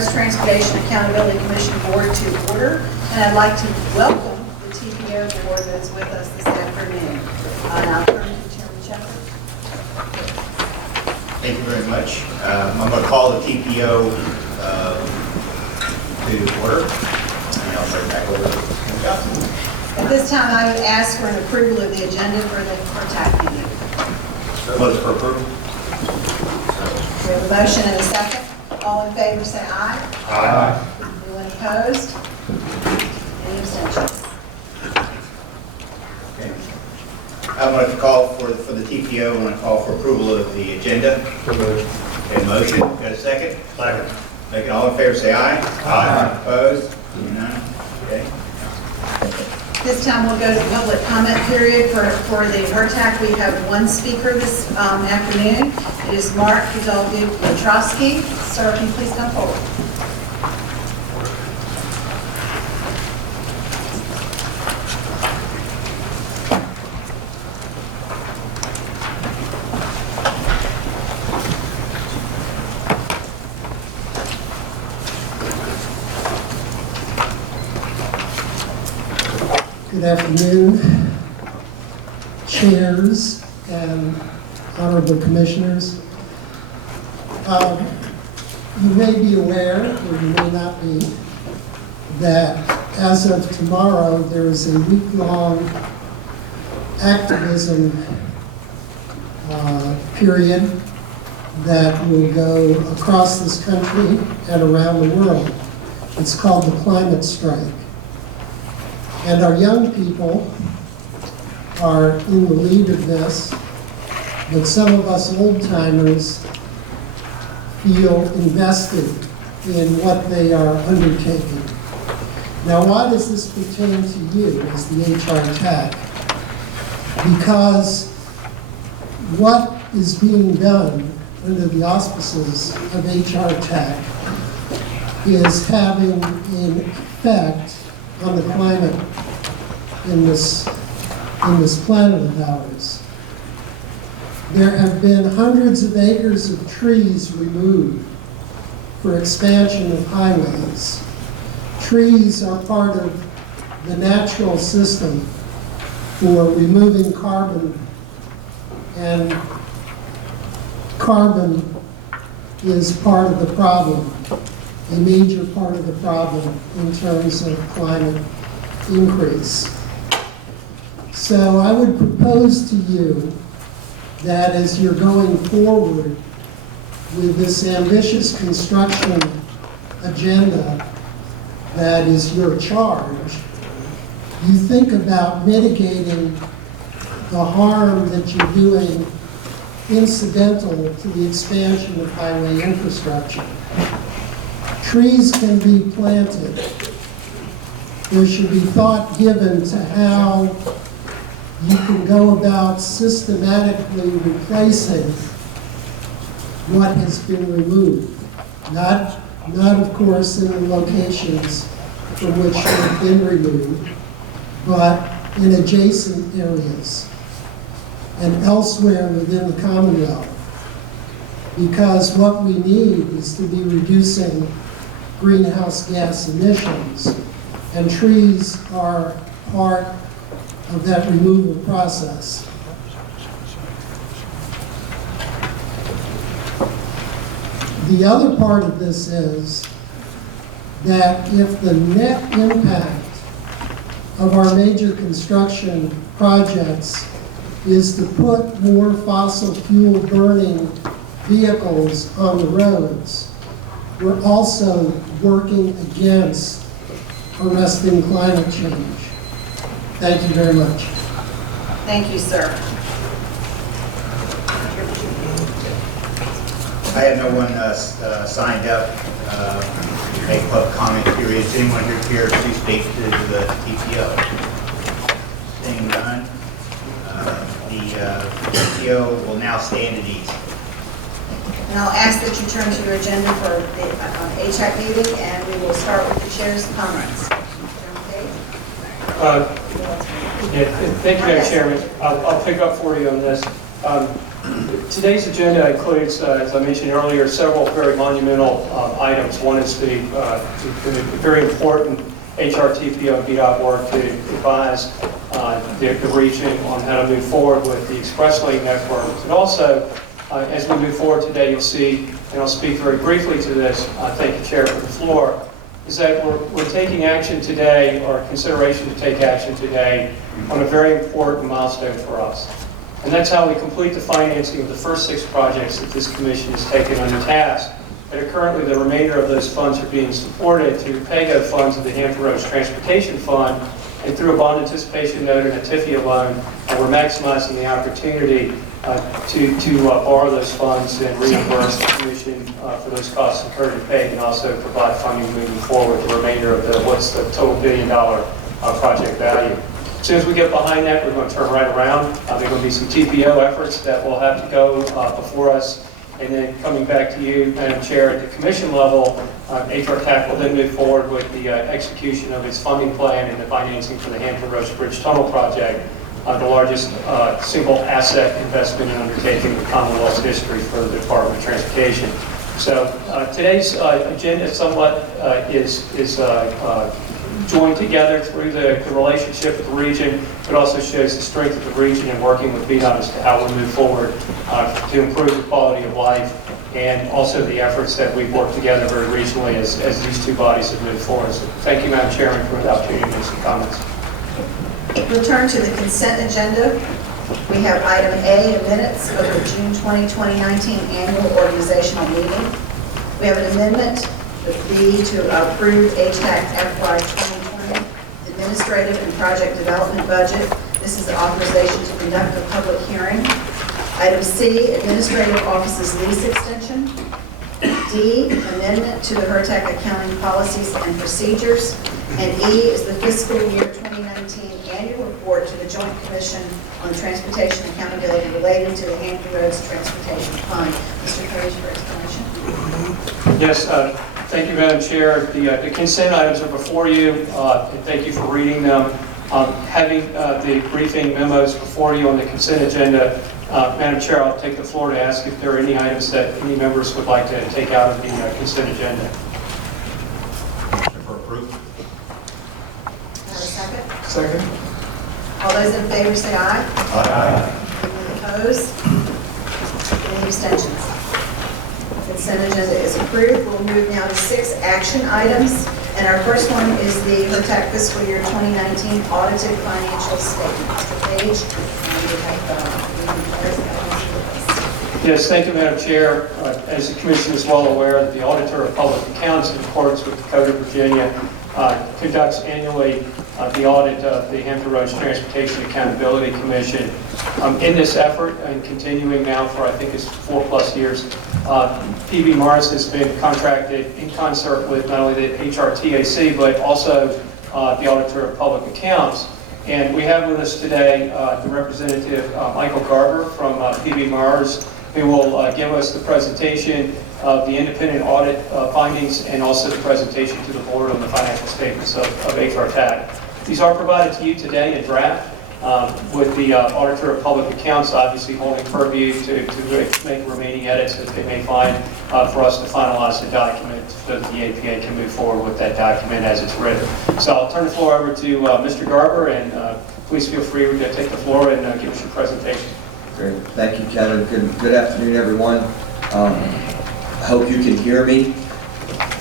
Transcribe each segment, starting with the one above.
Surface Transportation Accountability Commission Board to order, and I'd like to welcome the TPO board that's with us this afternoon. And I'll turn to Chairman Shepherd. Thank you very much. I'm going to call the TPO to order, and I'll turn it back over to Ms. Johnson. At this time, I would ask for an approval of the agenda for the TAC meeting. Motion for approval. We have a motion and a second. All in favor, say aye. Aye. Anyone opposed? Any abstentions? Okay. I'm going to call for the TPO. I'm going to call for approval of the agenda. Okay, motion. Got a second? Second. Make it all in favor, say aye. Aye. Opposed? None. Okay. This time we'll go to the public comment period for the HRTAC. We have one speaker this afternoon. It is Mark Kudalski. Sir, can you please come forward? Good afternoon, chairs and honorable commissioners. You may be aware, or you may not be, that as of tomorrow, there is a week-long activism period that will go across this country and around the world. It's called the Climate Strike. And our young people are in the lead of this, but some of us old-timers feel invested in what they are undertaking. Now, why does this pertain to you as the HRTAC? Because what is being done under the auspices of HRTAC is having an effect on the climate in this planet of ours. There have been hundreds of acres of trees removed for expansion of highways. Trees are part of the natural system for removing carbon, and carbon is part of the problem, a major part of the problem in terms of climate increase. So I would propose to you that as you're going forward with this ambitious construction agenda that is your charge, you think about mitigating the harm that you're doing incidental to the expansion of highway infrastructure. Trees can be planted. There should be thought given to how you can go about systematically replacing what has been removed. Not of course in the locations from which they've been removed, but in adjacent areas and elsewhere within the Commonwealth. Because what we need is to be reducing greenhouse gas emissions, and trees are part of that removal process. The other part of this is that if the net impact of our major construction projects is to put more fossil fuel burning vehicles on the roads, we're also working against arresting climate change. Thank you very much. Thank you, sir. I have no one signed up to make public comment period. Is anyone here to speak to the TPO? Seeing none, the TPO will now stand at ease. And I'll ask that you turn to your agenda for the HAC meeting, and we will start with the chair's comments. Thank you, Madam Chairman. I'll pick up for you on this. today's agenda includes, as I mentioned earlier, several very monumental items. One is the very important HRTPO VDOT work to advise the region on how to move forward with the express lane network. And also, as we move forward today, you'll see, and I'll speak very briefly to this, thank you, Chair, for the floor, is that we're taking action today, or consideration to take action today, on a very important milestone for us. And that's how we complete the financing of the first 6 projects that this commission has taken under task. And currently, the remainder of those funds are being supported through PAYGO funds of the Hampton Roads Transportation Fund, and through a bond anticipation note and a TIFIA loan, we're maximizing the opportunity to borrow those funds and reimburse the commission for those costs incurred and paid, and also provide funding moving forward the remainder of what's the total $1 billion project value. As soon as we get behind that, we're going to turn right around. There are going to be some TPO efforts that will have to go before us. And then coming back to you, Madam Chair, at the commission level, HRTAC will then move forward with the execution of its funding plan and the financing for the Hampton Roads Bridge Tunnel project, the largest single asset investment and undertaking in the Commonwealth's history for the Department of Transportation. So today's agenda somewhat is joined together through the relationship with the region, but also shows the strength of the region in working with VDOT as to how we move forward to improve the quality of life, and also the efforts that we've worked together very regionally as these 2 bodies have moved forward. So thank you, Madam Chairman, for the opportunity to make some comments. Return to the consent agenda. We have item A, the minutes of the June 20, 2019 annual organizational meeting. We have an amendment with B to approve HTAC FY 2020 administrative and project development budget. This is the authorization to conduct a public hearing. Item C, administrative office's lease extension. D, amendment to the HRTAC accounting policies and procedures. And E is the fiscal year 2019 annual report to the Joint Commission on Transportation Accountability relating to the Hampton Roads Transportation Fund. Mr. Page for explanation. Yes, thank you, Madam Chair. The consent items are before you, and thank you for reading them. Having the briefing memos before you on the consent agenda, Madam Chair, I'll take the floor to ask if there are any items that any members would like to take out of the consent agenda. For approval. Have a second? Second. All those in favor say aye. Aye. Any opposed? Any abstentions? Consent agenda is approved. We'll move now to 6 action items. And our first one is the HRTAC fiscal year 2019 audited financial statement. Mr. Page, and we have Yes, thank you, Madam Chair. As the Commission is well aware, the Auditor of Public Accounts, in accordance with the Code of Virginia, conducts annually the audit of the Hampton Roads Transportation Accountability Commission. In this effort, and continuing now for I think it's 4+ years, PB Morris has been contracted in concert with not only the HRTAC, but also the Auditor of Public Accounts. And we have with us today the representative Michael Garber from PB Morris, who will give us the presentation of the independent audit findings, and also the presentation to the board on the financial statements of HRTAC. These are provided to you today in draft, with the Auditor of Public Accounts obviously holding purview to make remaining edits that they may find for us to finalize the document so that the APA can move forward with that document as it's written. So I'll turn the floor over to Mr. Garber, and please feel free to take the floor and give us your presentation. Great. Thank you, Kevin. Good afternoon, everyone. I hope you can hear me.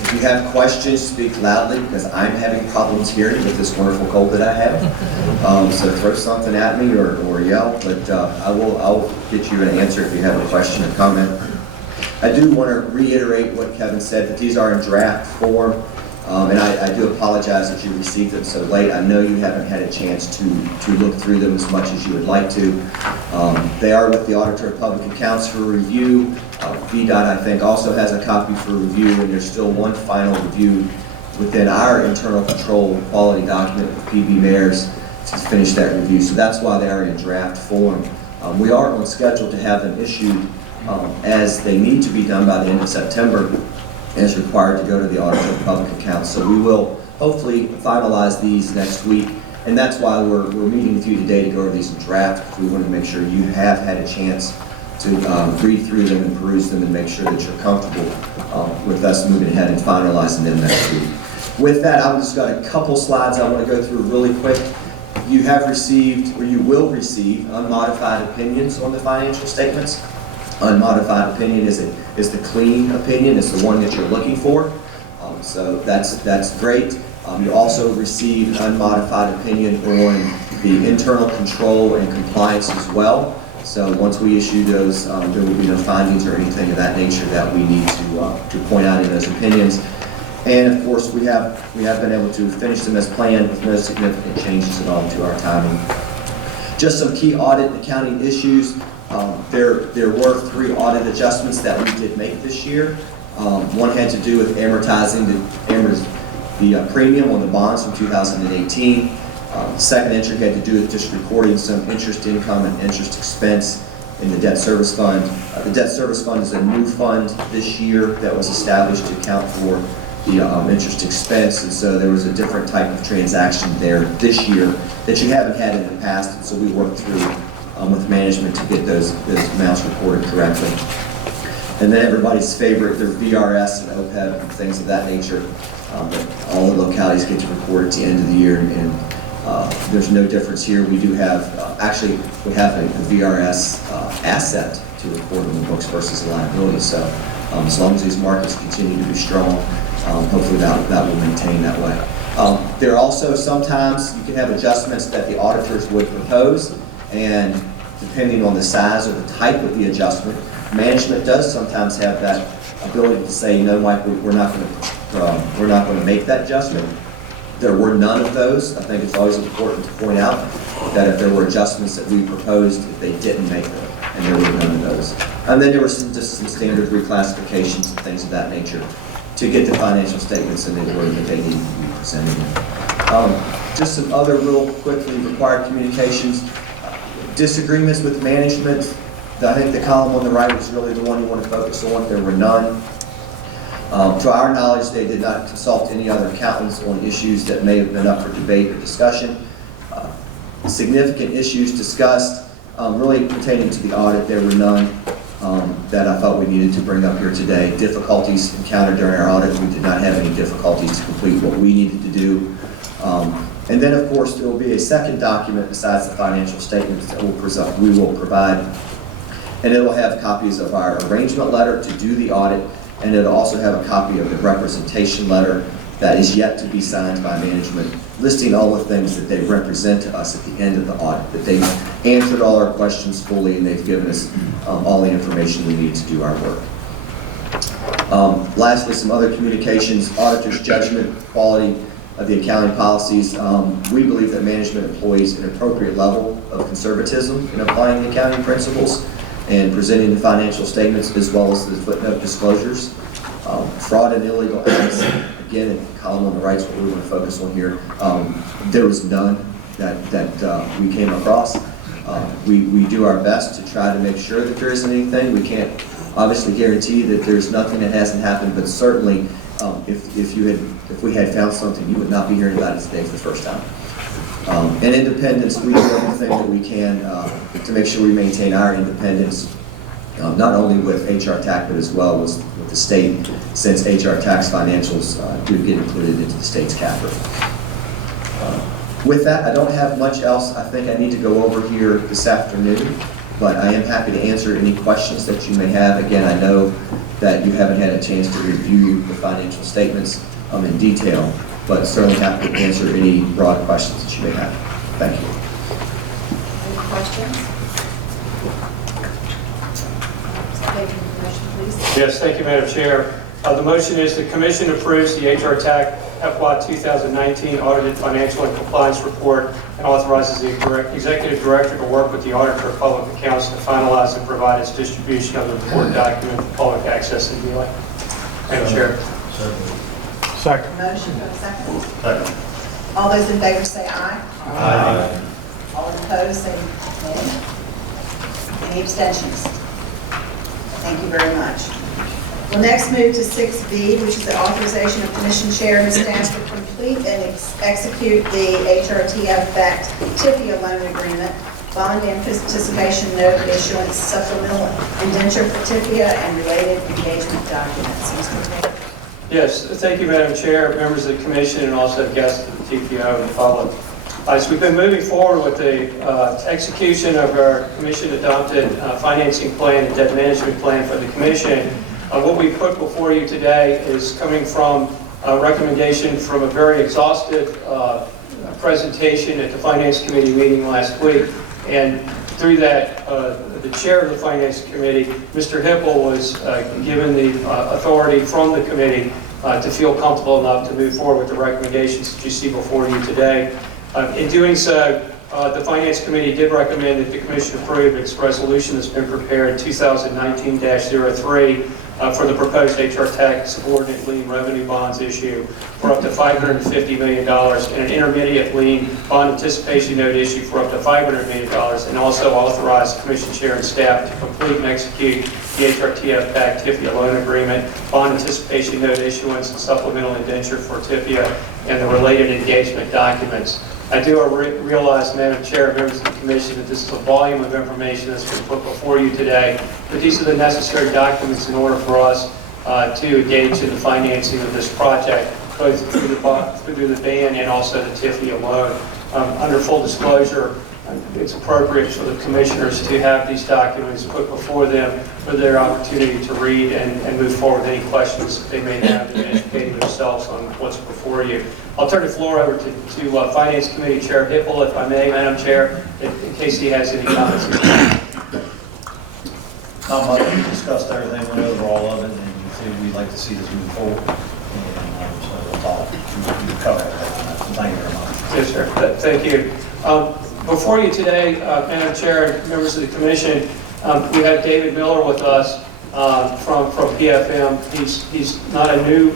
If you have questions, speak loudly, because I'm having problems hearing with this wonderful cold that I have. So throw something at me or yell, but I'll get you an answer if you have a question or comment. I do want to reiterate what Kevin said, that these are in draft form, and I do apologize that you received them so late. I know you haven't had a chance to look through them as much as you would like to. They are with the Auditor of Public Accounts for review. VDOT, I think, also has a copy for review, and there's still one final review within our internal control quality document with PB Mayors to finish that review. So that's why they are in draft form. We are on schedule to have them issued as they need to be done by the end of September, as required to go to the Auditor of Public Accounts. So we will hopefully finalize these next week, and that's why we're meeting with you today to go over these in draft, because we want to make sure you have had a chance read through them and peruse them and make sure that you're comfortable with us moving ahead and finalizing them next week. With that, I've just got a couple slides I want to go through really quick. You have received, or you will receive, unmodified opinions on the financial statements. Unmodified opinion is the clean opinion, it's the one that you're looking for. So that's great. You also receive unmodified opinion on the internal control and compliance as well. So once we issue those, there will be no findings or anything of that nature that we need to point out in those opinions. And of course, we have been able to finish them as planned with no significant changes at all to our timing. Just some key audit and accounting issues. There were 3 audit adjustments that we did make this year. One had to do with amortizing the premium on the bonds from 2018. The second entry had to do with just recording some interest income and interest expense in the debt service fund. The debt service fund is a new fund this year that was established to account for the interest expense, and so there was a different type of transaction there this year that you haven't had in the past, and so we worked through with management to get those amounts reported correctly. And then everybody's favorite, their VRS and OPEB and things of that nature, that all the localities get to report at the end of the year, and there's no difference here. We do have, actually, we have a VRS asset to report on the books versus a liability, so as long as these markets continue to be strong, hopefully that will maintain that way. There are also sometimes you can have adjustments that the auditors would propose, and depending on the size or the type of the adjustment, management does sometimes have that ability to say, no, Mike, we're not going to make that adjustment. There were none of those. I think it's always important to point out that if there were adjustments that we proposed, they didn't make them, and there were none of those. And then there were just some standard reclassifications and things of that nature to get the financial statements in the order that they need to be presented in. Just some other real quickly required communications. Disagreements with management. I think the column on the right is really the one you want to focus on. There were none. To our knowledge, they did not consult any other accountants on issues that may have been up for debate or discussion. Significant issues discussed, really pertaining to the audit, there were none that I thought we needed to bring up here today. Difficulties encountered during our audit, we did not have any difficulties to complete what we needed to do. And then, of course, there will be a second document besides the financial statements that we will provide, and it will have copies of our arrangement letter to do the audit, and it'll also have a copy of the representation letter that is yet to be signed by management, listing all the things that they represent to us at the end of the audit, that they've answered all our questions fully and they've given us all the information we need to do our work. Lastly, some other communications, auditor's judgment, quality of the accounting policies. We believe that management employs an appropriate level of conservatism in applying the accounting principles and presenting the financial statements as well as the footnote disclosures. Fraud and illegal acts, again, in the column on the right is what we want to focus on here. There was none that we came across. We do our best to try to make sure that there isn't anything. We can't obviously guarantee that there's nothing that hasn't happened, but certainly if we had found something, you would not be hearing about it today for the first time. And independence, we do everything that we can to make sure we maintain our independence, not only with HR TAC, but as well as with the state, since HR TAC's financials do get included into the state's capital. With that, I don't have much else I think I need to go over here this afternoon, but I am happy to answer any questions that you may have. Again, I know that you haven't had a chance to review the financial statements in detail, but certainly happy to answer any broad questions that you may have. Thank you. Any questions? Taking the motion, please. Yes, thank you, Madam Chair. The motion is the Commission approves the HR TAC FY 2019 audited financial and compliance report and authorizes the Executive Director to work with the Auditor of Public Accounts to finalize and provide its distribution of the report document for public access and viewing. Madam Chair. Second. Motion, do I have a second? Second. All those in favor say aye. Aye. All opposed say nay. Any abstentions? Thank you very much. We'll next move to 6B, which is the authorization of Commission Chair and staff to complete and execute the HRTF-backed TIFIA loan agreement bond anticipation note issuance, supplemental indenture for TIFIA, and related engagement documents. Mr. Mayor. Yes, thank you, Madam Chair, members of the commission, and also guests of the TPO and the public. So we've been moving forward with the execution of our commission-adopted financing plan and debt management plan for the commission. What we put before you today is coming from a recommendation from a very exhaustive presentation at the Finance Committee meeting last week. And through that, the chair of the Finance Committee, Mr. Hippel, was given the authority from the committee to feel comfortable enough to move forward with the recommendations that you see before you today. In doing so, the Finance Committee did recommend that the Commission approve its resolution that's been prepared, 2019-03, for the proposed HR tax subordinate lien revenue bonds issue for up to $550 million and an intermediate lien bond anticipation note issue for up to $500 million, and also authorize Commission Chair and staff to complete and execute the HRTF-backed TIFIA loan agreement, bond anticipation note issuance, and supplemental indenture for TIFIA, and the related engagement documents. I do realize, Madam Chair, members of the Commission, that this is a volume of information that's been put before you today, but these are the necessary documents in order for us to engage in the financing of this project, both through the ban and also the TIFIA loan. Under full disclosure, it's appropriate for the commissioners to have these documents put before them for their opportunity to read and move forward with any questions that they may have and educate themselves on what's before you. I'll turn the floor over to Finance Committee Chair Hippel, if I may, Madam Chair, in case he has any comments. Not much, we discussed everything, went over all of it, and you said we'd like to see this move forward. And so we'll talk, we'll cover everything. Thank you very much. Yes, sir. Thank you. Before you today, Madam Chair, members of the Commission, we have David Miller with us from PFM. He's not a new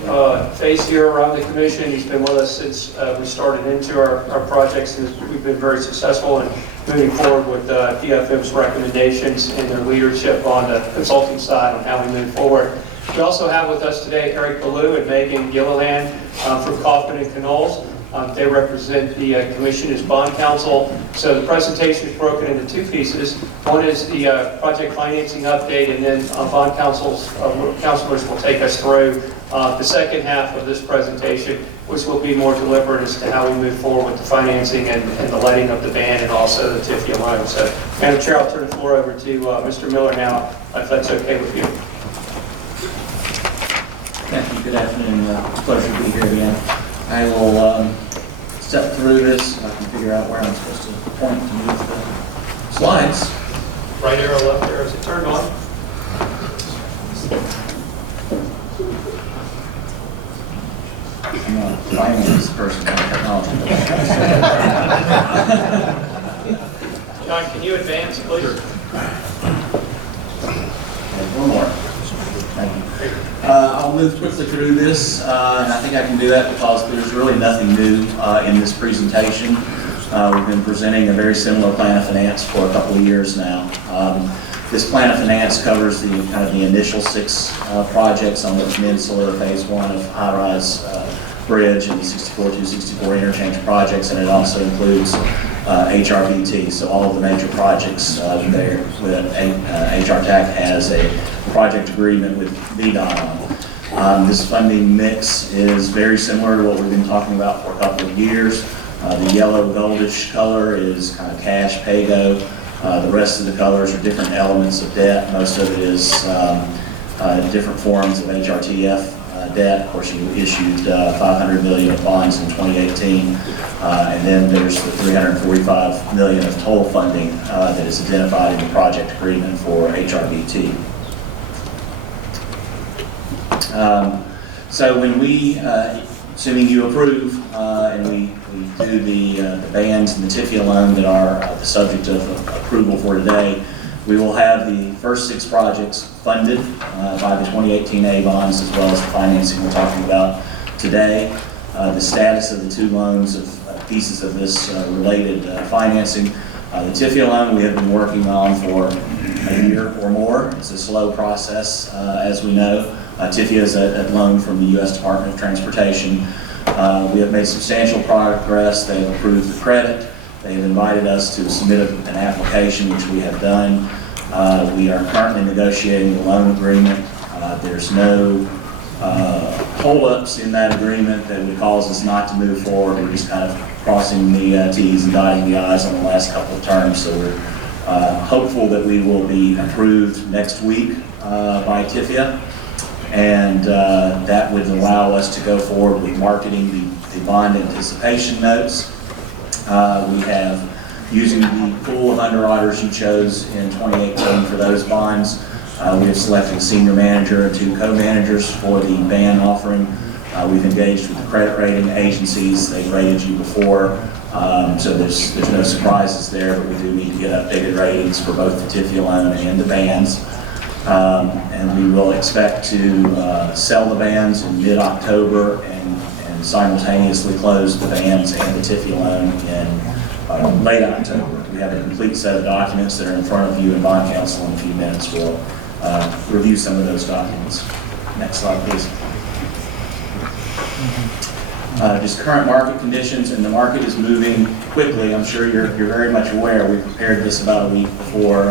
face here around the Commission. He's been with us since we started into our projects, and we've been very successful in moving forward with PFM's recommendations and their leadership on the consulting side on how we move forward. We also have with us today Eric Ballou and Megan Gilliland from Kaufman and Knowles. They represent the Commission as bond counsel. So the presentation is broken into two pieces. One is the project financing update, and then bond counselors will take us through the second half of this presentation, which will be more deliberate as to how we move forward with the financing and the letting of the ban and also the TIFIA loan. So, Madam Chair, I'll turn the floor over to Mr. Miller now, if that's okay with you. Thank you. Good afternoon. It's a pleasure to be here again. I will step through this. I can figure out where I'm supposed to point to move the slides. Right arrow, left arrow, is it turned on? I'm not a finance person, I'm a technology. John, can you advance, please? Okay, one more. Thank you. I'll move quickly through this, and I think I can do that because there's really nothing new in this presentation. We've been presenting a very similar plan of finance for a couple of years now. This plan of finance covers the kind of the initial 6 projects on the Peninsula Phase 1 of High-Rise Bridge and the 64-264 interchange projects, and it also includes HRBT, so all of the major projects there with HRTAC has a project agreement with VDOT on. This funding mix is very similar to what we've been talking about for a couple of years. The yellow goldish color is kind of cash pay-go. The rest of the colors are different elements of debt. Most of it is different forms of HRTF debt. Of course, you issued $500 million of bonds in 2018, and then there's the $345 million of total funding that is identified in the project agreement for HRBT. So when we, assuming you approve, and we do the bans and the TIFIA loan that are the subject of approval for today, we will have the first 6 projects funded by the 2018 A bonds as well as the financing we're talking about today. The status of the 2 loans of pieces of this related financing. The TIFIA loan we have been working on for a year or more. It's a slow process, as we know. TIFIA is a loan from the U.S. Department of Transportation. We have made substantial progress. They have approved the credit. They have invited us to submit an application, which we have done. We are currently negotiating the loan agreement. There's no holdups in that agreement that would cause us not to move forward. We're just kind of crossing the T's and dotting the I's on the last couple of terms. So we're hopeful that we will be approved next week by TIFIA. And that would allow us to go forward with marketing the bond anticipation notes. We have, using the pool of underwriters you chose in 2018 for those bonds, we have selected a senior manager and 2 co-managers for the band offering. We've engaged with the credit rating agencies. They've rated you before, so there's no surprises there, but we do need to get updated ratings for both the TIFIA loan and the bands. And we will expect to sell the bands in mid-October and simultaneously close the bands and the TIFIA loan in late October. We have a complete set of documents that are in front of you in bond counsel in a few minutes. We'll review some of those documents. Next slide, please. Just current market conditions, and the market is moving quickly. I'm sure you're very much aware. We prepared this about a week before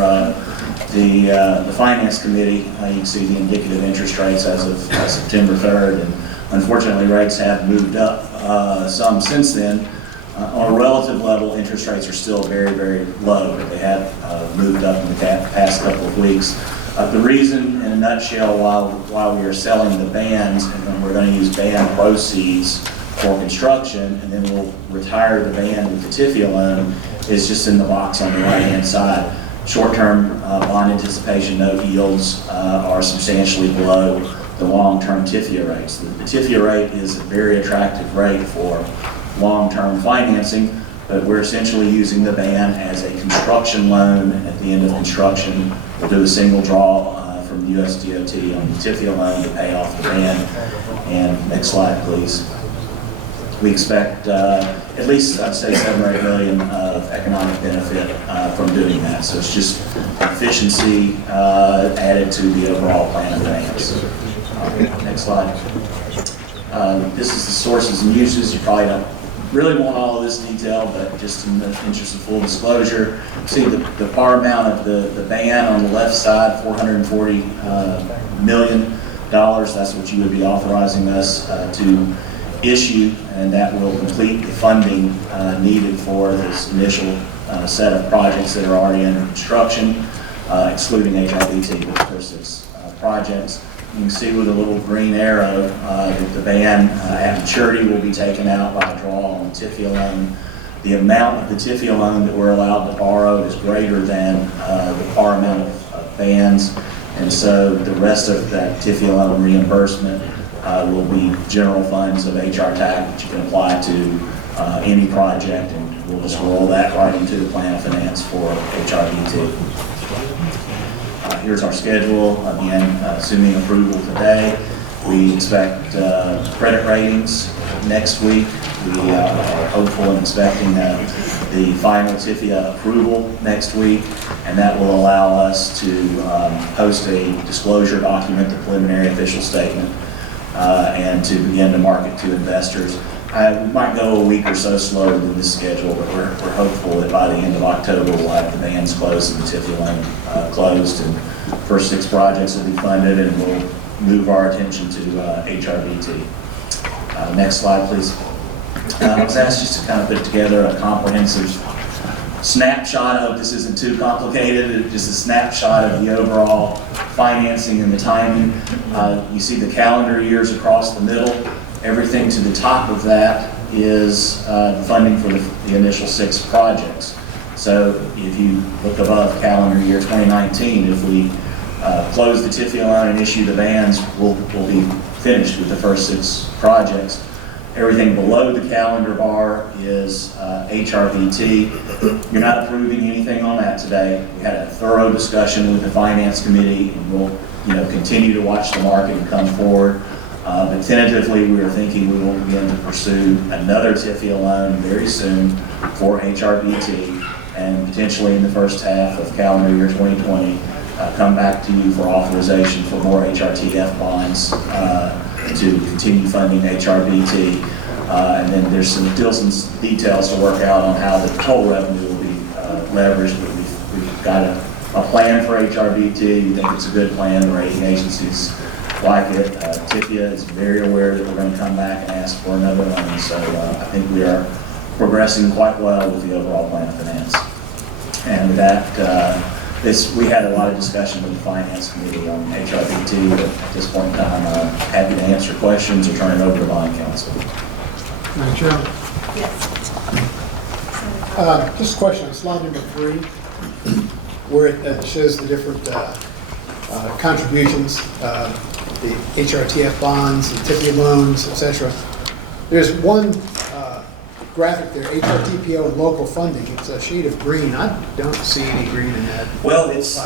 the Finance Committee. You can see the indicative interest rates as of September 3rd, and unfortunately rates have moved up some since then. On a relative level, interest rates are still very, very low, but they have moved up in the past couple of weeks. The reason, in a nutshell, why we are selling the bands, and then we're going to use band proceeds for construction, and then we'll retire the band with the TIFIA loan, is just in the box on the right-hand side. Short-term bond anticipation note yields are substantially below the long-term TIFIA rates. The TIFIA rate is a very attractive rate for long-term financing, but we're essentially using the band as a construction loan. At the end of construction, we'll do a single draw from the USDOT on the TIFIA loan to pay off the band. And next slide, please. We expect at least, I'd say, $7 or $8 million of economic benefit from doing that. So it's just efficiency added to the overall plan of finance. Next slide. This is the sources and uses. You probably don't really want all of this detail, but just in the interest of full disclosure, see the par amount of the band on the left side, $440 million. That's what you would be authorizing us to issue, and that will complete the funding needed for this initial set of projects that are already under construction, excluding HRBT, the first 6 projects. You can see with a little green arrow that the band at maturity will be taken out by a draw on the TIFIA loan. The amount of the TIFIA loan that we're allowed to borrow is greater than the par amount of bands, and so the rest of that TIFIA loan reimbursement will be general funds of HR TAC that you can apply to any project, and we'll just roll that right into the plan of finance for HRBT. Here's our schedule. Again, assuming approval today, we expect credit ratings next week. We are hopeful and expecting the final TIFIA approval next week, and that will allow us to post a disclosure document, the preliminary official statement, and to begin to market to investors. We might go a week or so slower than this schedule, but we're hopeful that by the end of October we'll have the bands closed and the TIFIA loan closed, and first 6 projects will be funded, and we'll move our attention to HRBT. Next slide, please. I was asked just to kind of put together a comprehensive snapshot. I hope this isn't too complicated. Just a snapshot of the overall financing and the timing. You see the calendar years across the middle. Everything to the top of that is the funding for the initial 6 projects. So if you look above calendar year 2019, if we close the TIFIA loan and issue the bands, we'll be finished with the first 6 projects. Everything below the calendar bar is HRBT. You're not approving anything on that today. We had a thorough discussion with the Finance Committee, and we'll continue to watch the market and come forward. But tentatively, we are thinking we will begin to pursue another TIFIA loan very soon for HRBT, and potentially in the first half of calendar year 2020, come back to you for authorization for more HRTF bonds to continue funding HRBT. And then there's still some details to work out on how the total revenue will be leveraged, but we've got a plan for HRBT. We think it's a good plan. The rating agencies like it. TIFIA is very aware that we're going to come back and ask for another one. So I think we are progressing quite well with the overall plan of finance. And with that, we had a lot of discussion with the Finance Committee on HRBT, but at this point in time, happy to answer questions or turn it over to bond counsel. Madam Chairman, Yes. just a question on slide number 3, where it shows the different contributions, the HRTF bonds, and TIFIA loans, etc. There's one graphic there, HRTPO and local funding. It's a shade of green. I don't see any green in that. Well, it's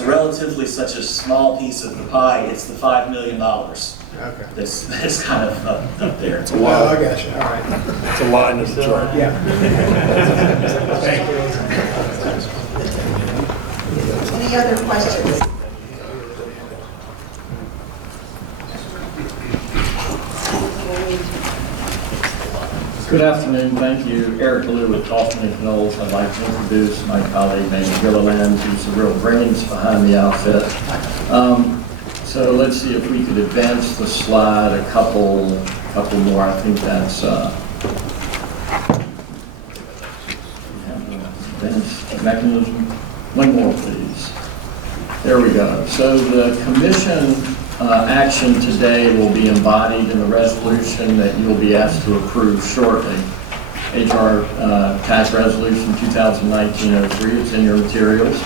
relatively such a small piece of the pie. It's the $5 million. Okay. That's kind of up there. Well, I got you. All right. It's a line of the chart. Yeah. Any other questions? Good afternoon, thank you. Eric Lou with Kaufman & Knowles. I'd like to introduce my colleague, Nathan Gilliland, who's the real brains behind the outfit. So let's see if we could advance the slide a couple more. I think that's advance mechanism. One more, please. There we go. So the commission action today will be embodied in the resolution that you'll be asked to approve shortly. HR Tax Resolution 2019-03, it's in your materials.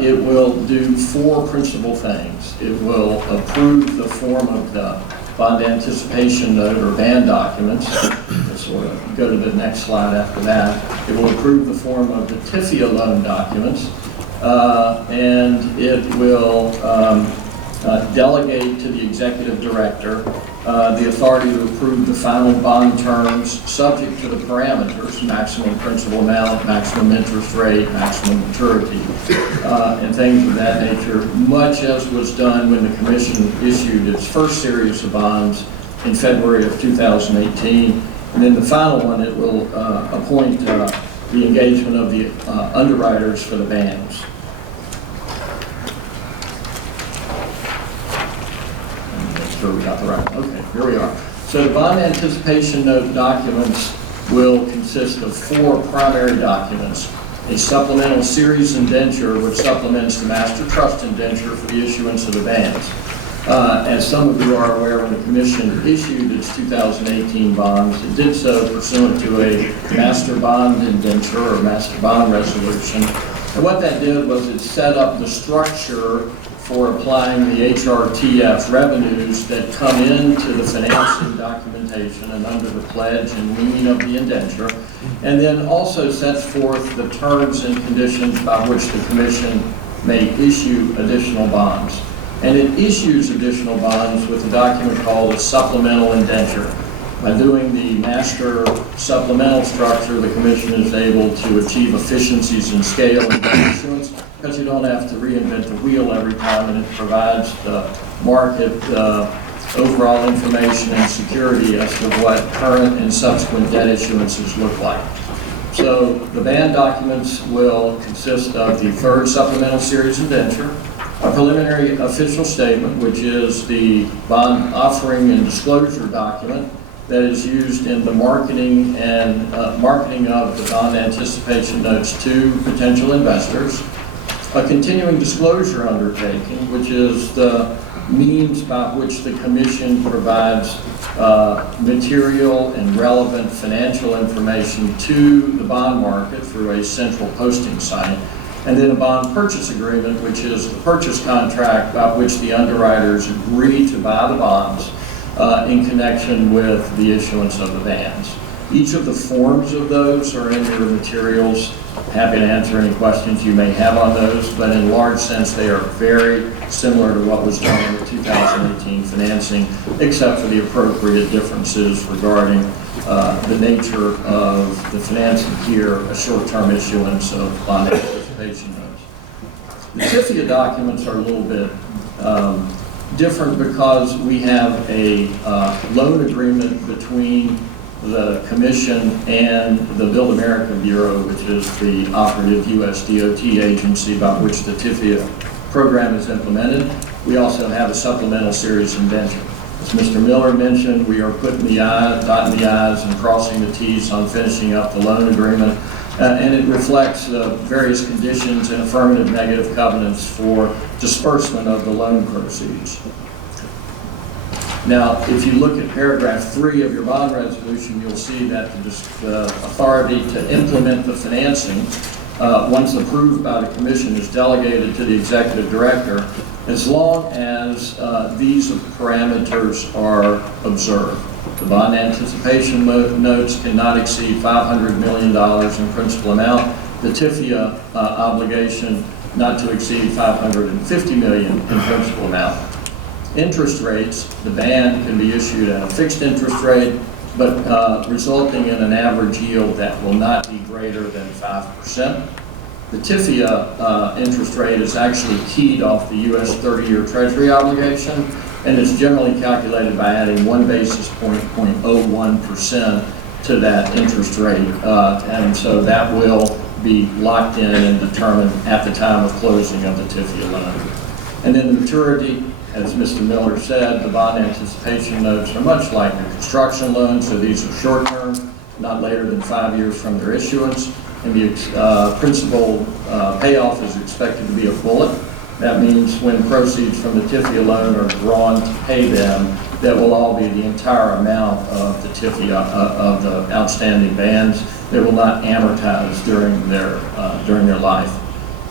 It will do 4 principal things. It will approve the form of the bond anticipation note or band documents. We'll sort of go to the next slide after that. It will approve the form of the TIFIA loan documents. And it will delegate to the executive director the authority to approve the final bond terms subject to the parameters, maximum principal amount, maximum interest rate, maximum maturity, and things of that nature, much as was done when the commission issued its first series of bonds in February of 2018. And then the final one, it will appoint the engagement of the underwriters for the bands. Sure we got the right one. Okay, here we are. So the bond anticipation note documents will consist of 4 primary documents. A supplemental series indenture, which supplements the master trust indenture for the issuance of the bands. As some of you are aware, when the commission issued its 2018 bonds, it did so pursuant to a master bond indenture or master bond resolution. And what that did was it set up the structure for applying the HRTF revenues that come into the financing documentation and under the pledge and lien of the indenture, and then also sets forth the terms and conditions by which the commission may issue additional bonds. And it issues additional bonds with a document called a supplemental indenture. By doing the master supplemental structure, the commission is able to achieve efficiencies in scale and issuance, because you don't have to reinvent the wheel every time, and it provides the market overall information and security as to what current and subsequent debt issuances look like. So the band documents will consist of the 3rd supplemental series indenture, a preliminary official statement, which is the bond offering and disclosure document that is used in the marketing and marketing of the bond anticipation notes to potential investors. A continuing disclosure undertaking, which is the means by which the commission provides material and relevant financial information to the bond market through a central posting site. And then a bond purchase agreement, which is the purchase contract by which the underwriters agree to buy the bonds in connection with the issuance of the bands. Each of the forms of those are in your materials. Happy to answer any questions you may have on those, but in large sense they are very similar to what was done in the 2018 financing, except for the appropriate differences regarding the nature of the financing here, a short-term issuance of bond anticipation notes. The TIFIA documents are a little bit different because we have a loan agreement between the Commission and the Build America Bureau, which is the operative U.S. DOT agency by which the TIFIA program is implemented. We also have a supplemental series indenture. As Mr. Miller mentioned, we are dotting the I's and crossing the T's on finishing up the loan agreement, and it reflects various conditions and affirmative negative covenants for disbursement of the loan proceeds. Now, if you look at paragraph 3 of your bond resolution, you'll see that the authority to implement the financing, once approved by the Commission, is delegated to the Executive Director, as long as these parameters are observed. The bond anticipation notes cannot exceed $500 million in principal amount. The TIFIA obligation not to exceed $550 million in principal amount. Interest rates, the band can be issued at a fixed interest rate, but resulting in an average yield that will not be greater than 5%. The TIFIA interest rate is actually keyed off the U.S. 30-year Treasury obligation, and is generally calculated by adding 1 basis point, 0.01% to that interest rate. And so that will be locked in and determined at the time of closing of the TIFIA loan. And then the maturity, as Mr. Miller said, the bond anticipation notes are much like the construction loans, so these are short-term, not later than 5 years from their issuance. And the principal payoff is expected to be a bullet. That means when proceeds from the TIFIA loan are drawn to pay them, that will all be the entire amount of the TIFIA, of the outstanding bands. They will not amortize during their life.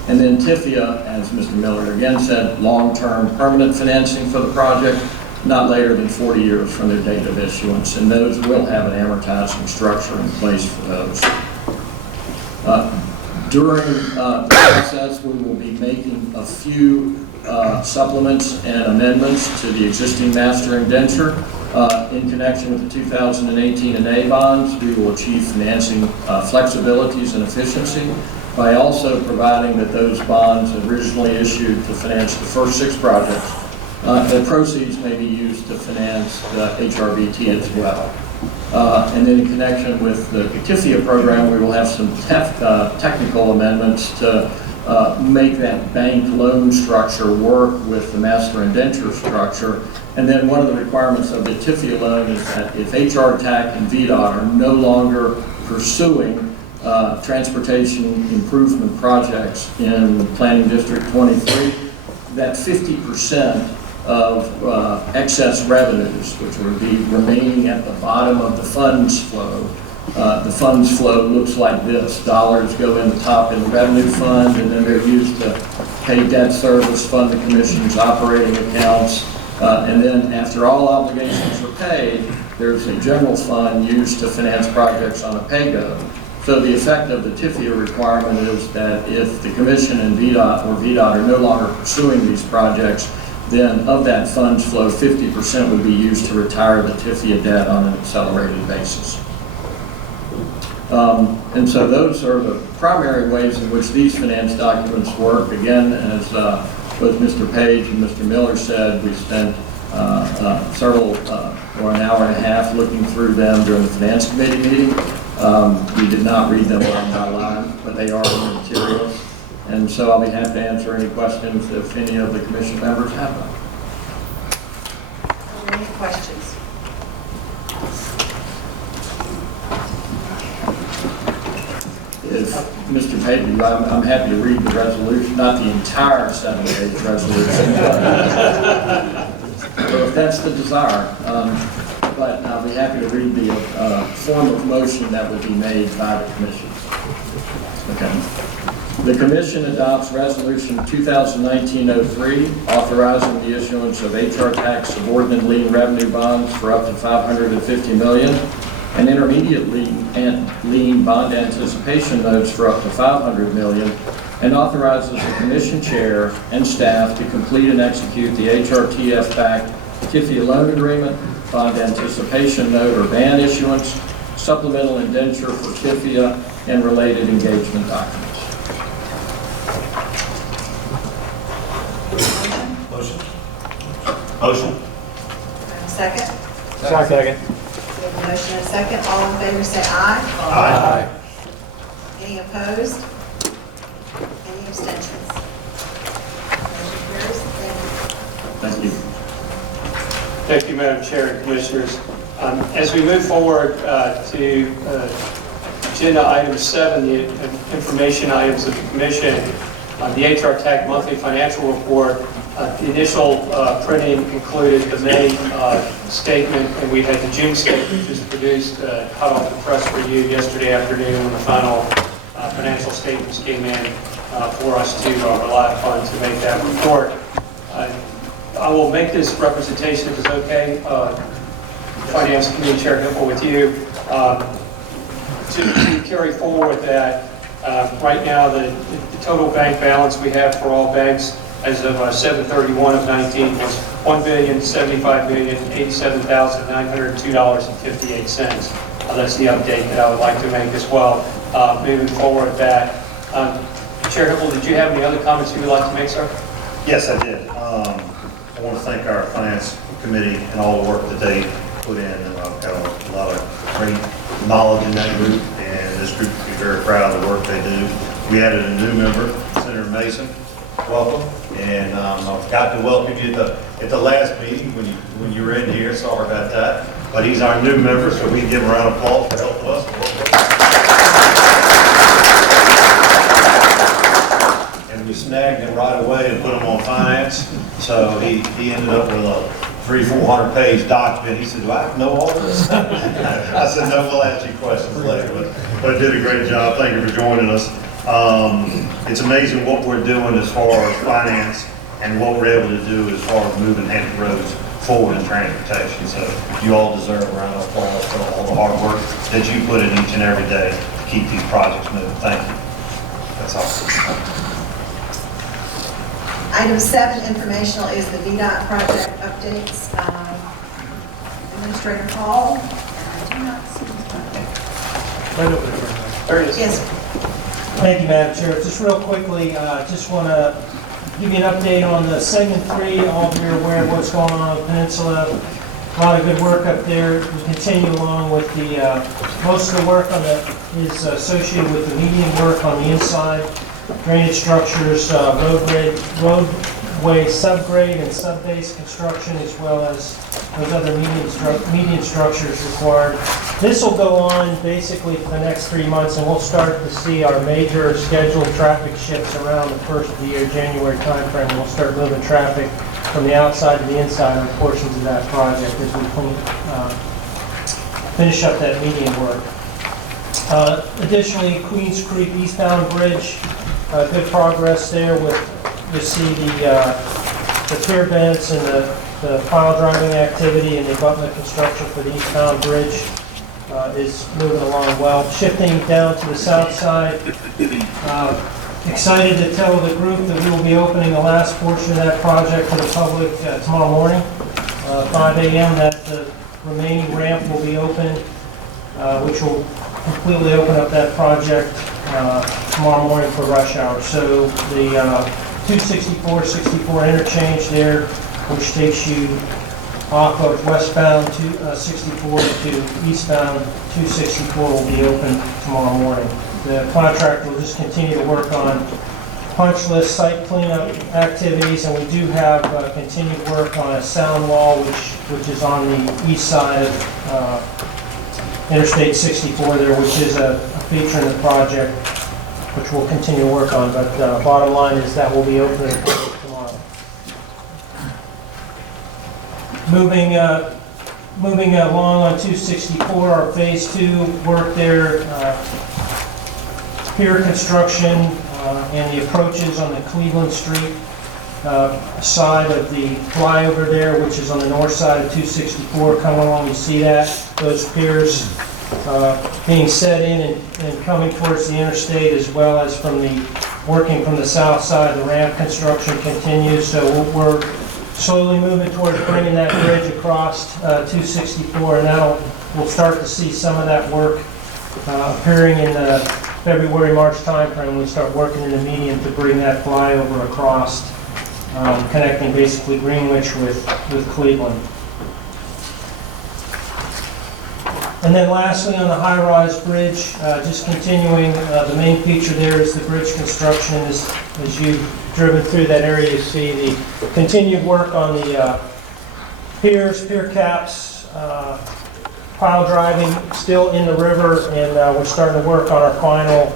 And then TIFIA, as Mr. Miller again said, long-term permanent financing for the project, not later than 40 years from their date of issuance. And those will have an amortizing structure in place for those. During the process, we will be making a few supplements and amendments to the existing master indenture. In connection with the 2018 and A bonds, we will achieve financing flexibilities and efficiency by also providing that those bonds originally issued to finance the first 6 projects, the proceeds may be used to finance the HRBT as well. And then in connection with the TIFIA program, we will have some technical amendments to make that bank loan structure work with the master indenture structure. And then one of the requirements of the TIFIA loan is that if HR TAC and VDOT are no longer pursuing transportation improvement projects in Planning District 23, that 50% of excess revenues, which would be remaining at the bottom of the funds flow. The funds flow looks like this. Dollars go in the top in the revenue fund, and then they're used to pay debt service, fund the commission's operating accounts, and then after all obligations are paid, there's a general fund used to finance projects on a pay-go. So the effect of the TIFIA requirement is that if the commission and VDOT or VDOT are no longer pursuing these projects, then of that funds flow, 50% would be used to retire the TIFIA debt on an accelerated basis. And so those are the primary ways in which these finance documents work. Again, as both Mr. Page and Mr. Miller said, we spent or an hour and a half looking through them during the Finance Committee meeting. We did not read them line by line, but they are in the materials. And so I'll be happy to answer any questions if any of the commission members have them. Are there any questions? If Mr. Page, I'm happy to read the resolution, not the entire 7-page resolution, but if that's the desire. But I'll be happy to read the form of motion that would be made by the commission. Okay. The Commission adopts Resolution 2019-03, authorizing the issuance of HR tax subordinate lien revenue bonds for up to $550 million, and intermediate lien bond anticipation notes for up to $500 million, and authorizes the Commission Chair and staff to complete and execute the HRTF-backed TIFIA loan agreement, bond anticipation note or ban issuance, supplemental indenture for TIFIA, and related engagement documents. Motion. Second? Second. We have a motion and a second. All in favor say aye. Aye. Any opposed? Any abstentions? Motion carries. Thank you. Thank you. Thank you, Madam Chair and Commissioners. As we move forward to agenda item 7, the information items of the Commission, the HR TAC monthly financial report, the initial printing included the May statement, and we had the June statement, which was produced, hot off the press for you yesterday afternoon when the final financial statements came in for us to rely upon to make that report. I will make this representation, if it's okay, Finance Committee Chair Hippel, with you, to carry forward that. Right now, the total bank balance we have for all banks as of 7/31 of 19 was $1,075,087,902.58. That's the update that I would like to make as well. Moving forward, that Chair Hippel, did you have any other comments you would like to make, sir? Yes, I did. I want to thank our Finance Committee and all the work that they put in. I've got a lot of great knowledge in that group, and this group will be very proud of the work they do. We added a new member, Senator Mason. Welcome. And I forgot to welcome you at the last meeting when you were in here. Sorry about that. But he's our new member, so we can give him a round of applause for helping us. And we snagged him right away and put him on finance. So he ended up with a 300-400 page document. He said, "Do I have to know all this?" I said, "No, we'll ask you questions later." But did a great job. Thank you for joining us. It's amazing what we're doing as far as finance and what we're able to do as far as moving Hampton Roads forward in transportation. So you all deserve a round of applause for all the hard work that you put in each and every day to keep these projects moving. Thank you. That's all. Item 7, informational, is the VDOT project updates. Administrator Hall. I do not see him. Right over there. There it is. Yes, Thank you, Madam Chair. Just real quickly, just want to give you an update on the segment 3. All of you are aware of what's going on the peninsula. A lot of good work up there. We continue along with the, most of the work on is associated with the median work on the inside, drainage structures, roadway subgrade and subbase construction, as well as those other median structures required. This will go on basically for the next 3 months, and we'll start to see our major scheduled traffic shifts around the first of the year, January timeframe. We'll start moving traffic from the outside to the inside on portions of that project as we finish up that median work. Additionally, Queens Creek eastbound bridge, good progress there with, you see the pier vents and the pile driving activity and the abutment construction for the eastbound bridge is moving along well. Shifting down to the south side, excited to tell the group that we will be opening the last portion of that project to the public tomorrow morning, 5 a.m. That the remaining ramp will be open, which will completely open up that project tomorrow morning for rush hour. So the 264-64 interchange there, which takes you off of westbound 64 to eastbound 264, will be open tomorrow morning. The contractor will just continue to work on punch list site cleanup activities, and we do have continued work on a sound wall, which is on the east side of Interstate 64 there, which is a feature in the project, which we'll continue to work on. But bottom line is that will be open tomorrow. Moving along on 264, our phase 2 work there, pier construction and the approaches on the Cleveland Street side of the flyover there, which is on the north side of 264. Come along, you see that, those piers being set in and coming towards the interstate, as well as working from the south side. The ramp construction continues, so we're slowly moving towards bringing that bridge across 264, and we'll start to see some of that work appearing in the February-March timeframe. We start working in the median to bring that flyover across, connecting basically Greenwich with Cleveland. And then lastly, on the high-rise bridge, just continuing, the main feature there is the bridge construction. As you've driven through that area, you see the continued work on the piers, pier caps, pile driving still in the river, and we're starting to work on our final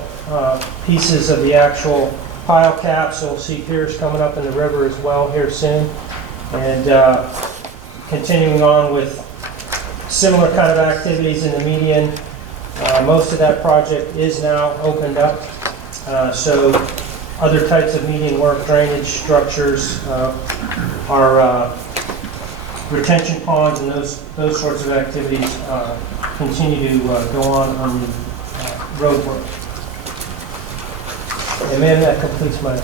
pieces of the actual pile caps. So we'll see piers coming up in the river as well here soon. And continuing on with similar kind of activities in the median. Most of that project is now opened up. So other types of median work, drainage structures, our retention ponds and those sorts of activities continue to go on the road work. And then that completes my...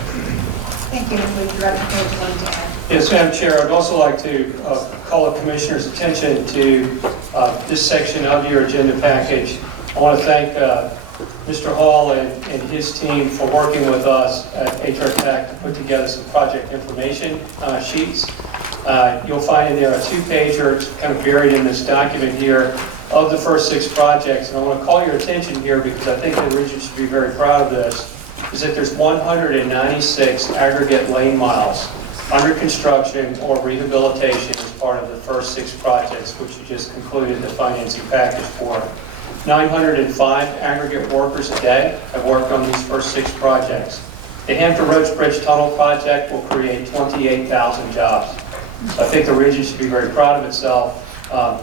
Thank you. Would you like to add? Yes, Madam Chair, I'd also like to call the Commissioner's attention to this section of your agenda package. I want to thank Mr. Hall and his team for working with us at HR Tech to put together some project information sheets. You'll find in there a two-pager, it's kind of buried in this document here, of the first 6 projects. And I want to call your attention here because I think the region should be very proud of this, is that there's 196 aggregate lane miles under construction or rehabilitation as part of the first 6 projects, which you just concluded the financing package for. 905 aggregate workers a day have worked on these first 6 projects. The Hampton Roads Bridge Tunnel project will create 28,000 jobs. So I think the region should be very proud of itself.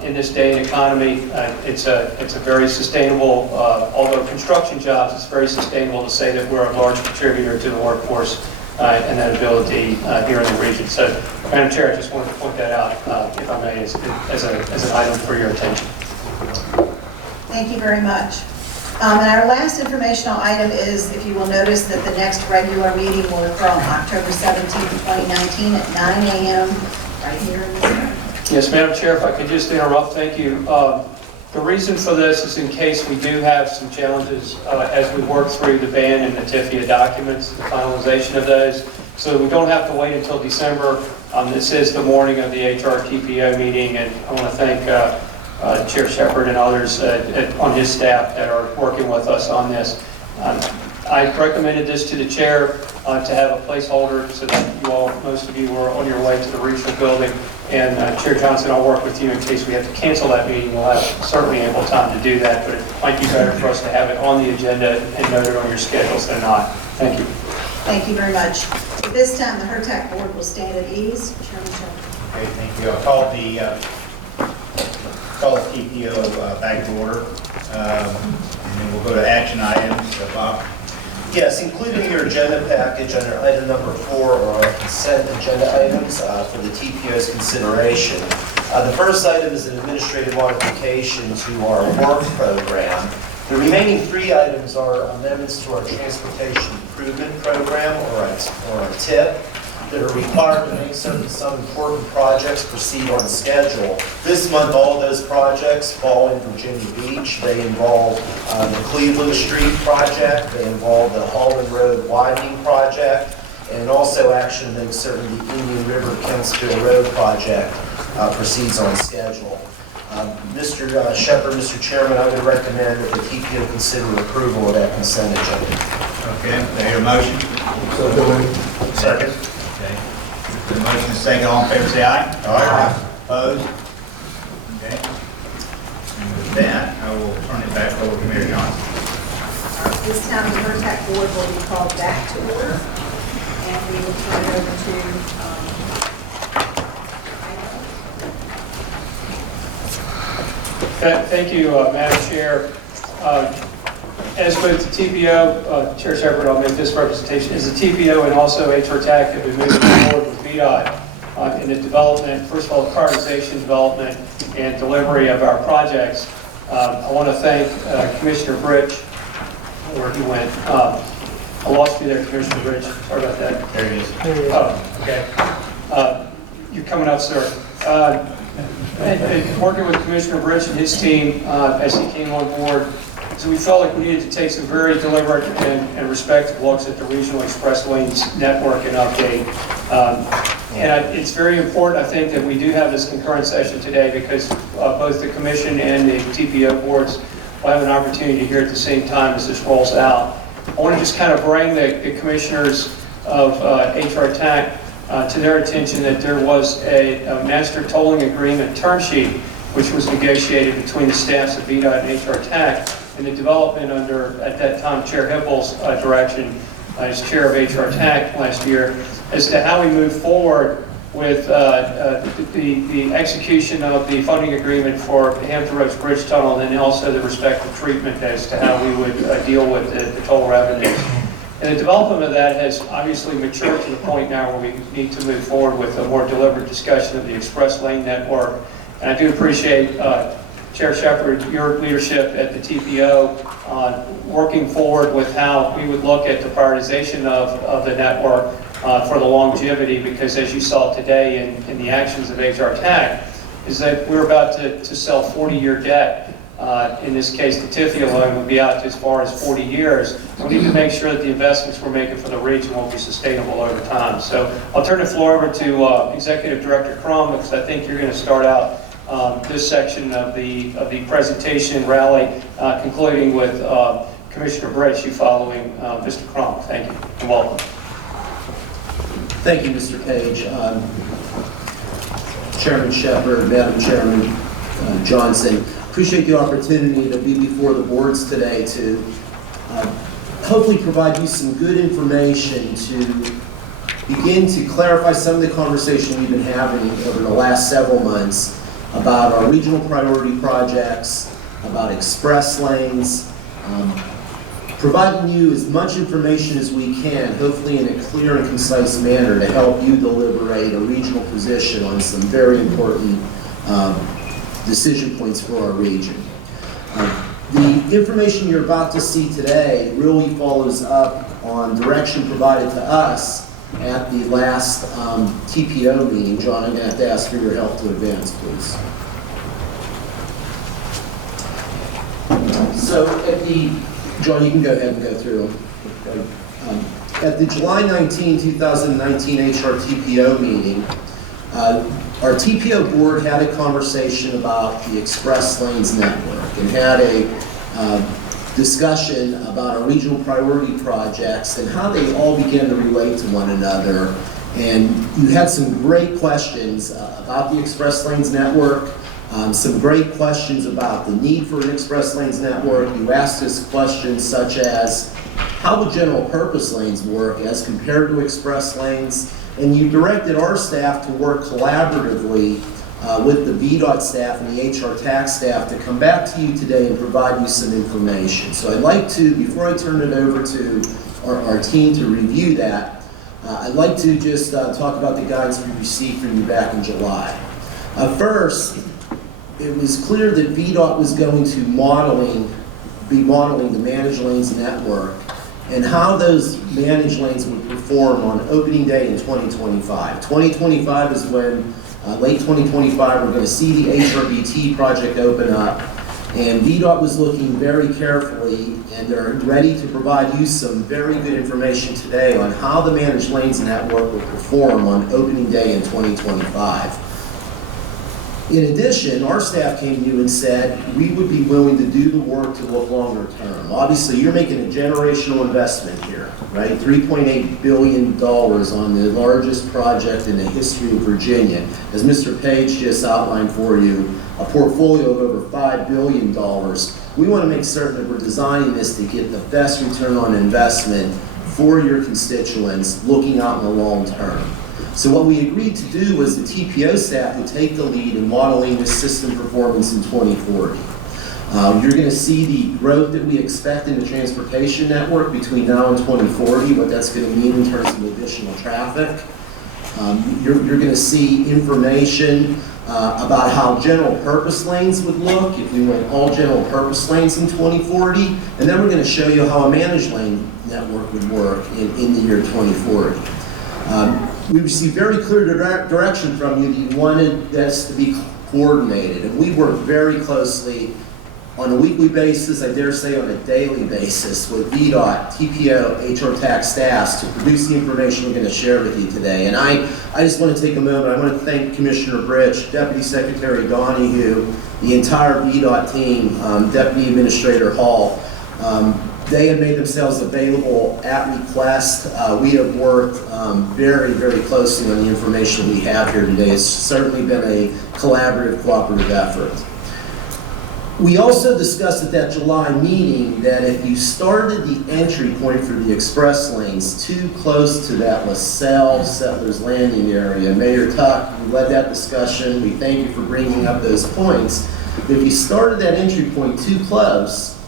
In this day and economy, it's a very sustainable, although construction jobs, it's very sustainable to say that we're a large contributor to the workforce and that ability here in the region. So, Madam Chair, I just wanted to point that out, if I may, as an item for your attention. Thank you very much. And our last informational item is, if you will notice, that the next regular meeting will occur on October 17th, 2019 at 9 a.m. right here in this room. Yes, Madam Chair, if I could just interrupt, thank you. The reason for this is in case we do have some challenges as we work through the ban and the TIFIA documents, the finalization of those, so we don't have to wait until December. This is the morning of the HR TPO meeting, and I want to thank Chair Shepard and others on his staff that are working with us on this. I recommended this to the chair to have a placeholder so that you all, most of you were on your way to the regional building. And Chair Johnson, I'll work with you in case we have to cancel that meeting. We'll have certainly ample time to do that, but it might be better for us to have it on the agenda and noted on your schedules than not. Thank you. Thank you very much. At this time, the HRTAC board will stand at ease. Chairman Shepard. Okay, thank you. I'll call the TPO back to order, and then we'll go to action items. Bob? Yes, including your agenda package under item number 4 are our consent agenda items for the TPO's consideration. The first item is an administrative modification to our work program. The remaining 3 items are amendments to our Transportation Improvement Program, or our TIP, that are required to make certain some important projects proceed on schedule. This month, all of those projects fall in Virginia Beach. They involve the Cleveland Street project, they involve the Holland Road widening project, and also action to make certain the Indian River Kempsville Road project proceeds on schedule. Mr. Shepard, Mr. Chairman, I would recommend that the TPO consider approval of that consent agenda. Okay, do I hear a motion? Second. Okay. The motion is second. All in favor, say aye. Aye. Opposed? Okay. And with that, I will turn it back over to Mayor Johnson. At this time, the HRTAC board will be called back to order, and we will turn it over to Thank you, Madam Chair. As with the TPO, Chair Shepard, I'll make this representation, as the TPO and also HRTAC have been moving forward with VDOT in the development, first of all, prioritization, development, and delivery of our projects. I want to thank Commissioner Bridge, where he went. I lost you there, Commissioner Bridge. Sorry about that. There it is. Oh, okay. You're coming up, sir. And working with Commissioner Bridge and his team as he came on board, so we felt like we needed to take some very deliberate and respectful looks at the regional express lanes network and update. And it's very important, I think, that we do have this concurrent session today because both the commission and the TPO boards will have an opportunity to hear at the same time as this rolls out. I want to just kind of bring the commissioners of HR TAC to their attention that there was a master tolling agreement term sheet which was negotiated between the staffs of VDOT and HR TAC, and the development under, at that time, Chair Hippel's direction as chair of HR TAC last year, as to how we move forward with the execution of the funding agreement for the Hampton Roads Bridge Tunnel, and then also the respective treatment as to how we would deal with the toll revenues. And the development of that has obviously matured to the point now where we need to move forward with a more deliberate discussion of the express lane network. And I do appreciate Chair Shepherd, your leadership at the TPO on working forward with how we would look at the prioritization of the network for the longevity, because as you saw today in the actions of HR TAC, is that we're about to sell 40-year debt. In this case, the TIFIA loan will be out to as far as 40 years. We need to make sure that the investments we're making for the region will be sustainable over time. So I'll turn the floor over to Executive Director Crum, because I think you're going to start out this section of the presentation rally, concluding with Commissioner Bridge, you following Mr. Crum. Thank you and welcome. Thank you, Mr. Page. Chairman Shepherd, Madam Chairman Johnson, appreciate the opportunity to be before the boards today to hopefully provide you some good information to begin to clarify some of the conversation we've been having over the last several months about our regional priority projects, about express lanes, providing you as much information as we can, hopefully in a clear and concise manner, to help you deliberate a regional position on some very important decision points for our region. The information you're about to see today really follows up on direction provided to us at the last TPO meeting. John, I'm going to have to ask for your help to advance, please. So John, you can go ahead and go through them. At the July 19, 2019 HR TPO meeting, our TPO board had a conversation about the express lanes network and had a discussion about our regional priority projects and how they all began to relate to one another. And you had some great questions about the express lanes network, some great questions about the need for an express lanes network. You asked us questions such as, how would general purpose lanes work as compared to express lanes? And you directed our staff to work collaboratively with the VDOT staff and the HR TAC staff to come back to you today and provide you some information. So I'd like to, before I turn it over to our team to review that, I'd like to just talk about the guidance we received from you back in July. First, it was clear that VDOT was going to be modeling the managed lanes network and how those managed lanes would perform on opening day in 2025. 2025 is when, late 2025, we're going to see the HRBT project open up, and VDOT was looking very carefully, and they're ready to provide you some very good information today on how the managed lanes network will perform on opening day in 2025. In addition, our staff came to you and said we would be willing to do the work to look longer term. Obviously, you're making a generational investment here, right? $3.8 billion on the largest project in the history of Virginia. As Mr. Page just outlined for you, a portfolio of over $5 billion. We want to make certain that we're designing this to get the best return on investment for your constituents looking out in the long term. So what we agreed to do was the TPO staff would take the lead in modeling this system performance in 2040. You're going to see the growth that we expect in the transportation network between now and 2040, what that's going to mean in terms of additional traffic. You're going to see information about how general purpose lanes would look if we went all general purpose lanes in 2040. And then we're going to show you how a managed lane network would work in the year 2040. We received very clear direction from you that you wanted this to be coordinated, and we worked very closely on a weekly basis, I dare say on a daily basis, with VDOT, TPO, HR TAC staffs to produce the information we're going to share with you today. And I just want to take a moment, I want to thank Commissioner Bridge, Deputy Secretary Donahue, the entire VDOT team, Deputy Administrator Hall, they have made themselves available at request. We have worked very, very closely on the information we have here today. It's certainly been a collaborative, cooperative effort. We also discussed at that July meeting that if you started the entry point for the express lanes too close to that LaSalle Settlers Landing area, Mayor Tuck, we led that discussion. We thank you for bringing up those points. But if you started that entry point too close,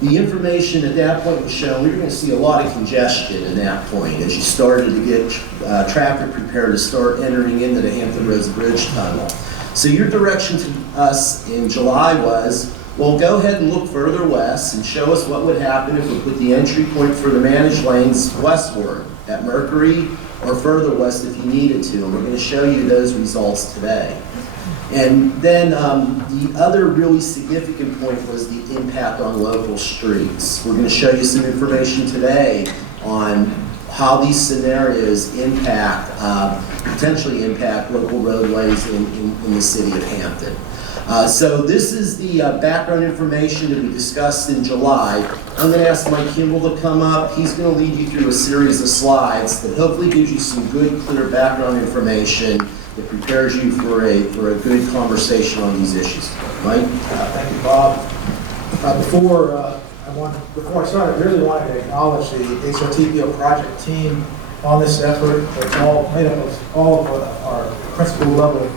the information at that point was shown we were going to see a lot of congestion at that point as you started to get traffic prepared to start entering into the Hampton Roads Bridge Tunnel. So your direction to us in July was, well, go ahead and look further west and show us what would happen if we put the entry point for the managed lanes westward at Mercury or further west if you needed to. And we're going to show you those results today. And then the other really significant point was the impact on local streets. We're going to show you some information today on how these scenarios impact, potentially impact local roadways in the city of Hampton. So this is the background information that we discussed in July. I'm going to ask Mike Kimball to come up. He's going to lead you through a series of slides that hopefully gives you some good, clear background information that prepares you for a good conversation on these issues. Mike? Thank you, Bob. Before I start, I really wanted to acknowledge the HRTPO project team on this effort. It's all made up of all of our principal level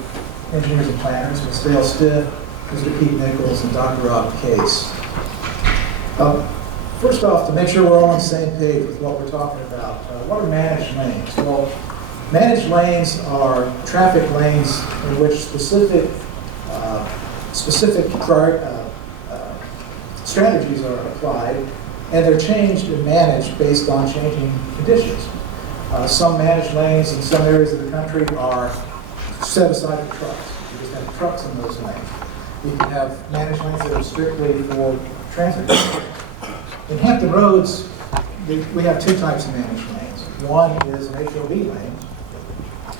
engineers and planners, Mr. Dale Stiff, Mr. Pete Nichols, and Dr. Rob Case. First off, to make sure we're all on the same page with what we're talking about, what are managed lanes? Well, managed lanes are traffic lanes in which specific strategies are applied, and they're changed and managed based on changing conditions. Some managed lanes in some areas of the country are set aside for trucks. You just have trucks in those lanes. You can have managed lanes that are strictly for transit. In Hampton Roads, we have two types of managed lanes. One is an HOV lane,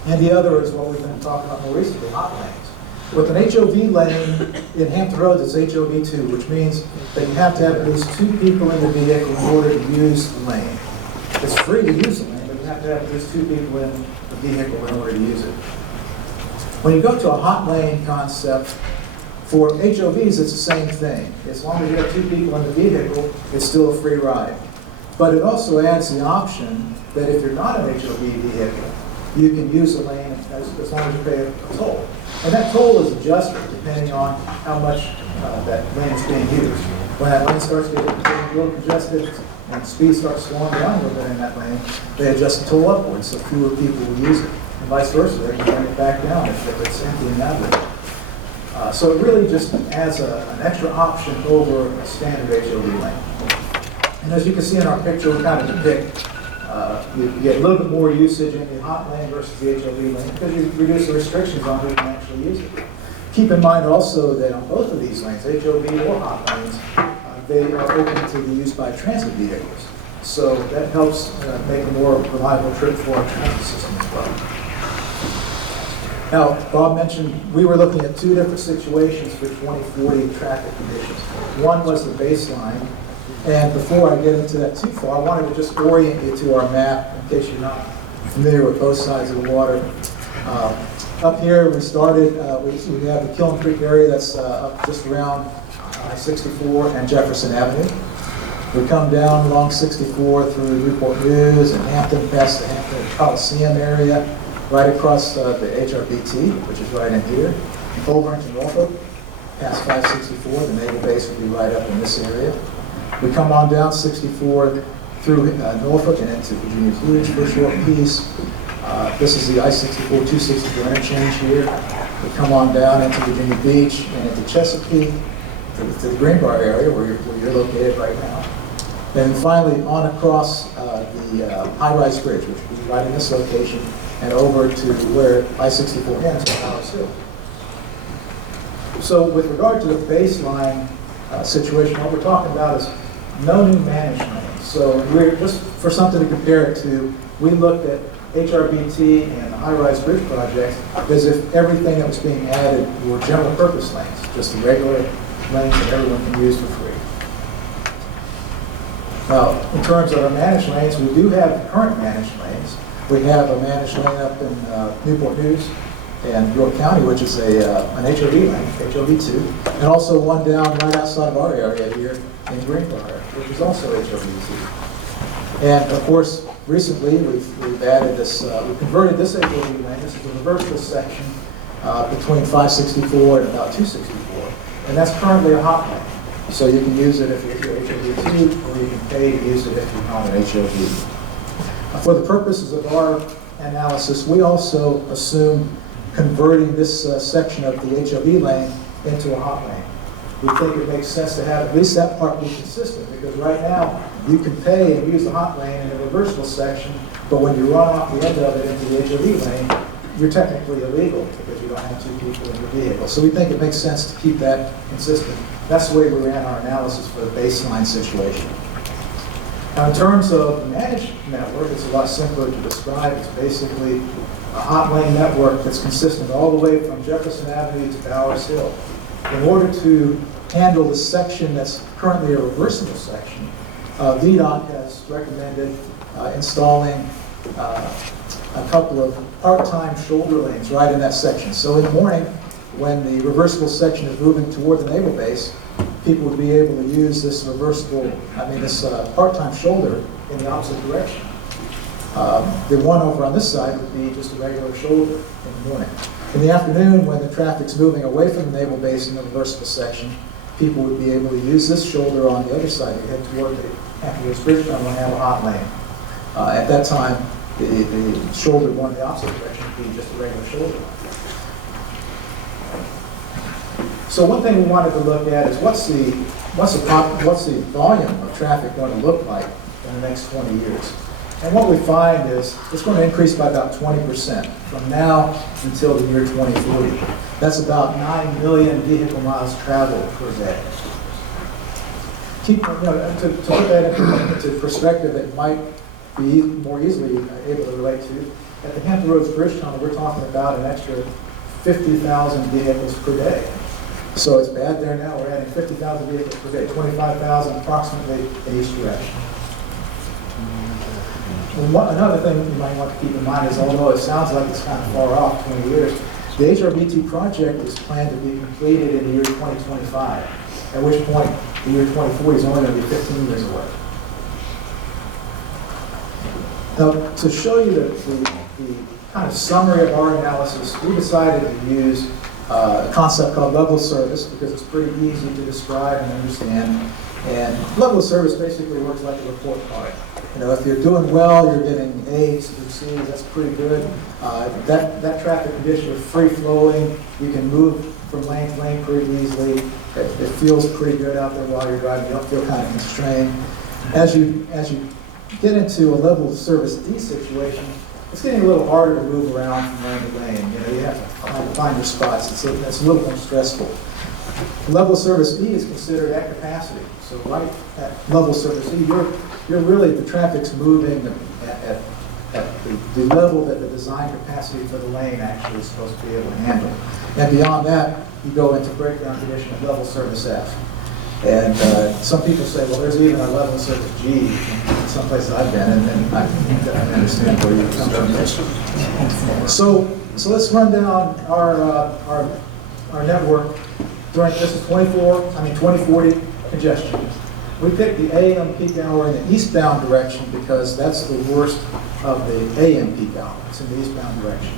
and the other is what we've been talking about more recently, hot lanes. With an HOV lane in Hampton Roads, it's HOV2, which means that you have to have at least two people in the vehicle in order to use the lane. It's free to use the lane, but you have to have at least two people in the vehicle in order to use it. When you go to a hot lane concept, for HOVs, it's the same thing. As long as you have two people in the vehicle, it's still a free ride. But it also adds the option that if you're not an HOV vehicle, you can use the lane as long as you pay a toll. And that toll is adjusted depending on how much that lane is being used. When that lane starts getting a little congested and speed starts slowing down a little bit in that lane, they adjust the toll upwards so fewer people will use it. And vice versa, they can bring it back down if it's empty in that lane. So it really just adds an extra option over a standard HOV lane. And as you can see in our picture, we kind of depict you get a little bit more usage in the hot lane versus the HOV lane because you reduce the restrictions on who can actually use it. Keep in mind also that on both of these lanes, HOV or hot lanes, they are open to be used by transit vehicles. So that helps make a more reliable trip for our transit system as well. Now, Bob mentioned we were looking at two different situations for 2040 traffic conditions. One was the baseline. And before I get into that too far, I wanted to just orient you to our map in case you're not familiar with both sides of the water. Up here, we started, we have the Kiln Creek area that's up just around I-64 and Jefferson Avenue. We come down along 64 through Newport News and Hampton, past the Hampton Coliseum area, right across the HRBT, which is right in here. Over into Norfolk, past 564, the naval base will be right up in this area. We come on down 64 through Norfolk and into Virginia Beach for a short piece. This is the I-64, 264 interchange here. We come on down into Virginia Beach and into Chesapeake, to the Greenbrier area where you're located right now. Then finally on across the high-rise bridge, which will be right in this location, and over to where I-64 ends at Powers Hill. So with regard to the baseline situation, what we're talking about is no new managed lanes. So we're just for something to compare it to, we looked at HRBT and the high-rise bridge projects as if everything that was being added were general purpose lanes, just the regular lanes that everyone can use for free. Now, in terms of our managed lanes, we do have current managed lanes. We have a managed lane up in Newport News and York County, which is an HOV lane, HOV2, and also one down right outside of our area here in Greenbrier, which is also HOV2. And of course, recently we've added this, we converted this HOV lane. This is a reversible section between 564 and about 264, and that's currently a hot lane. So you can use it if you're HOV2, or you can pay to use it if you're not an HOV. For the purposes of our analysis, we also assume converting this section of the HOV lane into a hot lane. We think it makes sense to have at least that part be consistent, because right now you can pay and use the hot lane in a reversible section, but when you run off the end of it into the HOV lane, you're technically illegal because you don't have two people in your vehicle. So we think it makes sense to keep that consistent. That's the way we ran our analysis for the baseline situation. Now, in terms of the managed network, it's a lot simpler to describe. It's basically a hot lane network that's consistent all the way from Jefferson Avenue to Bowers Hill. In order to handle the section that's currently a reversible section, VDOT has recommended installing a couple of part-time shoulder lanes right in that section. So in the morning, when the reversible section is moving toward the naval base, people would be able to use this part-time shoulder in the opposite direction. The one over on this side would be just a regular shoulder in the morning. In the afternoon, when the traffic's moving away from the naval base in the reversible section, people would be able to use this shoulder on the other side to head toward the Hampton Bridge Terminal and have a hot lane. At that time, the shoulder going in the opposite direction would be just a regular shoulder. So one thing we wanted to look at is what's the volume of traffic going to look like in the next 20 years? And what we find is it's going to increase by about 20% from now until the year 2040. That's about 9 million vehicle miles traveled per day. To put that into perspective, it might be more easily able to relate to. At the Hampton Roads Bridge Tunnel, we're talking about an extra 50,000 vehicles per day. So it's bad there now. We're adding 50,000 vehicles per day, 25,000 approximately in each direction. Another thing you might want to keep in mind is, although it sounds like it's kind of far off, 20 years, the HRBT project is planned to be completed in the year 2025, at which point the year 2040 is only going to be 15 years away. Now, to show you the kind of summary of our analysis, we decided to use a concept called level of service because it's pretty easy to describe and understand. And level of service basically works like a report card. You know, if you're doing well, you're getting A's through C's, that's pretty good. That traffic condition is free flowing. You can move from lane to lane pretty easily. It feels pretty good out there while you're driving. You don't feel kind of constrained. As you get into a level of service D situation, it's getting a little harder to move around from lane to lane. You know, you have to find your spots. It's a little more stressful. Level of service E is considered at capacity. So right at level of service E, you're really, the traffic's moving at the level that the design capacity for the lane actually is supposed to be able to handle. And beyond that, you go into breakdown condition of level service F. And some people say, well, there's even a level service G in some places I've been, and I understand where you come from. So let's run down our network. This is 2040 congestion. We picked the AM peak hour in the eastbound direction because that's the worst of the AM peak hour. It's in the eastbound direction.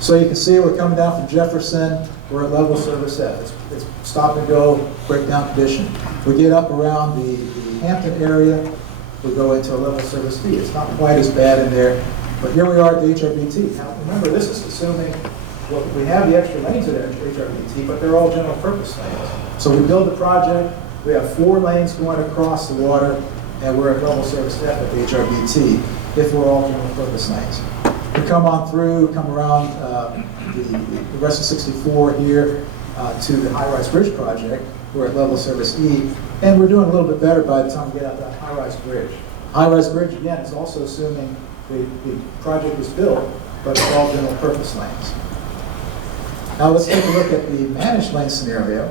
So you can see we're coming down from Jefferson. We're at level service F. It's stop and go, breakdown condition. We get up around the Hampton area. We go into a level service B. It's not quite as bad in there. But here we are at the HRBT. Now remember, this is assuming we have the extra lanes at HRBT, but they're all general purpose lanes. So we build the project. We have 4 lanes going across the water, and we're at level service F at the HRBT if we're all general purpose lanes. We come on through, come around the rest of 64 here to the high-rise bridge project. We're at level service E, and we're doing a little bit better by the time we get out that high-rise bridge. High-rise bridge, again, is also assuming The project was built, but it's all general purpose lanes. Now let's take a look at the managed lane scenario.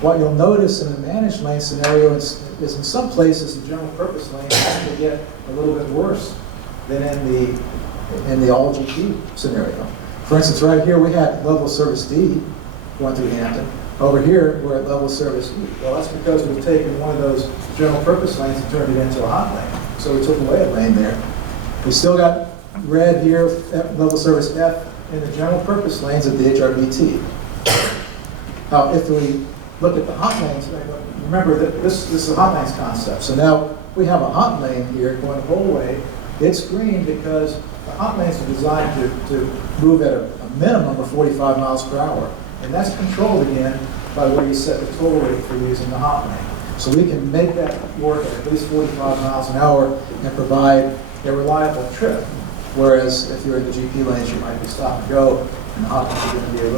What you'll notice in the managed lane scenario is in some places the general purpose lane actually get a little bit worse than in the all GP scenario. For instance, right here we had level service D going through Hampton. Over here we're at level service E. Well, that's because we've taken one of those general purpose lanes and turned it into a hot lane. So we took away a lane there. We still got red here, level service F, in the general purpose lanes at the HRBT. Now, if we look at the hot lanes, remember that this is a hot lanes concept. So now we have a hot lane here going the whole way. It's green because the hot lanes are designed to move at a minimum of 45 miles per hour. And that's controlled again by where you set the toll rate for using the hot lane. So we can make that work at least 45 miles an hour and provide a reliable trip. Whereas if you're in the GP lanes, you might be stop and go, and the hot lanes are going to be a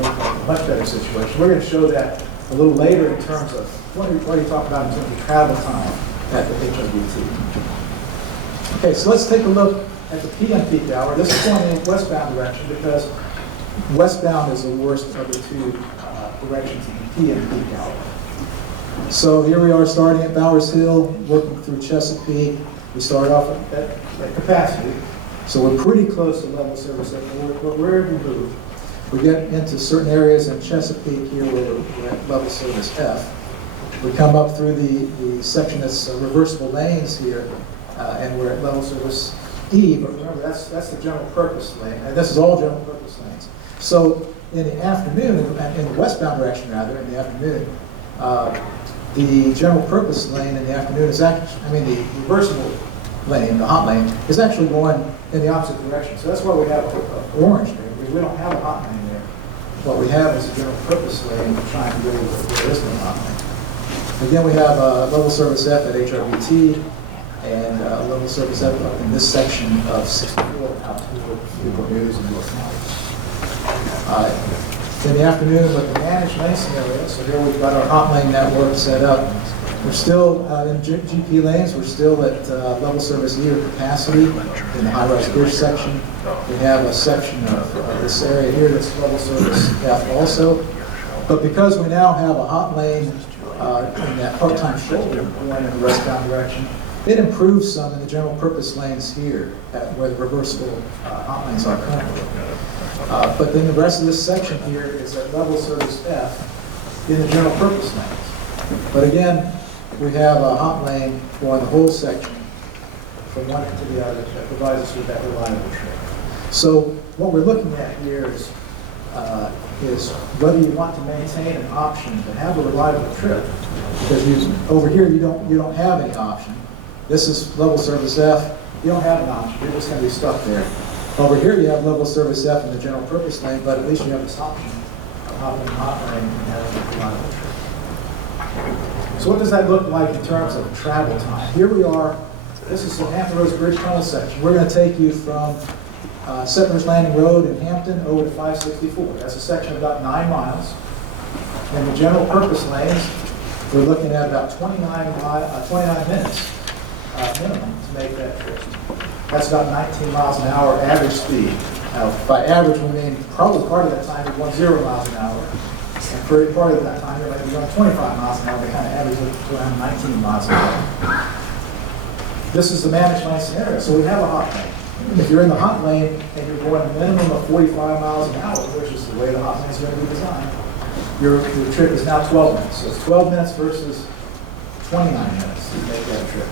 much better situation. We're going to show that a little later in terms of what are you talking about in terms of travel time at the HRBT. Okay, so let's take a look at the PM peak hour. This is going in westbound direction because westbound is the worst of the two directions in the PM peak hour. So here we are starting at Bowers Hill, working through Chesapeake. We start off at capacity. So we're pretty close to level service, but wherever we move, we get into certain areas in Chesapeake here where we're at level service F. We come up through the section that's reversible lanes here, and we're at level service E, but remember, that's the general purpose lane, and this is all general purpose lanes. So in the afternoon, in the westbound direction rather, in the afternoon, the general purpose lane in the afternoon is actually, the reversible lane, the hot lane, is actually going in the opposite direction. So that's why we have an orange there, because we don't have a hot lane there. What we have is a general purpose lane trying to go where there is no hot lane. Again, we have level service F at HRBT and level service F up in this section of 64 out toward Newport News and North County. In the afternoon with the managed lane scenario, so here we've got our hot lane network set up. We're still in GP lanes, we're still at level service E or capacity in the high-rise bridge section. We have a section of this area here that's level service F also. But because we now have a hot lane in that part-time shoulder going in the westbound direction, it improves some in the general purpose lanes here at where the reversible hot lanes are currently. But then the rest of this section here is at level service F in the general purpose lanes. But again, we have a hot lane going the whole section from one end to the other that provides us with that reliable trip. So what we're looking at here is whether you want to maintain an option to have a reliable trip, because over here you don't have any option. This is level service F. You don't have an option. You're just going to be stuck there. Over here you have level service F in the general purpose lane, but at least you have this option of hopping the hot lane and having a reliable trip. So what does that look like in terms of travel time? Here we are. This is the Hampton Roads Bridge Tunnel section. We're going to take you from Settlers Landing Road in Hampton over to 564. That's a section of about 9 miles. In the general purpose lanes, we're looking at about 29 minutes minimum to make that trip. That's about 19 miles an hour average speed. Now, by average, we mean probably part of that time you're going 0 miles an hour. And for part of that time, you're maybe going 25 miles an hour. They kind of average it around 19 miles an hour. This is the managed lane scenario. So we have a hot lane. If you're in the hot lane and you're going a minimum of 45 miles an hour, which is the way the hot lane is going to be designed, your trip is now 12 minutes. So it's 12 minutes versus 29 minutes to make that trip.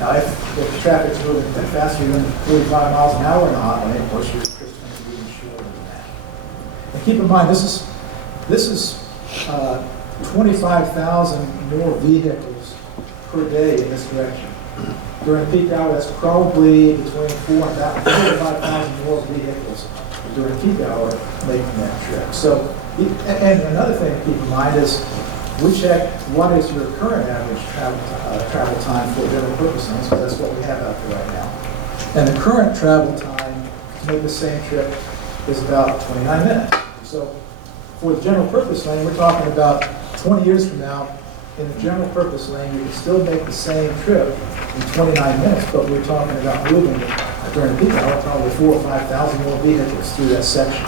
Now, if the traffic's moving faster than 45 miles an hour in the hot lane, of course, your trip's going to be even shorter than that. And keep in mind, this is 25,000 more vehicles per day in this direction. During peak hour, that's probably between 4,000 and 45,000 more vehicles during peak hour making that trip. So, and another thing to keep in mind is we check what is your current average travel time for general purpose lanes, because that's what we have out there right now. And the current travel time to make the same trip is about 29 minutes. So for the general purpose lane, we're talking about 20 years from now, in the general purpose lane, you can still make the same trip in 29 minutes, but we're talking about moving during the peak hour, probably 4,000 or 5,000 more vehicles through that section.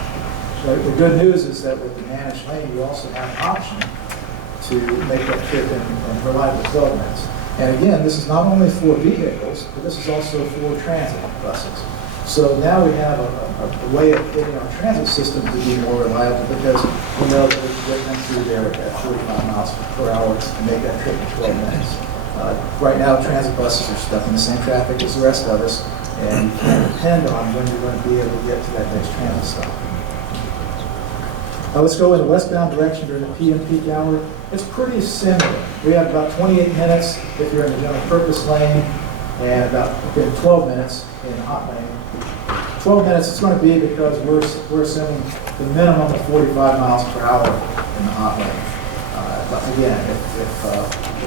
But the good news is that with the managed lane, you also have an option to make that trip in reliable 12 minutes. And again, this is not only for vehicles, but this is also for transit buses. So now we have a way of getting our transit system to be more reliable because we know that we can get them through there at 45 miles per hour to make that trip in 12 minutes. Right now, transit buses are stuck in the same traffic as the rest of us, and you can't depend on when you're going to be able to get to that next transit stop. Let's go in the westbound direction during the PM peak hour. It's pretty similar. We have about 28 minutes if you're in the general purpose lane, and about 12 minutes in the hot lane. 12 minutes it's going to be because we're assuming the minimum of 45 miles per hour in the hot lane. But again, if the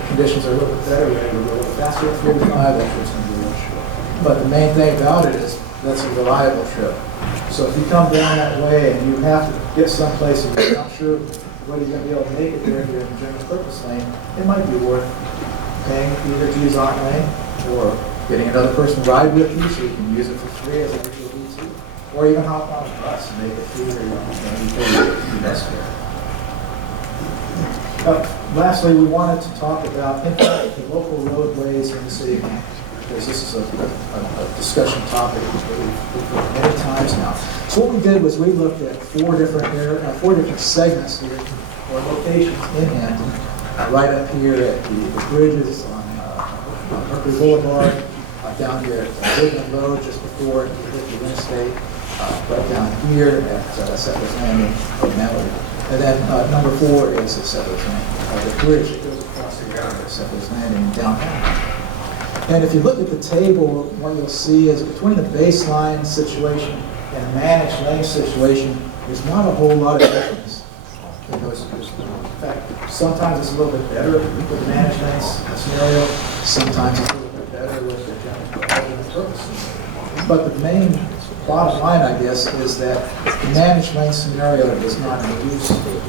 conditions are a little bit better, we're able to go a little faster at 45, that's what's going to be a little short. But the main thing about it is that's a reliable trip. So if you come down that way and you have to get someplace and you're not sure whether you're going to be able to make it there if you're in the general purpose lane, it might be worth paying either to use hot lane or getting another person to ride with you so you can use it for free as a HOV2, or even hop on a bus and make it through there before you get to the best here. Lastly, we wanted to talk about impact to local roadways in the city of Hampton, because this is a discussion topic that we've heard many times now. So what we did was we looked at four different segments here, or locations in Hampton, right up here at the bridges on Berkeley Boulevard, down here at Woodland Road just before you hit the interstate, right down here at Settlers Landing, Melody. And then number 4 is at Settlers Landing, the bridge that goes across the river at Settlers Landing downtown. And if you look at the table, what you'll see is between the baseline situation and the managed lane situation, there's not a whole lot of difference in those two. In fact, sometimes it's a little bit better with the managed lane scenario, sometimes it's a little bit better with the general purpose. But the main bottom line, I guess, is that the managed lane scenario does not induce the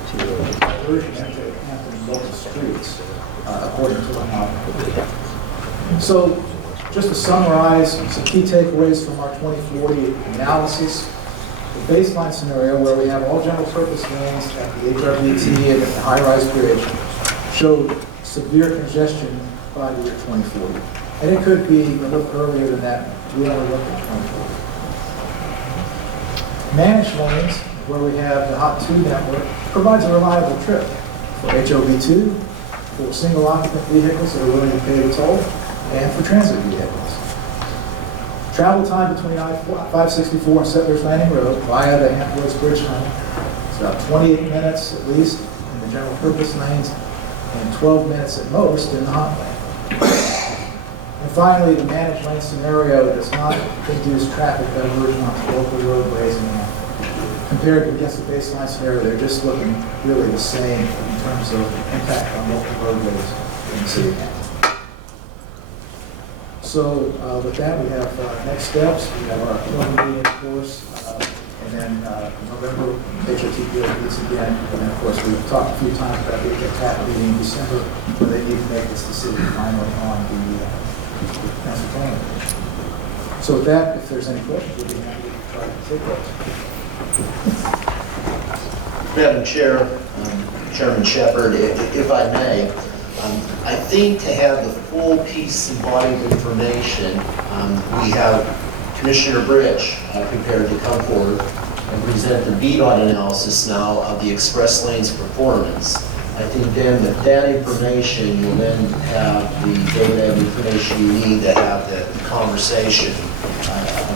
diversion into Hampton local streets, according to the model. So, just to summarize some key takeaways from our 2040 analysis, the baseline scenario where we have all general purpose lanes at the HRVT and at the high-rise bridge showed severe congestion by the year 2040. And it could be a little earlier than that. We only looked at 2040. Managed lanes, where we have the Hot 2 network, provides a reliable trip for HOV2, for single occupant vehicles that are willing to pay the toll, and for transit vehicles. Travel time between I-564 and Settlers Landing Road via the Hampton Roads Bridge Tunnel is about 28 minutes at least in the general purpose lanes and 12 minutes at most in the hot lane. And finally, the managed lane scenario does not induce traffic diversion onto local roadways in Hampton. Compared against the baseline scenario, they're just looking really the same in terms of impact on local roadways in the city of Hampton. So with that, we have next steps. We have our committee meeting, of course, and then November, HRTPO meets again. And then, of course, we've talked a few times about the HRTAP meeting in December, where they need to make this decision finally on the master plan. So with that, if there's any questions, we'll be happy to try to take those. Madam Chair, Chairman Shepherd, if I may, I think to have the full piece and body of information, we have Commissioner Bridge prepared to come forward and present the VDOT analysis now of the express lanes performance. I think then with that information, you'll then have the data and information you need to have the conversation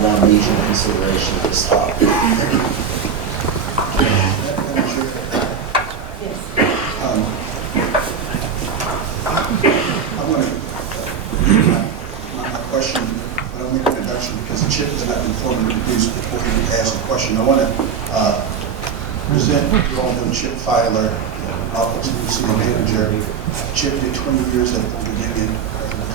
around regional consideration of this topic. Question, but I'll make an introduction because the chip has not been formally introduced before we ask a question. I want to present your all new Chip Filer, Office of the City Manager. Chip did 20 years at Old Dominion,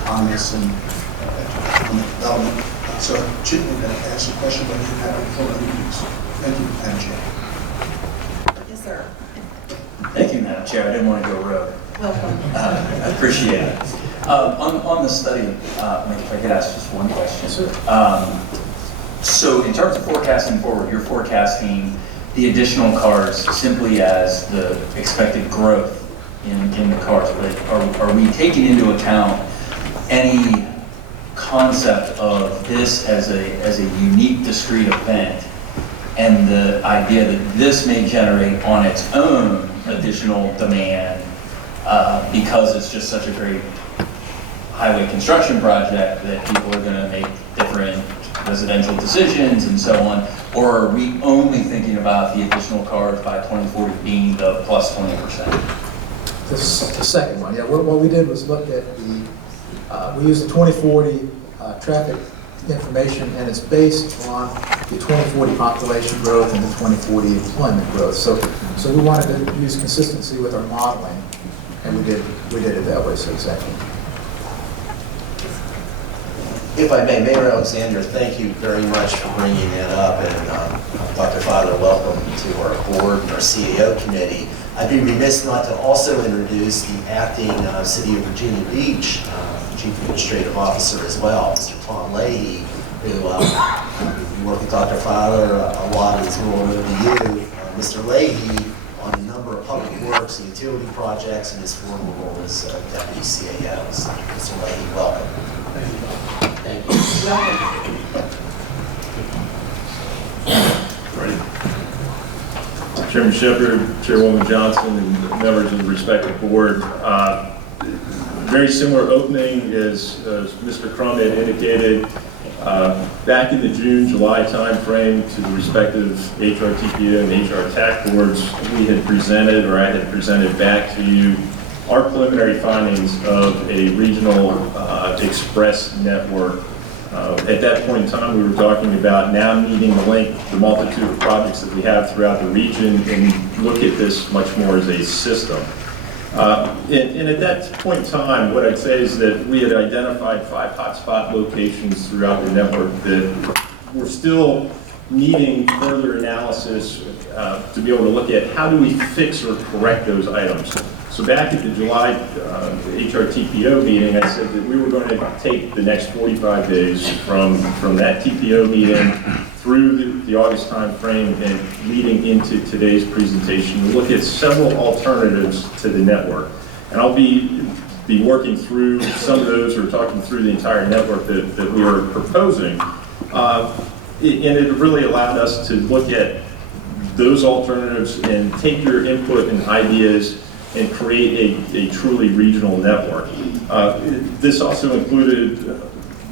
economist and economic development. So Chip will ask a question, but you have it formally introduced. Thank you, Madam Chair. Yes, sir. Thank you, Madam Chair. I didn't want to go rogue. Welcome. I appreciate it. On the study, if I could ask just one question. Sure. So in terms of forecasting forward, you're forecasting the additional cars simply as the expected growth in the cars, but are we taking into account any concept of this as a unique, discrete event, and the idea that this may generate on its own additional demand because it's just such a great highway construction project that people are going to make different residential decisions and so on? Or are we only thinking about the additional cars by 2040 being the plus 20%? The second one, yeah. What we did was look at we used the 2040 traffic information, and it's based on the 2040 population growth and the 2040 employment growth. So we wanted to use consistency with our modeling, and we did it that way. So exactly. If I may, Mayor Alexander, thank you very much for bringing that up, and Dr. Feiler, welcome to our board and our CEO committee. I'd be remiss not to also introduce the acting City of Virginia Beach Chief Administrative Officer as well, Mr. Tom Leahy, who you work with Dr. Feiler a lot and is rolling over to you. Mr. Leahy on a number of public works and utility projects in his former role as Deputy CAO. So, Mr. Leahy, welcome. Thank you. Chairman Shepherd, Chairwoman Johnson, and members of the respective board. Very similar opening as Mr. Crum had indicated. Back in the June-July timeframe to the respective HRTPO and HR TAC boards, we had presented, or I had presented back to you, our preliminary findings of a regional express network. At that point in time, we were talking about now needing to link the multitude of projects that we have throughout the region and look at this much more as a system. And at that point in time, what I'd say is that we had identified 5 hotspot locations throughout the network that were still needing further analysis to be able to look at how do we fix or correct those items. So back at the July HRTPO meeting, I said that we were going to take the next 45 days from that TPO meeting through the August time frame and leading into today's presentation to look at several alternatives to the network. And I'll be working through some of those, or talking through the entire network that we are proposing. And it really allowed us to look at those alternatives and take your input and ideas and create a truly regional network. This also included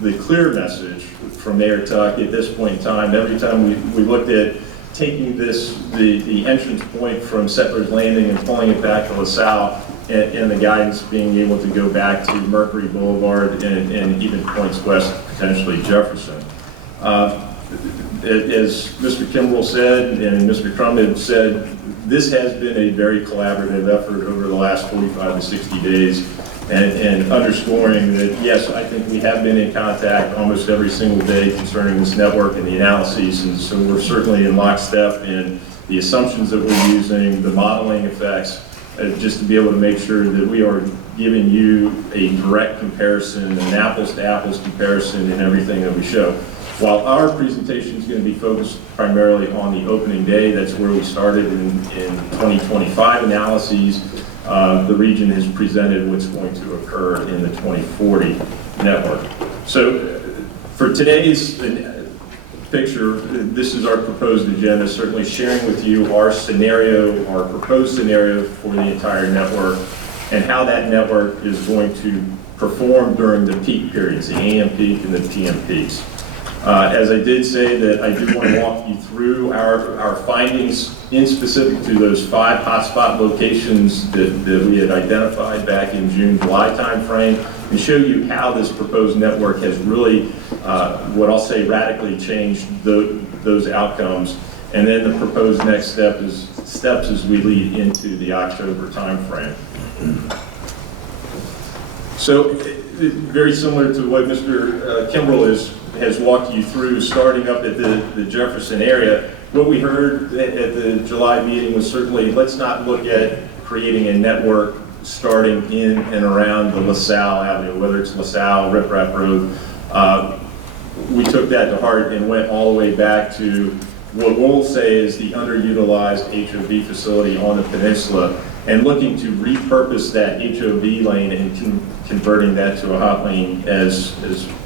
the clear message from Mayor Tuck at this point in time. Every time we looked at taking the entrance point from Settlers Landing and pulling it back to LaSalle, and the guidance being able to go back to Mercury Boulevard and even points west, potentially Jefferson. As Mr. Kimbrell said, and Mr. Crum had said, this has been a very collaborative effort over the last 45 to 60 days, and underscoring that, yes, I think we have been in contact almost every single day concerning this network and the analyses, and so we're certainly in lockstep in the assumptions that we're using, the modeling effects, just to be able to make sure that we are giving you a direct comparison, an apples-to-apples comparison in everything that we show. While our presentation is going to be focused primarily on the opening day, that's where we started in 2025 analyses, the region has presented what's going to occur in the 2040 network. So for today's picture, this is our proposed agenda, certainly sharing with you our scenario, our proposed scenario for the entire network, and how that network is going to perform during the peak periods, the AM peak and the PM peaks. As I did say, that I do want to walk you through our findings in specific to those 5 hotspot locations that we had identified back in June-July timeframe, and show you how this proposed network has really, what I'll say, radically changed those outcomes. And then the proposed next steps as we lead into the October timeframe. So very similar to what Mr. Kimbrell has walked you through, starting up at the Jefferson area. What we heard at the July meeting was certainly, let's not look at creating a network starting in and around the LaSalle Avenue, whether it's LaSalle, Rip Rap Road. we took that to heart and went all the way back to what we'll say is the underutilized HOV facility on the peninsula, and looking to repurpose that HOV lane and converting that to a hot lane, as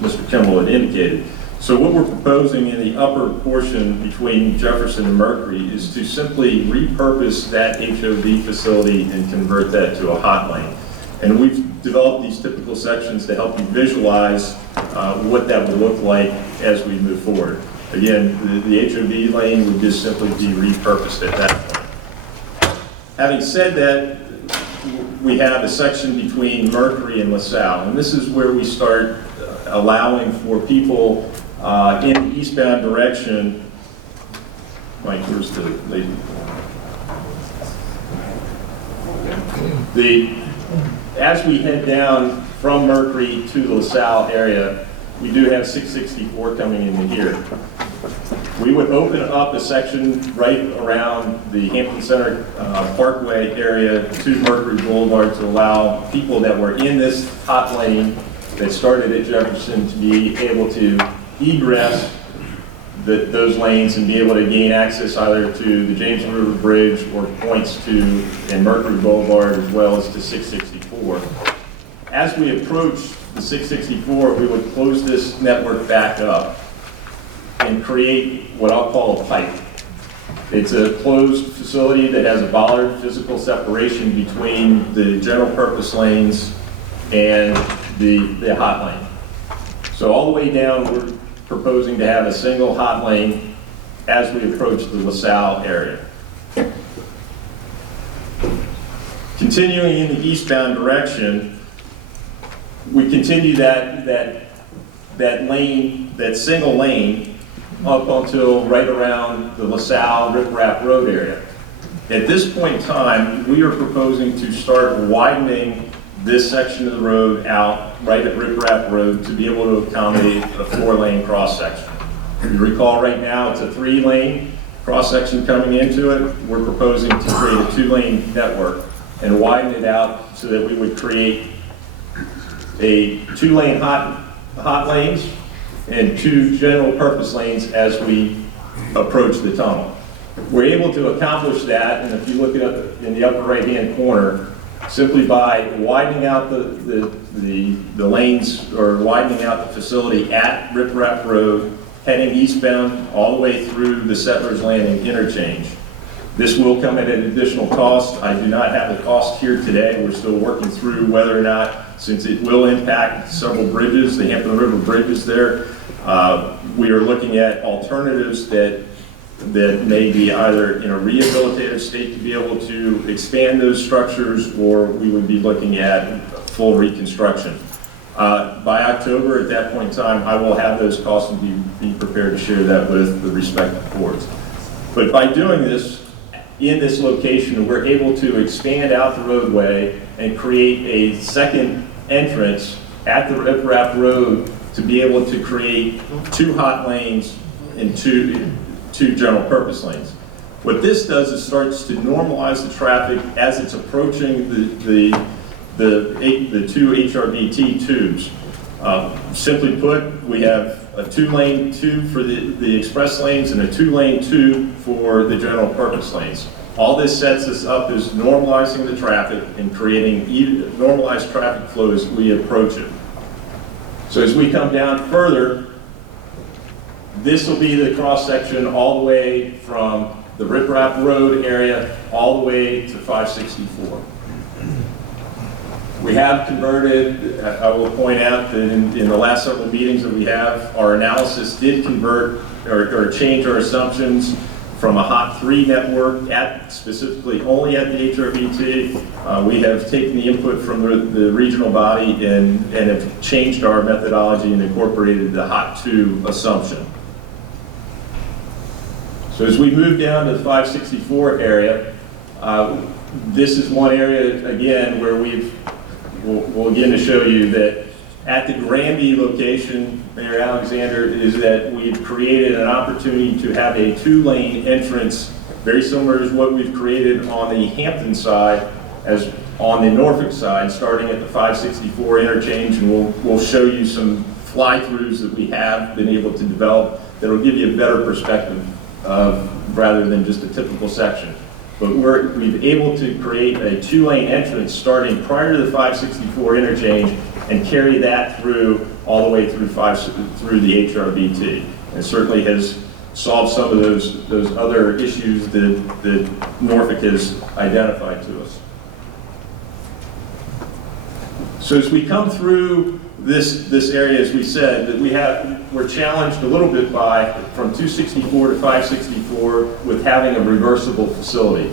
Mr. Kimball had indicated. So what we're proposing in the upper portion between Jefferson and Mercury is to simply repurpose that HOV facility and convert that to a hot lane. And we've developed these typical sections to help you visualize what that would look like as we move forward. Again, the HOV lane would just simply be repurposed at that point. Having said that, we have a section between Mercury and LaSalle, and this is where we start allowing for people in the eastbound direction. Mike, where's the as we head down from Mercury to the LaSalle area, we do have 664 coming into here. We would open up a section right around the Hampton Center Parkway area to Mercury Boulevard to allow people that were in this hot lane that started at Jefferson to be able to egress those lanes and be able to gain access either to the James River Bridge or points to in Mercury Boulevard as well as to 664. As we approach the 664, we would close this network back up and create what I'll call a pipe. It's a closed facility that has a bollard physical separation between the general purpose lanes and the hot lane. So all the way down, we're proposing to have a single hot lane as we approach the LaSalle area. Continuing in the eastbound direction, we continue that lane, that single lane, up until right around the LaSalle Riprap Road area. At this point in time, we are proposing to start widening this section of the road out right at Riprap Road to be able to accommodate a 4-lane cross-section. If you recall, right now it's a 3-lane cross-section coming into it. We're proposing to create a 2-lane network and widen it out so that we would create a 2-lane hot lanes and 2 general purpose lanes as we approach the tunnel. We're able to accomplish that, and if you look at in the upper right-hand corner, simply by widening out the lanes or widening out the facility at Riprap Road, heading eastbound all the way through the Settlers Landing interchange. This will come at an additional cost. I do not have the cost here today. We're still working through whether or not, since it will impact several bridges, the Hampton River bridges there, we are looking at alternatives that may be either in a rehabilitative state to be able to expand those structures, or we would be looking at full reconstruction. By October, at that point in time, I will have those costs and be prepared to share that with the respective boards. But by doing this, in this location, we're able to expand out the roadway and create a second entrance at the Riprap Road to be able to create 2 hot lanes and two general purpose lanes. What this does is starts to normalize the traffic as it's approaching the 2 HRBT tubes. Simply put, we have a 2-lane tube for the express lanes and a 2-lane tube for the general purpose lanes. All this sets us up as normalizing the traffic and creating normalized traffic flow as we approach it. So as we come down further, this will be the cross-section all the way from the Riprap Road area all the way to 564. We have converted, I will point out that in the last several meetings that we have, our analysis did convert or change our assumptions from a Hot 3 network specifically only at the HRBT. We have taken the input from the regional body and have changed our methodology and incorporated the Hot 2 assumption. So as we move down to the 564 area, this is one area, again, where we'll again to show you that at the Granby location, Mayor Alexander, is that we've created an opportunity to have a 2-lane entrance, very similar to what we've created on the Hampton side as on the Norfolk side, starting at the 564 interchange, and we'll show you some fly-throughs that we have been able to develop that will give you a better perspective rather than just a typical section. But we've able to create a 2-lane entrance starting prior to the 564 interchange and carry that through all the way through the HRBT. And certainly has solved some of those other issues that Norfolk has identified to us. So as we come through this area, as we said, that we're challenged a little bit from 264 to 564 with having a reversible facility.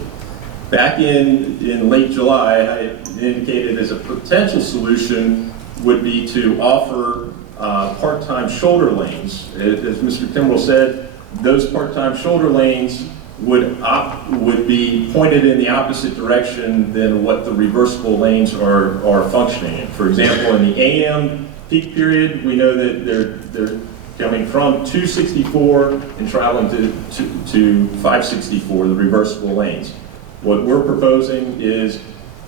Back in late July, I indicated as a potential solution would be to offer part-time shoulder lanes. As Mr. Kimbrell said, those part-time shoulder lanes would be pointed in the opposite direction than what the reversible lanes are functioning in. For example, in the AM peak period, we know that they're coming from 264 and traveling to 564, the reversible lanes. What we're proposing is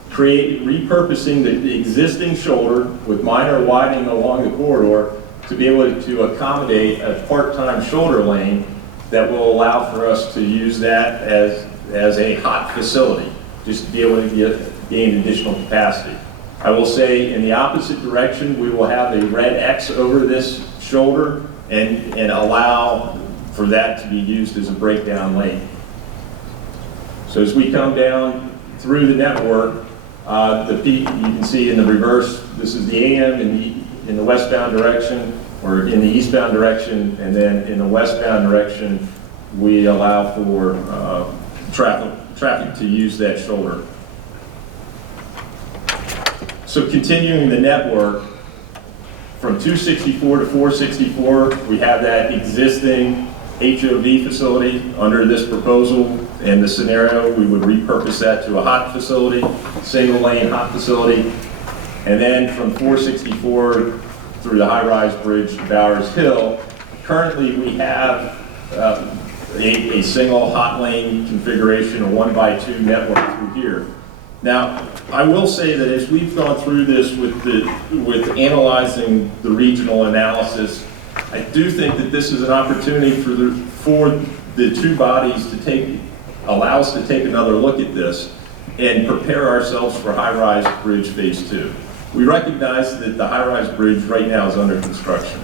repurposing the existing shoulder with minor widening along the corridor to be able to accommodate a part-time shoulder lane that will allow for us to use that as a hot facility, just to be able to gain additional capacity. I will say in the opposite direction, we will have a red X over this shoulder and allow for that to be used as a breakdown lane. So as we come down through the network, the peak you can see in the reverse, this is the AM in the westbound direction, or in the eastbound direction, and then in the westbound direction, we allow for traffic to use that shoulder. So continuing the network, from 264 to 464, we have that existing HOV facility. Under this proposal and the scenario, we would repurpose that to a hot facility, single lane hot facility. And then from 464 through the high-rise bridge to Bowers Hill, currently we have a single hot lane configuration, a 1x2 network through here. Now, I will say that as we've gone through this with analyzing the regional analysis, I do think that this is an opportunity for the two bodies to allow us to take another look at this and prepare ourselves for high-rise bridge phase 2. We recognize that the high-rise bridge right now is under construction.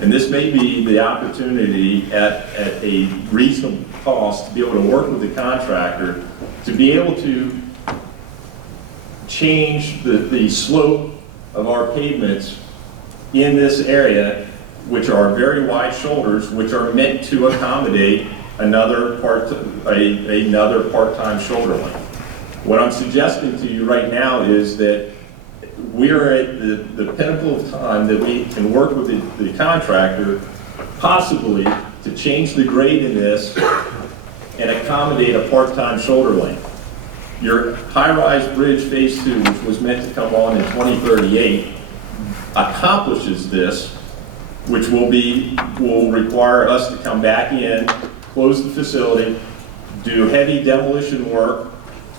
And this may be the opportunity at a reasonable cost to be able to work with the contractor to be able to change the slope of our pavements in this area, which are very wide shoulders, which are meant to accommodate another part-time shoulder lane. What I'm suggesting to you right now is that we're at the pinnacle of time that we can work with the contractor, possibly to change the grade in this and accommodate a part-time shoulder lane. Your high-rise bridge phase 2, which was meant to come on in 2038, accomplishes this, which will require us to come back in, close the facility, do heavy demolition work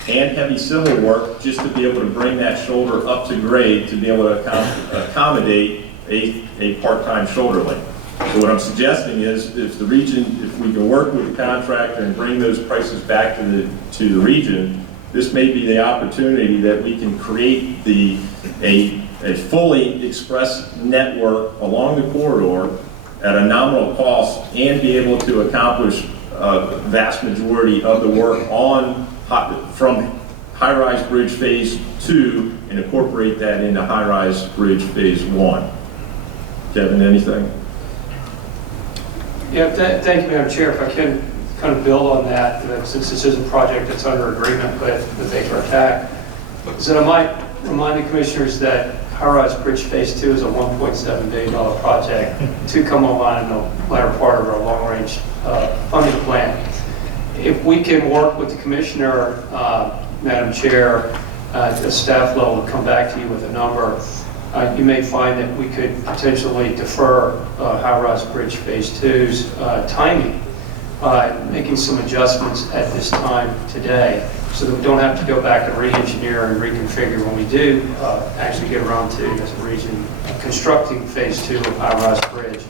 and heavy civil work just to be able to bring that shoulder up to grade to be able to accommodate a part-time shoulder lane. So what I'm suggesting is if we can work with the contractor and bring those prices back to the region, this may be the opportunity that we can create a fully express network along the corridor at a nominal cost and be able to accomplish a vast majority of the work from high-rise bridge phase 2 and incorporate that into high-rise bridge phase 1. Kevin, anything? Yeah, thank you, Madam Chair. If I can kind of build on that, since this is a project that's under agreement with HR TAC, so I might remind the commissioners that high-rise bridge phase 2 is a $1.7 billion project to come online in the latter part of our long-range funding plan. If we can work with the commissioner, Madam Chair, at the staff level, come back to you with a number, you may find that we could potentially defer high-rise bridge phase 2's timing by making some adjustments at this time today so that we don't have to go back and re-engineer and reconfigure when we do actually get around to, as a region, constructing Phase 2 of High-Rise Bridge.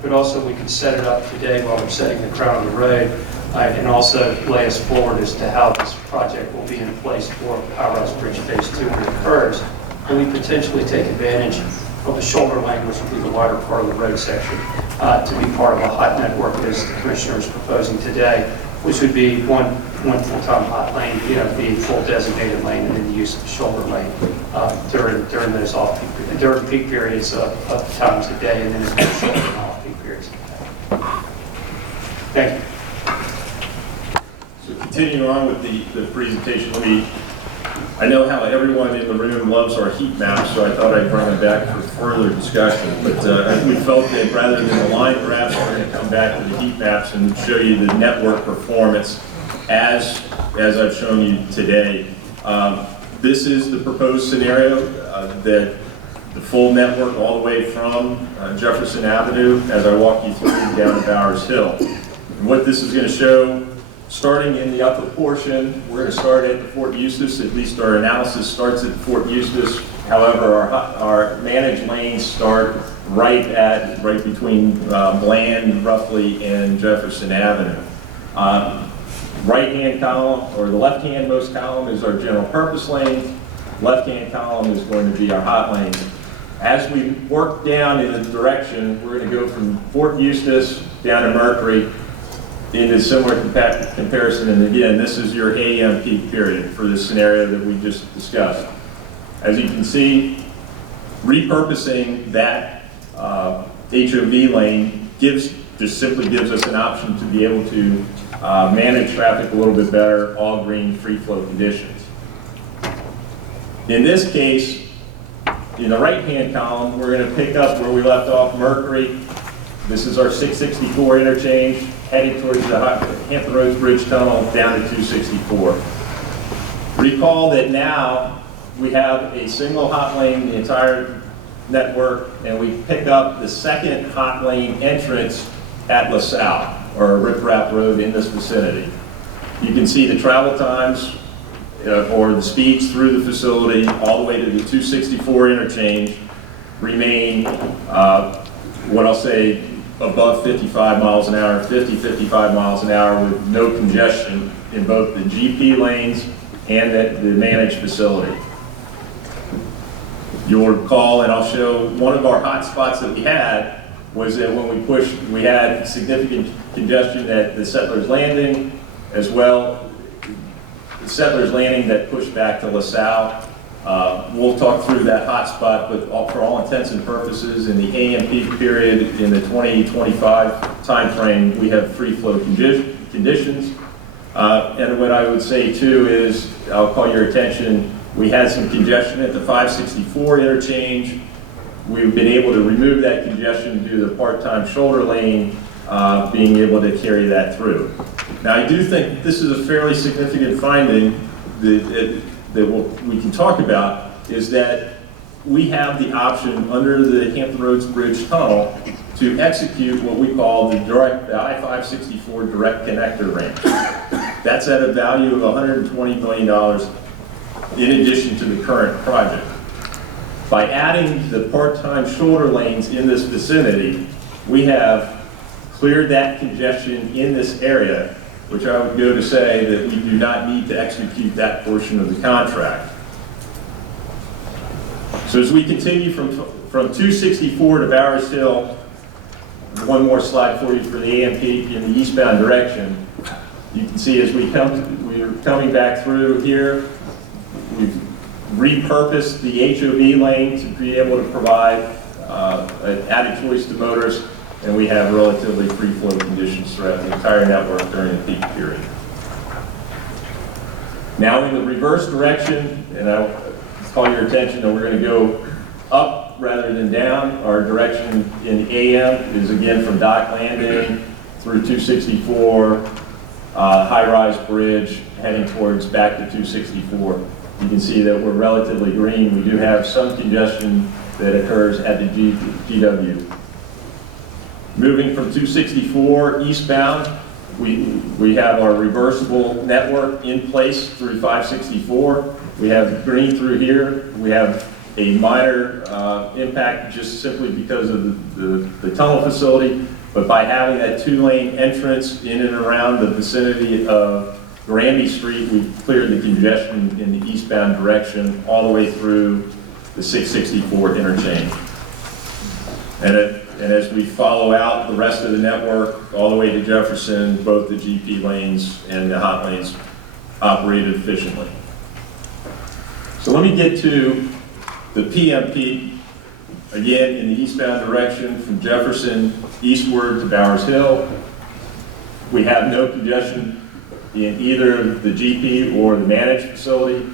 But also, we can set it up today while we're setting the crown of the road, and also lay us forward as to how this project will be in place for High-Rise Bridge Phase 2 when it occurs. And we potentially take advantage of the shoulder lane, which will be the wider part of the road section, to be part of a hot network as the commissioner is proposing today, which would be one full-time hot lane, the full designated lane, and then the use of the shoulder lane during those off-peak, during peak periods of times of day, and then the shoulder and off-peak periods of the day. Thank you. So continuing on with the presentation, I know how everyone in the room loves our heat maps, so I thought I'd bring it back for further discussion. But we felt that rather than the line graphs, we're going to come back to the heat maps and show you the network performance as I've shown you today. This is the proposed scenario that the full network all the way from Jefferson Avenue, as I walk you through down to Bowers Hill. And what this is going to show, starting in the upper portion, we're going to start at Fort Eustis. At least our analysis starts at Fort Eustis. However, our managed lanes start right between Bland, roughly, and Jefferson Avenue. Right-hand column, or the left-hand most column, is our general purpose lane. Left-hand column is going to be our hot lane. As we work down in the direction, we're going to go from Fort Eustis down to Mercury, in a similar comparison, and again, this is your AM peak period for this scenario that we just discussed. As you can see, repurposing that HOV lane just simply gives us an option to be able to manage traffic a little bit better, all green, free flow conditions. In this case, in the right-hand column, we're going to pick up where we left off Mercury. This is our 664 interchange, heading towards the Hampton Roads Bridge Tunnel down to 264. Recall that now we have a single hot lane in the entire network, and we pick up the second hot lane entrance at LaSalle, or Rip Rap Road in this vicinity. You can see the travel times or the speeds through the facility all the way to the 264 interchange remain, what I'll say, above 55 miles an hour, 55 miles an hour with no congestion in both the GP lanes and the managed facility. You'll recall, and I'll show, one of our hot spots that we had was that when we pushed, we had significant congestion at the Settlers Landing, as well, the Settlers Landing that pushed back to LaSalle. We'll talk through that hot spot, but for all intents and purposes, in the AM peak period in the 2025 timeframe, we have free flow conditions. And what I would say too is, I'll call your attention, we had some congestion at the 564 interchange. We've been able to remove that congestion due to the part-time shoulder lane being able to carry that through. Now, I do think this is a fairly significant finding that we can talk about, is that we have the option under the Hampton Roads Bridge Tunnel to execute what we call the I-564 direct connector range. That's at a value of $120 million in addition to the current project. By adding the part-time shoulder lanes in this vicinity, we have cleared that congestion in this area, which I would go to say that we do not need to execute that portion of the contract. So as we continue from 264 to Bowers Hill, one more slide for you for the AM peak in the eastbound direction. You can see as we're coming back through here, we've repurposed the HOV lane to be able to provide an added choice to motorists, and we have relatively free flow conditions throughout the entire network during the peak period. Now in the reverse direction, and I'll call your attention that we're going to go up rather than down. Our direction in AM is again from Dock Landing through 264, High-Rise Bridge, heading towards back to 264. You can see that we're relatively green. We do have some congestion that occurs at the GW. Moving from 264 eastbound, we have our reversible network in place through 564. We have green through here. We have a minor impact just simply because of the tunnel facility, but by having that two-lane entrance in and around the vicinity of Granby Street, we've cleared the congestion in the eastbound direction all the way through the 664 interchange. And as we follow out the rest of the network, all the way to Jefferson, both the GP lanes and the hot lanes operated efficiently. So let me get to the PMP, again, in the eastbound direction from Jefferson eastward to Bowers Hill. We have no congestion in either the GP or the managed facility.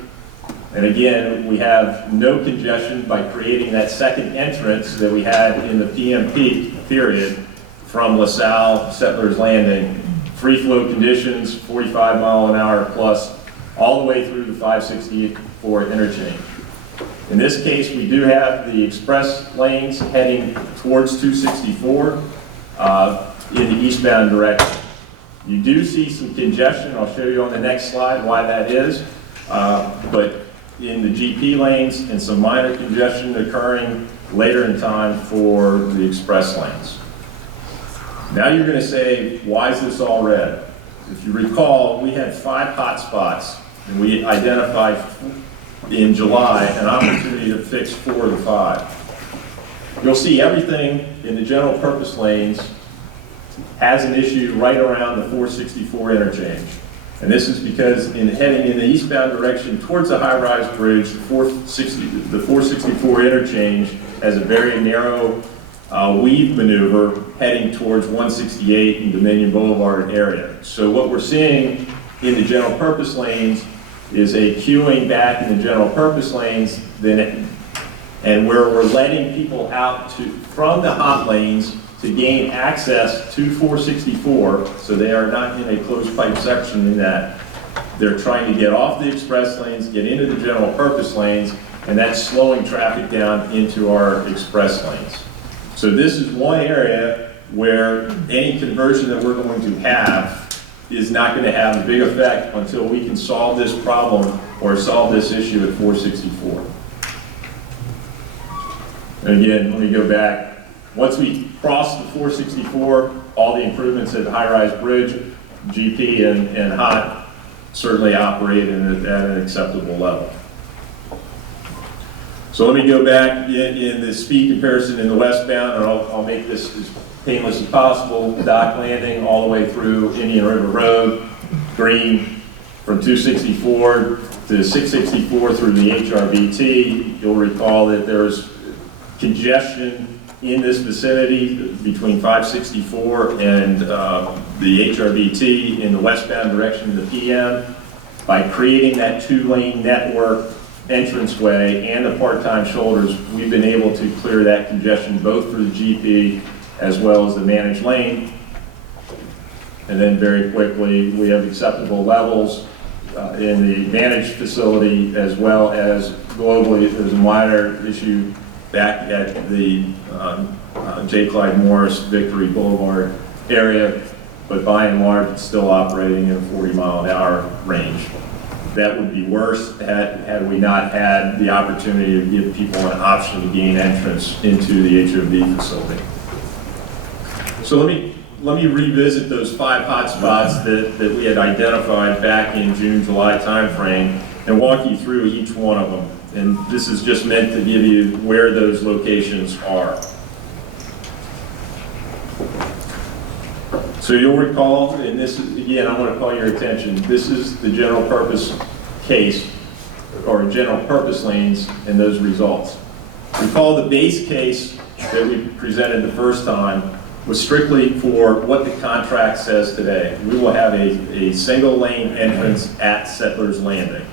And again, we have no congestion by creating that second entrance that we had in the PMP period from LaSalle, Settlers Landing. Free flow conditions, 45 mile an hour plus, all the way through the 564 interchange. In this case, we do have the express lanes heading towards 264 in the eastbound direction. You do see some congestion. I'll show you on the next slide why that is. But in the GP lanes and some minor congestion occurring later in time for the express lanes. Now you're going to say, why is this all red? If you recall, we had 5 hot spots, and we identified in July an opportunity to fix 4 of the 5. You'll see everything in the general purpose lanes has an issue right around the 464 interchange. And this is because in heading in the eastbound direction towards the high-rise bridge, the 464 interchange has a very narrow weave maneuver heading towards 168 and Dominion Boulevard area. So what we're seeing in the general purpose lanes is a queuing back in the general purpose lanes, and where we're letting people out from the hot lanes to gain access to 464, so they are not in a closed pipe section in that. They're trying to get off the express lanes, get into the general purpose lanes, and that's slowing traffic down into our express lanes. So this is one area where any conversion that we're going to have is not going to have a big effect until we can solve this problem or solve this issue at 464. And again, let me go back. Once we cross the 464, all the improvements at High Rise Bridge, GP and HOT certainly operate at an acceptable level. So let me go back in the speed comparison in the westbound, and I'll make this as painless as possible. Dock Landing all the way through Indian River Road, green from 264 to 664 through the HRBT. You'll recall that there's congestion in this vicinity between 564 and the HRBT in the westbound direction of the PM. By creating that 2-lane network entranceway and the part-time shoulders, we've been able to clear that congestion both through the GP as well as the managed lane. And then very quickly, we have acceptable levels in the managed facility as well as globally. There's a minor issue back at the J. Clyde Morris Victory Boulevard area, but by and large, it's still operating in a 40-mile-an-hour range. That would be worse had we not had the opportunity to give people an option to gain entrance into the HOV facility. So let me revisit those 5 hotspots that we had identified back in June, July timeframe and walk you through each one of them. And this is just meant to give you where those locations are. So you'll recall, and this, again, I want to call your attention, this is the general purpose case, or general purpose lanes and those results. Recall the base case that we presented the first time was strictly for what the contract says today. We will have a single lane entrance at Settlers Landing.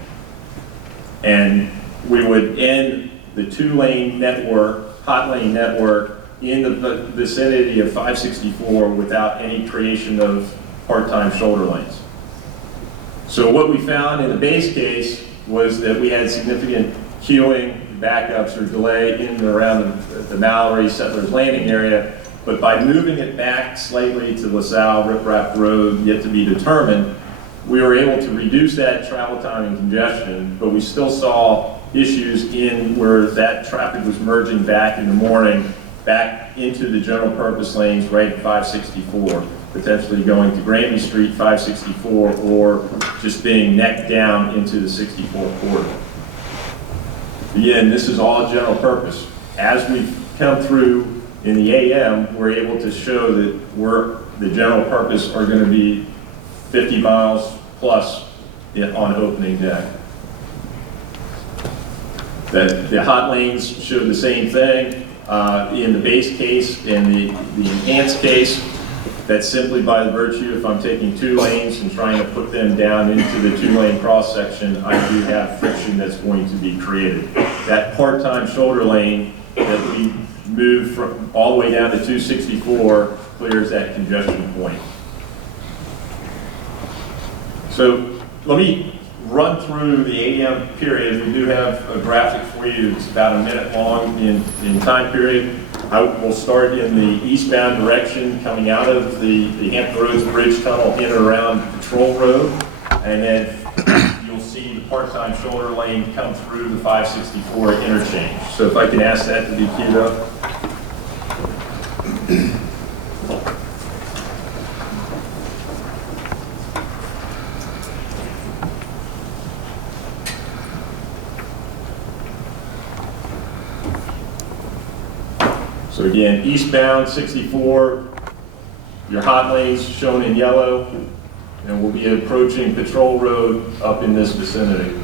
And we would end the 2-lane network, hot lane network, in the vicinity of 564 without any creation of part-time shoulder lanes. So what we found in the base case was that we had significant queuing, backups, or delay in and around the Mallory Settlers Landing area, but by moving it back slightly to LaSalle Riprap Road, yet to be determined, we were able to reduce that travel time and congestion, but we still saw issues in where that traffic was merging back in the morning, back into the general purpose lanes right at 564, potentially going to Granby Street, 564, or just being neck down into the 64 corridor. Again, this is all general purpose. As we come through in the AM, we're able to show that the general purpose are going to be 50 miles plus on opening day. That the hot lanes show the same thing. In the base case and the enhanced case, that's simply by the virtue if I'm taking 2 lanes and trying to put them down into the 2-lane cross section, I do have friction that's going to be created. That part-time shoulder lane that we move from all the way down to 264 clears that congestion point. So let me run through the AM period. We do have a graphic for you. It's about a minute long in time period. I will start in the eastbound direction coming out of the Hampton Roads Bridge Tunnel in and around Patrol Road. And then you'll see the part-time shoulder lane come through the 564 interchange. So if I can ask that to be queued up. So again, eastbound 64, your hot lanes shown in yellow, and we'll be approaching Patrol Road up in this vicinity.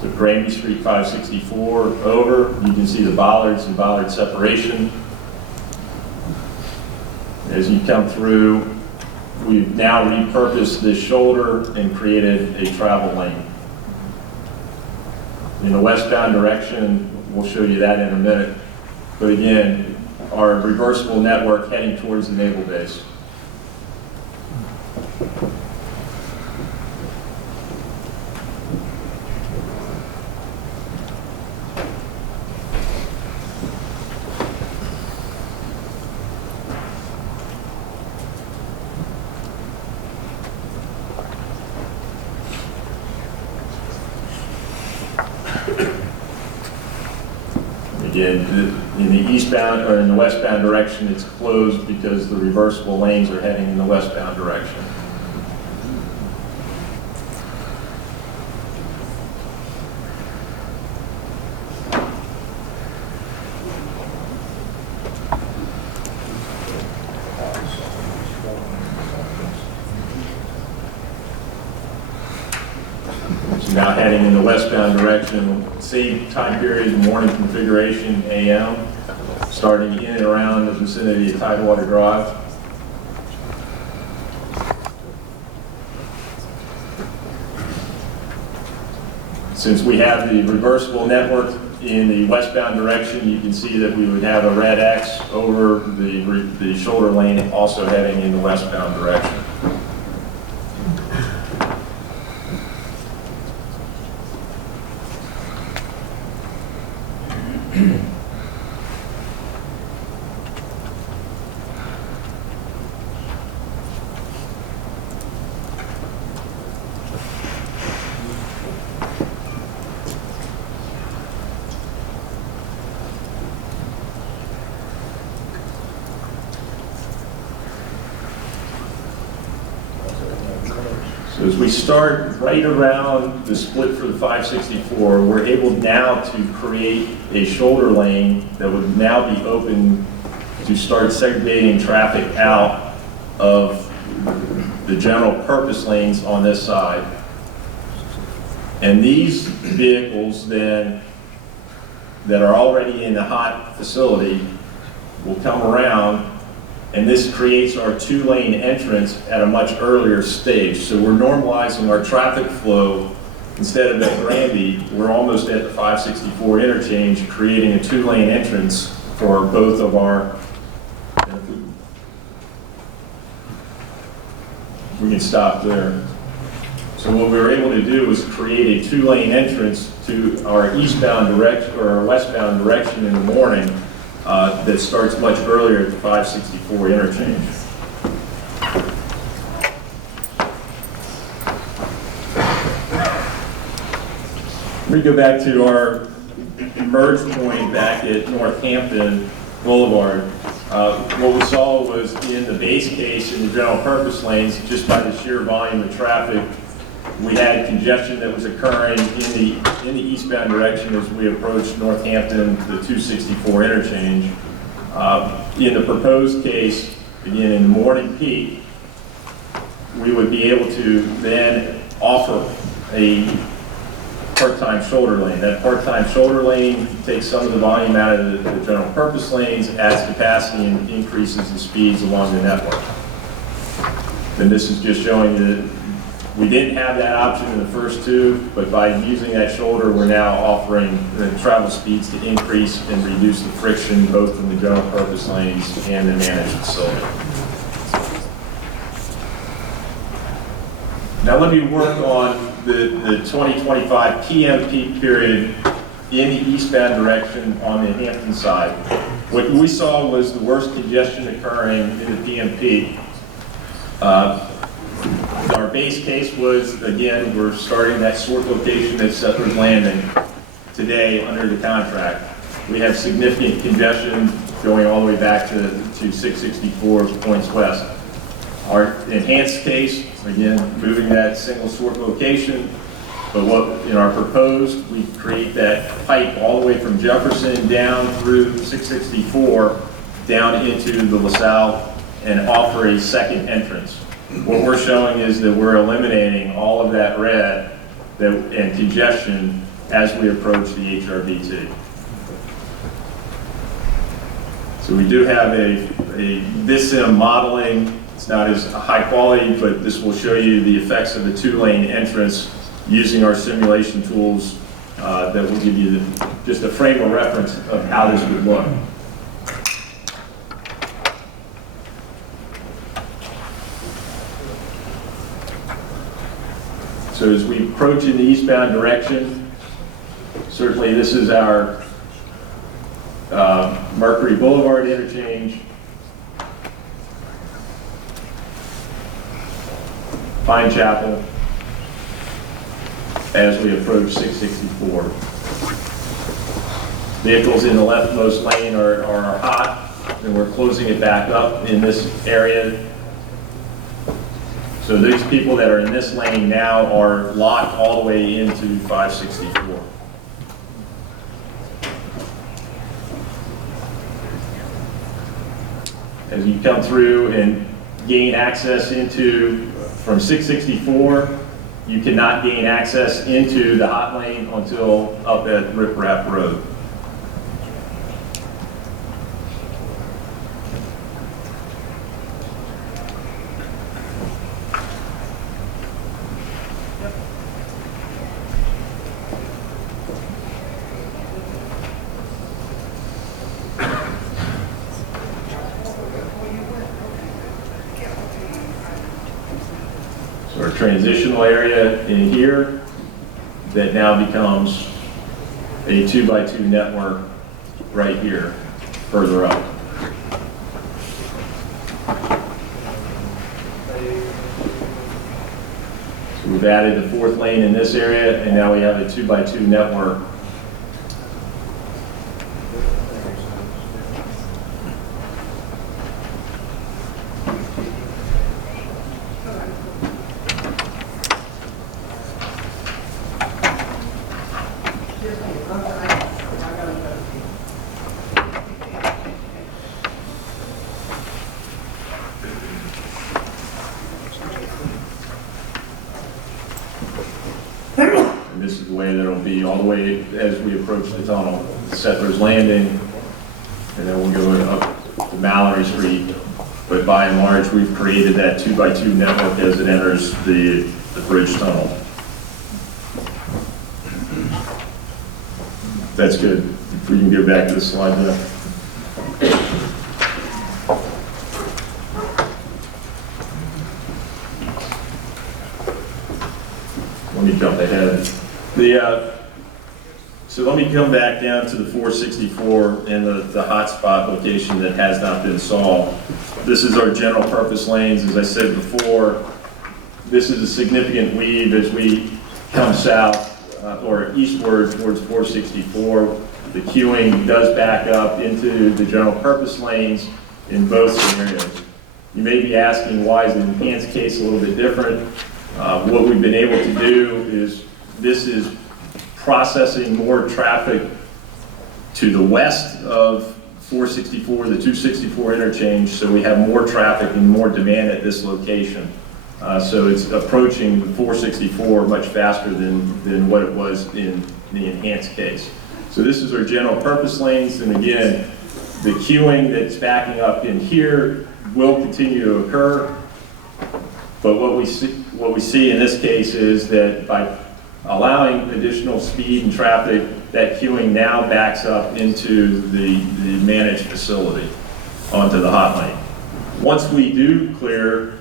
So Granby Street 564 over, you can see the bollards and bollard separation. As you come through, we've now repurposed this shoulder and created a travel lane. In the westbound direction, we'll show you that in a minute. But again, our reversible network heading towards the naval base. Again, in the eastbound or in the westbound direction, it's closed because the reversible lanes are heading in the westbound direction. So now heading in the westbound direction, same time period, morning configuration, AM, starting in and around the vicinity of Tidewater Drive. Since we have the reversible network in the westbound direction, you can see that we would have a red X over the shoulder lane also heading in the westbound direction. So as we start right around the split for the 564, we're able now to create a shoulder lane that would now be open to start segregating traffic out of the general purpose lanes on this side. And these vehicles then that are already in the hot facility will come around, and this creates our 2-lane entrance at a much earlier stage. So we're normalizing our traffic flow. Instead of at Granby, we're almost at the 564 interchange, creating a 2-lane entrance for both of our, we can stop there. So what we were able to do was create a 2-lane entrance to our eastbound direction or our westbound direction in the morning, that starts much earlier at the 564 interchange. Let me go back to our merge point back at Northampton Boulevard. What we saw was in the base case in the general purpose lanes, just by the sheer volume of traffic, we had congestion that was occurring in the eastbound direction as we approached Northampton, the 264 interchange. In the proposed case, again, in the morning peak, we would be able to then offer a part-time shoulder lane. That part-time shoulder lane takes some of the volume out of the general purpose lanes, adds capacity, and increases the speeds along the network. And this is just showing you that we didn't have that option in the first two, but by using that shoulder, we're now offering the travel speeds to increase and reduce the friction both in the general purpose lanes and the managed facility. Now let me work on the 2025 PM peak period in the eastbound direction on the Hampton side. What we saw was the worst congestion occurring in the PM peak. Our base case was, again, we're starting that sort location at Settlers Landing today under the contract. We have significant congestion going all the way back to 664 points west. Our enhanced case, again, moving that single sort location, but what in our proposed, we create that pipe all the way from Jefferson down through 664 down into the LaSalle and offer a second entrance. What we're showing is that we're eliminating all of that red and congestion as we approach the HRBT. So we do have this sim modeling. It's not as high quality, but this will show you the effects of the two-lane entrance using our simulation tools that will give you just a frame of reference of how this would look. So as we approach in the eastbound direction, certainly this is our Mercury Boulevard interchange, Pine Chapel, as we approach 664. Vehicles in the leftmost lane are hot, and we're closing it back up in this area. So these people that are in this lane now are locked all the way into 564. As you come through and gain access into, from 664, you cannot gain access into the hot lane until up at Rip Rap Road. Our transitional area in here that now becomes a 2x2 network right here, further up. So we've added the fourth lane in this area, and now we have a 2x2 network. And this is the way that it'll be all the way as we approach the tunnel. Settlers Landing, and then we'll go up to Mallory Street. But by and large, we've created that 2x2 network as it enters the bridge tunnel. That's good. If we can go back to the slide there. Let me jump ahead. So let me come back down to the 464 and the hotspot location that has not been solved. This is our general purpose lanes. As I said before, this is a significant weave as we come south or eastward towards 464. The queuing does back up into the general purpose lanes in both scenarios. You may be asking, why is the enhanced case a little bit different? What we've been able to do is, this is processing more traffic to the west of 464, the 264 interchange, so we have more traffic and more demand at this location. So it's approaching the 464 much faster than what it was in the enhanced case. So this is our general purpose lanes, and again, the queuing that's backing up in here will continue to occur, but what we see in this case is that by allowing additional speed and traffic, that queuing now backs up into the managed facility onto the hot lane. Once we do clear,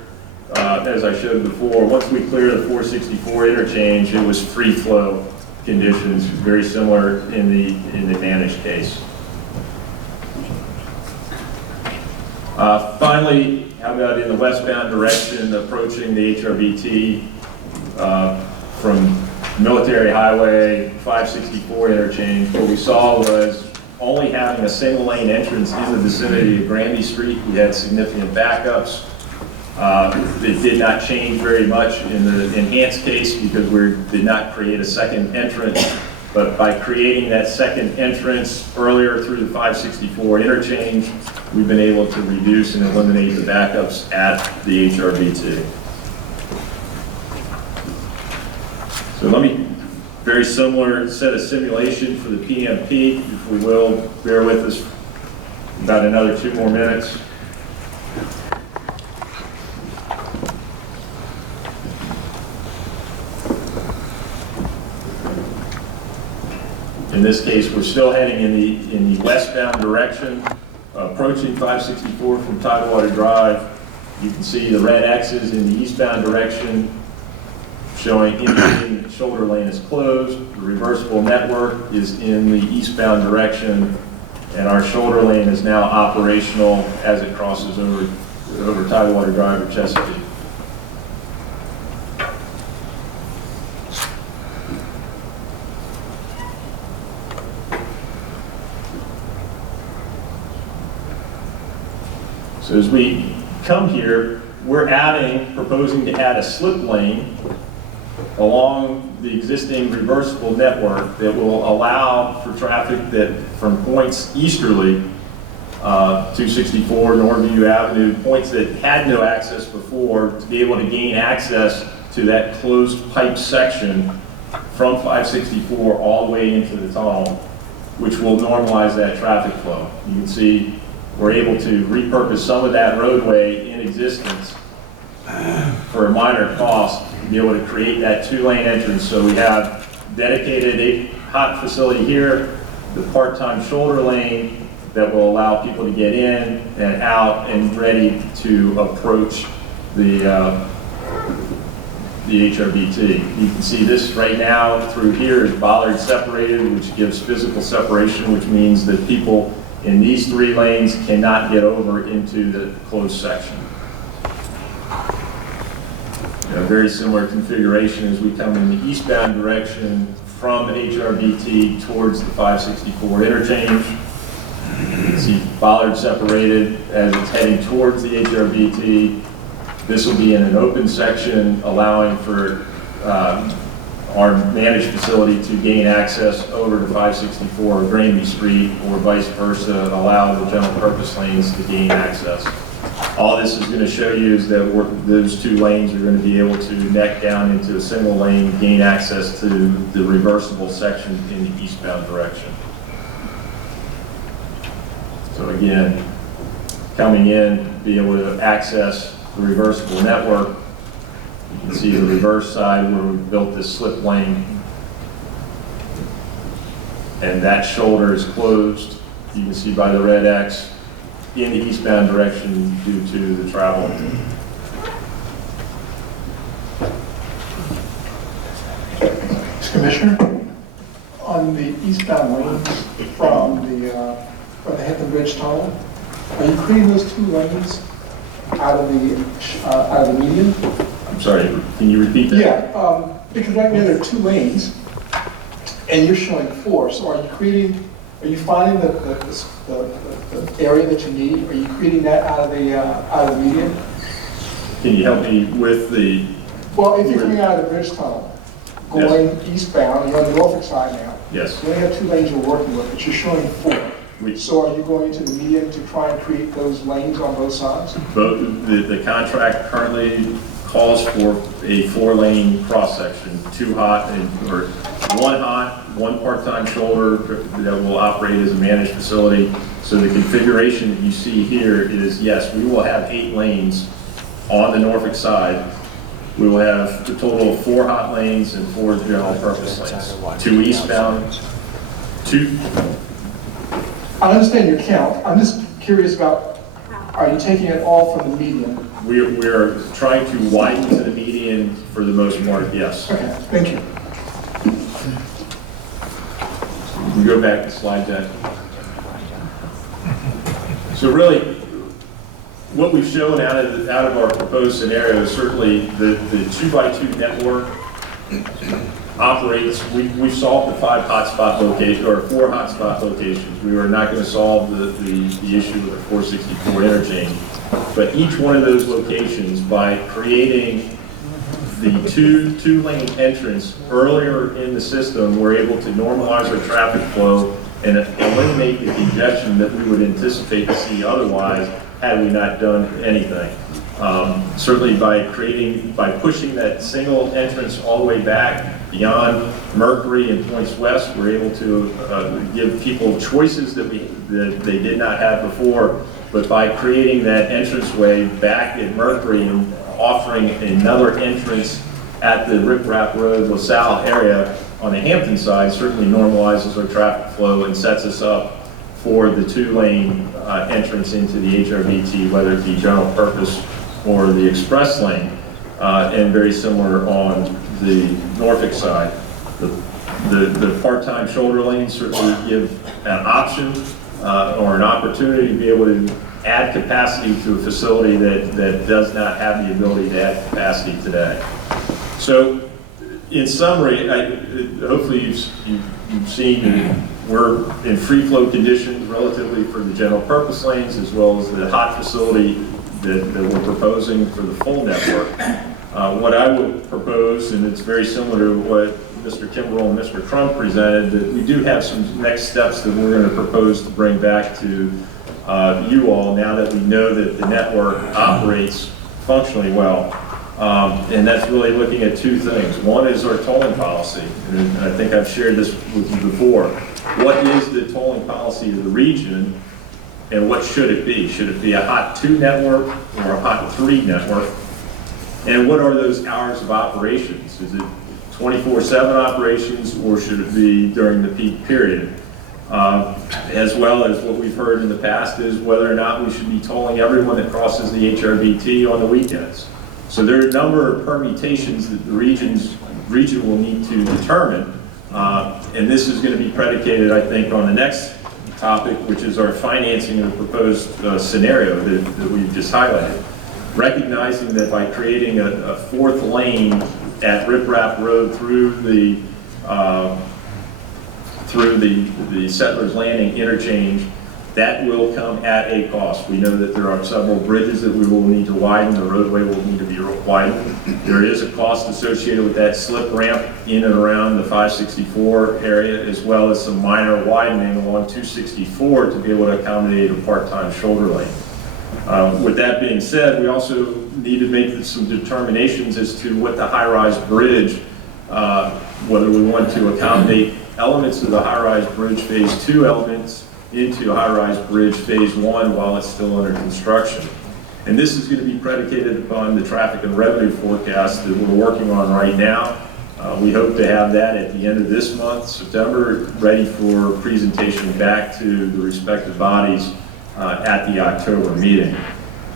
as I showed before, once we clear the 464 interchange, it was free flow conditions, very similar in the managed case. Finally, how about in the westbound direction, approaching the HRBT from Military Highway 564 interchange? What we saw was only having a single lane entrance in the vicinity of Granby Street. We had significant backups. It did not change very much in the enhanced case because we did not create a second entrance. But by creating that second entrance earlier through the 564 interchange, we've been able to reduce and eliminate the backups at the HRBT. So let me, very similar set of simulation for the PMP, if we will, bear with us about another 2 more minutes. In this case, we're still heading in the westbound direction, approaching 564 from Tidewater Drive. You can see the red X's in the eastbound direction, showing indicating the shoulder lane is closed. The reversible network is in the eastbound direction, and our shoulder lane is now operational as it crosses over Tidewater Drive or Chesapeake. So as we come here, we're proposing to add a slip lane along the existing reversible network that will allow for traffic that from points easterly, 264, Norview Avenue, points that had no access before, to be able to gain access to that closed pipe section from 564 all the way into the tunnel, which will normalize that traffic flow. You can see we're able to repurpose some of that roadway in existence for a minor cost to be able to create that 2-lane entrance. So we have dedicated hot facility here, the part-time shoulder lane that will allow people to get in and out and ready to approach the HRBT. You can see this right now through here is bollard separated, which gives physical separation, which means that people in these 3 lanes cannot get over into the closed section. A very similar configuration as we come in the eastbound direction from HRBT towards the 564 interchange. You can see bollard separated as it's heading towards the HRBT. This will be in an open section, allowing for our managed facility to gain access over to 564 Granby Street, or vice versa, allow the general purpose lanes to gain access. All this is going to show you is that those 2 lanes are going to be able to neck down into a single lane, gain access to the reversible section in the eastbound direction. So again, coming in, be able to access the reversible network. You can see the reverse side where we built this slip lane, and that shoulder is closed. You can see by the red X in the eastbound direction due to the travel. Commissioner, on the eastbound lanes from the Hampton Bridge Tunnel. Are you creating those 2 lanes out of the median? I'm sorry, can you repeat that? Yeah, because right now there are 2 lanes, and you're showing 4. So are you finding the area that you need? Are you creating that out of the median? Can you help me with the? Well, if you're coming out of the Bridge Tunnel, going eastbound, you're on the Norfolk side now. Yes. You only have 2 lanes you're working with, but you're showing 4. So are you going to the median to try and create those lanes on both sides? The contract currently calls for a 4-lane cross-section, 2 hot or 1 hot, 1 part-time shoulder that will operate as a managed facility. So the configuration that you see here is, yes, we will have 8 lanes on the Norfolk side. We will have a total of 4 hot lanes and 4 general purpose lanes. 2 eastbound, 2. I understand your count. I'm just curious about, are you taking it all from the median? We're trying to widen to the median for the most part, yes. Okay, thank you. We go back to slide deck. So really, what we've shown out of our proposed scenario is certainly the 2x2 network operates. We've solved the 5 hotspot locations, or 4 hotspot locations. We were not going to solve the issue with the 464 interchange. But each one of those locations, by creating the two-lane entrance earlier in the system, we're able to normalize our traffic flow and eliminate the congestion that we would anticipate to see otherwise had we not done anything. Certainly by pushing that single entrance all the way back beyond Mercury and Points West, we're able to give people choices that they did not have before. But by creating that entranceway back at Mercury and offering another entrance at the Rip Rap Road, LaSalle area on the Hampton side, certainly normalizes our traffic flow and sets us up for the 2-lane entrance into the HRBT, whether it be general purpose or the express lane, and very similar on the Norfolk side. The part-time shoulder lanes certainly give an option or an opportunity to be able to add capacity to a facility that does not have the ability to add capacity today. So in summary, hopefully you've seen we're in free flow conditions relatively for the general purpose lanes as well as the hot facility that we're proposing for the full network. What I would propose, and it's very similar to what Mr. Kimbrell and Mr. Crump presented, that we do have some next steps that we're going to propose to bring back to you all now that we know that the network operates functionally well. And that's really looking at 2 things. One is our tolling policy, and I think I've shared this with you before. What is the tolling policy of the region, and what should it be? Should it be a hot 2 network or a hot 3 network? And what are those hours of operations? Is it 24/7 operations, or should it be during the peak period? As well as what we've heard in the past is whether or not we should be tolling everyone that crosses the HRBT on the weekends. So there are a number of permutations that the region will need to determine, and this is going to be predicated, I think, on the next topic, which is our financing of the proposed scenario that we've just highlighted. Recognizing that by creating a 4th lane at Rip Rap Road through the Settlers Landing interchange, that will come at a cost. We know that there are several bridges that we will need to widen. The roadway will need to be widened. There is a cost associated with that slip ramp in and around the 564 area, as well as some minor widening along 264 to be able to accommodate a part-time shoulder lane. With that being said, we also need to make some determinations as to what the high-rise bridge, whether we want to accommodate elements of the high-rise bridge phase 2 elements into high-rise bridge phase 1 while it's still under construction. And this is going to be predicated upon the traffic and revenue forecast that we're working on right now. We hope to have that at the end of this month, September, ready for presentation back to the respective bodies at the October meeting.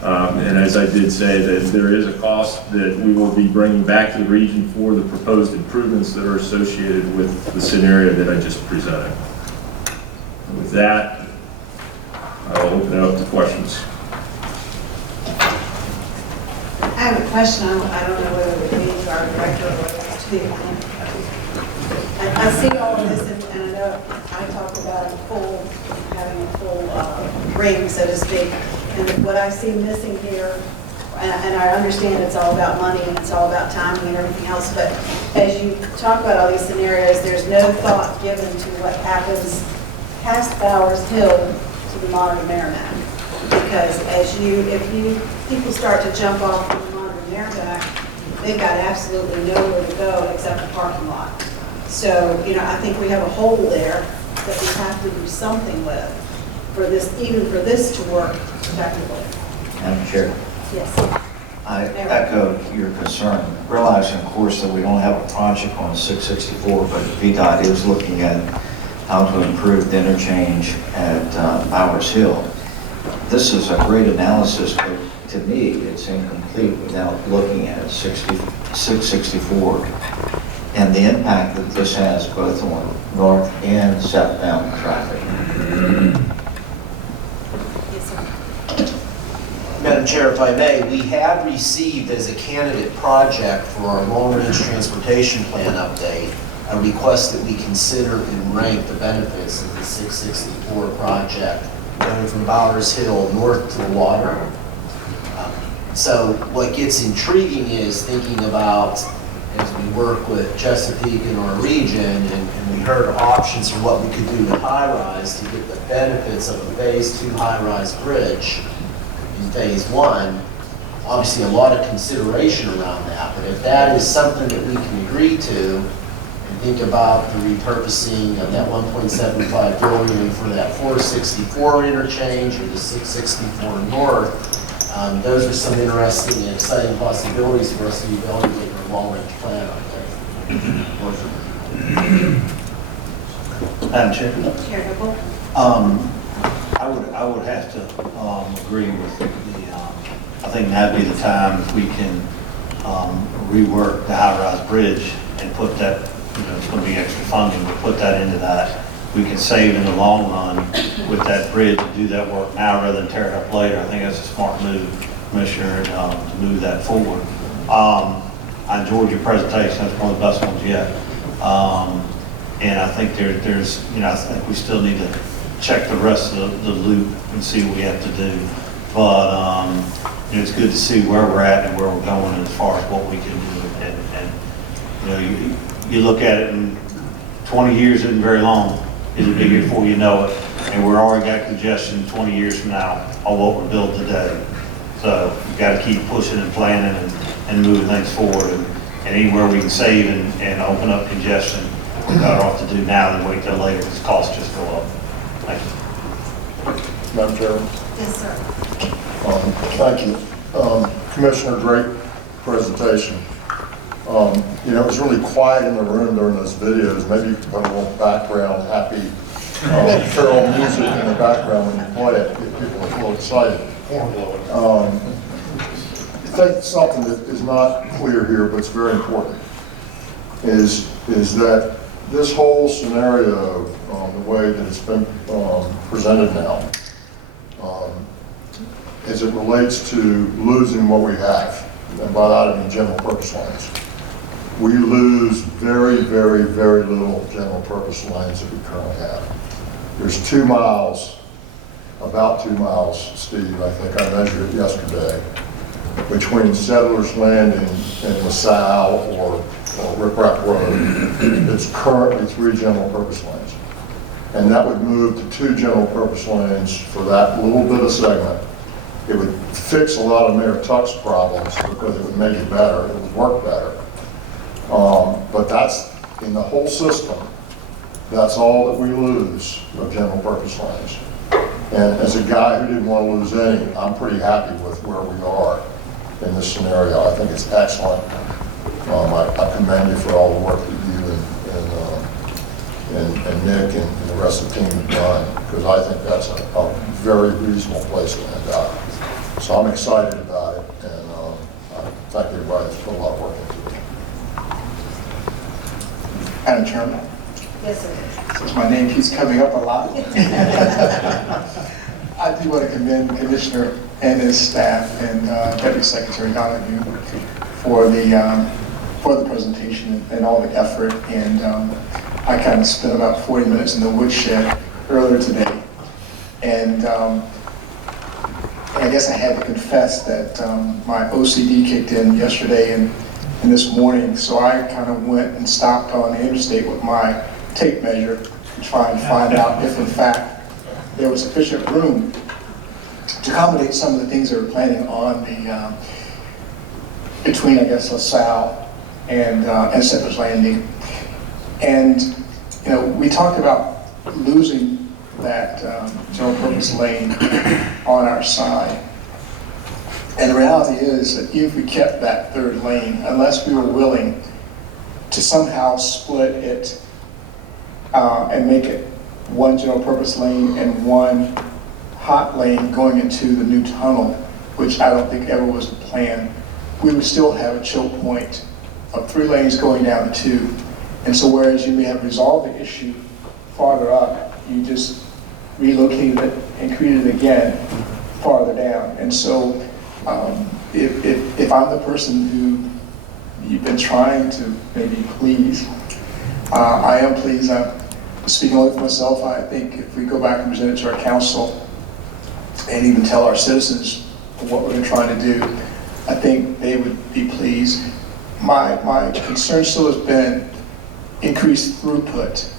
And as I did say, that there is a cost that we will be bringing back to the region for the proposed improvements that are associated with the scenario that I just presented. And with that, I'll open it up to questions. I have a question. I don't know whether it means our director or it's to the I see all of this, and I know I talk about having a full ring, so to speak. And what I see missing here, and I understand it's all about money and it's all about timing and everything else, but as you talk about all these scenarios, there's no thought given to what happens past Bowers Hill to the modern Merrimack. Because if people start to jump off the modern Merrimack, they've got absolutely nowhere to go except the parking lot. So, I think we have a hole there that we have to do something with for this, even for this to work effectively. Madam Chair, Yes. I echo your concern, realizing, of course, that we don't have a project on 664, but VDOT is looking at how to improve the interchange at Bowers Hill. This is a great analysis, but to me, it's incomplete without looking at 664 and the impact that this has both on north and southbound traffic. Madam Chair, if I may, we have received as a candidate project for our long-range transportation plan update, a request that we consider and rank the benefits of the 664 project going from Bowers Hill north to the water. So what gets intriguing is thinking about, as we work with Chesapeake in our region, and we heard options for what we could do with high-rise to get the benefits of a Phase 2 high-rise bridge in Phase 1. Obviously, a lot of consideration around that, but if that is something that we can agree to, and think about the repurposing of that $1.75 billion for that 464 interchange or the 664 north, those are some interesting and exciting possibilities for us to evaluate in our long-range plan out there. Madam Chair? Chair Hippel? I would have to agree with the, I think that'd be the time if we can rework the high-rise bridge and put that, it's going to be extra funding, but put that into that. We can save in the long run with that bridge and do that work now rather than tear it up later. I think that's a smart move, Commissioner, to move that forward. I enjoyed your presentation. That's one of the best ones yet. And I think there's, I think we still need to check the rest of the loop and see what we have to do. But it's good to see where we're at and where we're going as far as what we can do. And you look at it, and 20 years isn't very long. It'll be here before you know it. And we're already got congestion 20 years from now on what we're building today. So we've got to keep pushing and planning and moving things forward. And anywhere we can save and open up congestion, we're better off to do now than wait till later because costs just go up. Thank you. Madam Chairman? Yes, sir. Thank you. Commissioner, great presentation. It was really quiet in the room during those videos. Maybe you could put a little background, happy feral music in the background when you play it, get people a little excited. I think something that is not clear here, but it's very important, is that this whole scenario, the way that it's been presented now, as it relates to losing what we have, and by that I mean general purpose lanes. We lose very, very, very little general purpose lanes that we currently have. There's 2 miles, about 2 miles, Steve, I think I measured it yesterday, between Settlers Landing and LaSalle or Rip Rap Road. It's currently 3 general purpose lanes. And that would move to 2 general purpose lanes for that little bit of segment. It would fix a lot of Mayor Tuck's problems because it would make it better, it would work better. But that's, in the whole system, that's all that we lose of general purpose lanes. And as a guy who didn't want to lose any, I'm pretty happy with where we are in this scenario. I think it's excellent. I commend you for all the work that you and Nick and the rest of the team have done, because I think that's a very reasonable place to end up. So I'm excited about it, and I thank everybody that's put a lot of work into it. Madam Chairman, Yes, sir. since my name keeps coming up a lot, I do want to commend the Commissioner and his staff and Deputy Secretary Donahue for the presentation and all the effort. And I kind of spent about 40 minutes in the woodshed earlier today. And I guess I had to confess that my OCD kicked in yesterday and this morning, so I kind of went and stopped on the interstate with my tape measure to try and find out if in fact there was sufficient room to accommodate some of the things they were planning on the between, I guess, LaSalle and Settlers Landing. And you know, we talked about losing that general purpose lane on our side. And the reality is that if we kept that third lane, unless we were willing to somehow split it and make it one general purpose lane and one hot lane going into the new tunnel, which I don't think ever was the plan, we would still have a choke point of 3 lanes going down to 2. And so whereas you may have resolved the issue farther up, you just relocated it and created it again farther down. And so if I'm the person who you've been trying to maybe please, I am pleased. I'm speaking only for myself. I think if we go back and present it to our council and even tell our citizens what we're trying to do, I think they would be pleased. My concern still has been increased throughput.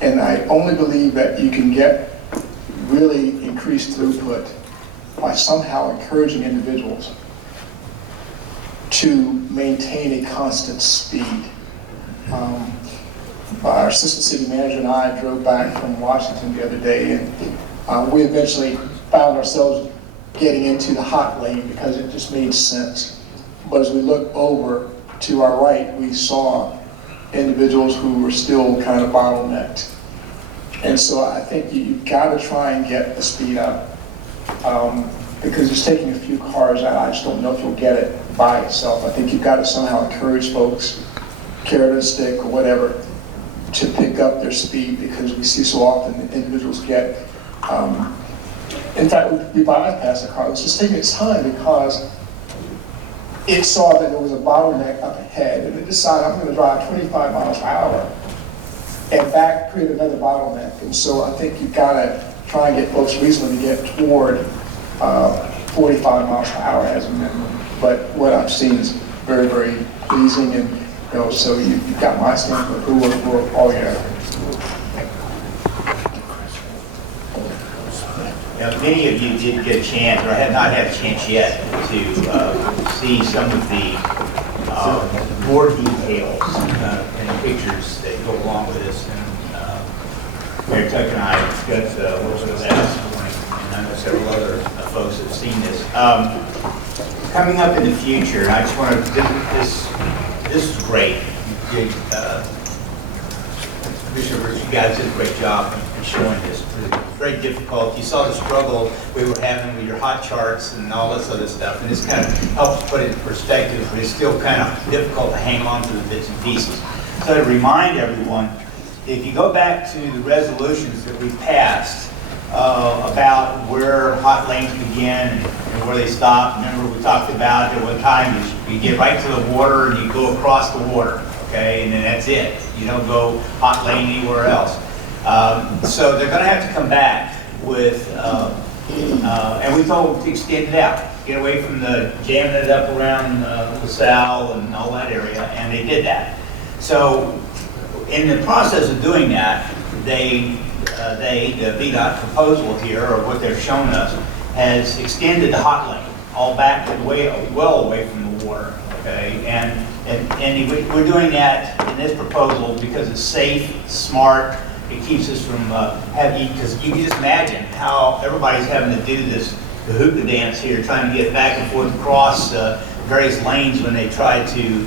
And I only believe that you can get really increased throughput by somehow encouraging individuals to maintain a constant speed. Our assistant city manager and I drove back from Washington the other day, and we eventually found ourselves getting into the hot lane because it just made sense. But as we looked over to our right, we saw individuals who were still kind of bottlenecked. And so I think you've got to try and get the speed up because it's taking a few cars out. I just don't know if you'll get it by itself. I think you've got to somehow encourage folks, carrot and stick or whatever, to pick up their speed because we see so often that individuals get, in fact, we bypassed a car. It was just taking its time because it saw that there was a bottleneck up ahead and it decided I'm going to drive 25 miles per hour and back create another bottleneck. And so I think you've got to try and get folks reasonably to get toward 45 miles per hour as a minimum. But what I've seen is very, very pleasing, and you know, so you've got my stamp of approval for all your efforts. Now, many of you didn't get a chance, or have not had a chance yet, to see some of the more details and pictures that go along with this. And Mayor Tuck and I discussed what was that this morning, and I know several other folks have seen this. Coming up in the future, I just want to, this is great. Commissioner, you guys did a great job in showing this. It's very difficult. You saw the struggle we were having with your hot charts and all this other stuff, and this kind of helps put it in perspective, but it's still kind of difficult to hang on to the bits and pieces. So to remind everyone, if you go back to the resolutions that we passed about where hot lanes begin and where they stop, remember we talked about at one time you get right to the water and you go across the water, okay, and then that's it. You don't go hot lane anywhere else. So they're going to have to come back with, and we told them to extend it out, get away from the jamming it up around LaSalle and all that area, and they did that. So in the process of doing that, the VDOT proposal here, or what they're showing us, has extended the hot lane all back well away from the water, okay? And we're doing that in this proposal because it's safe, smart. It keeps us from having, because you can just imagine how everybody's having to do this, the hookah dance here, trying to get back and forth across various lanes when they try to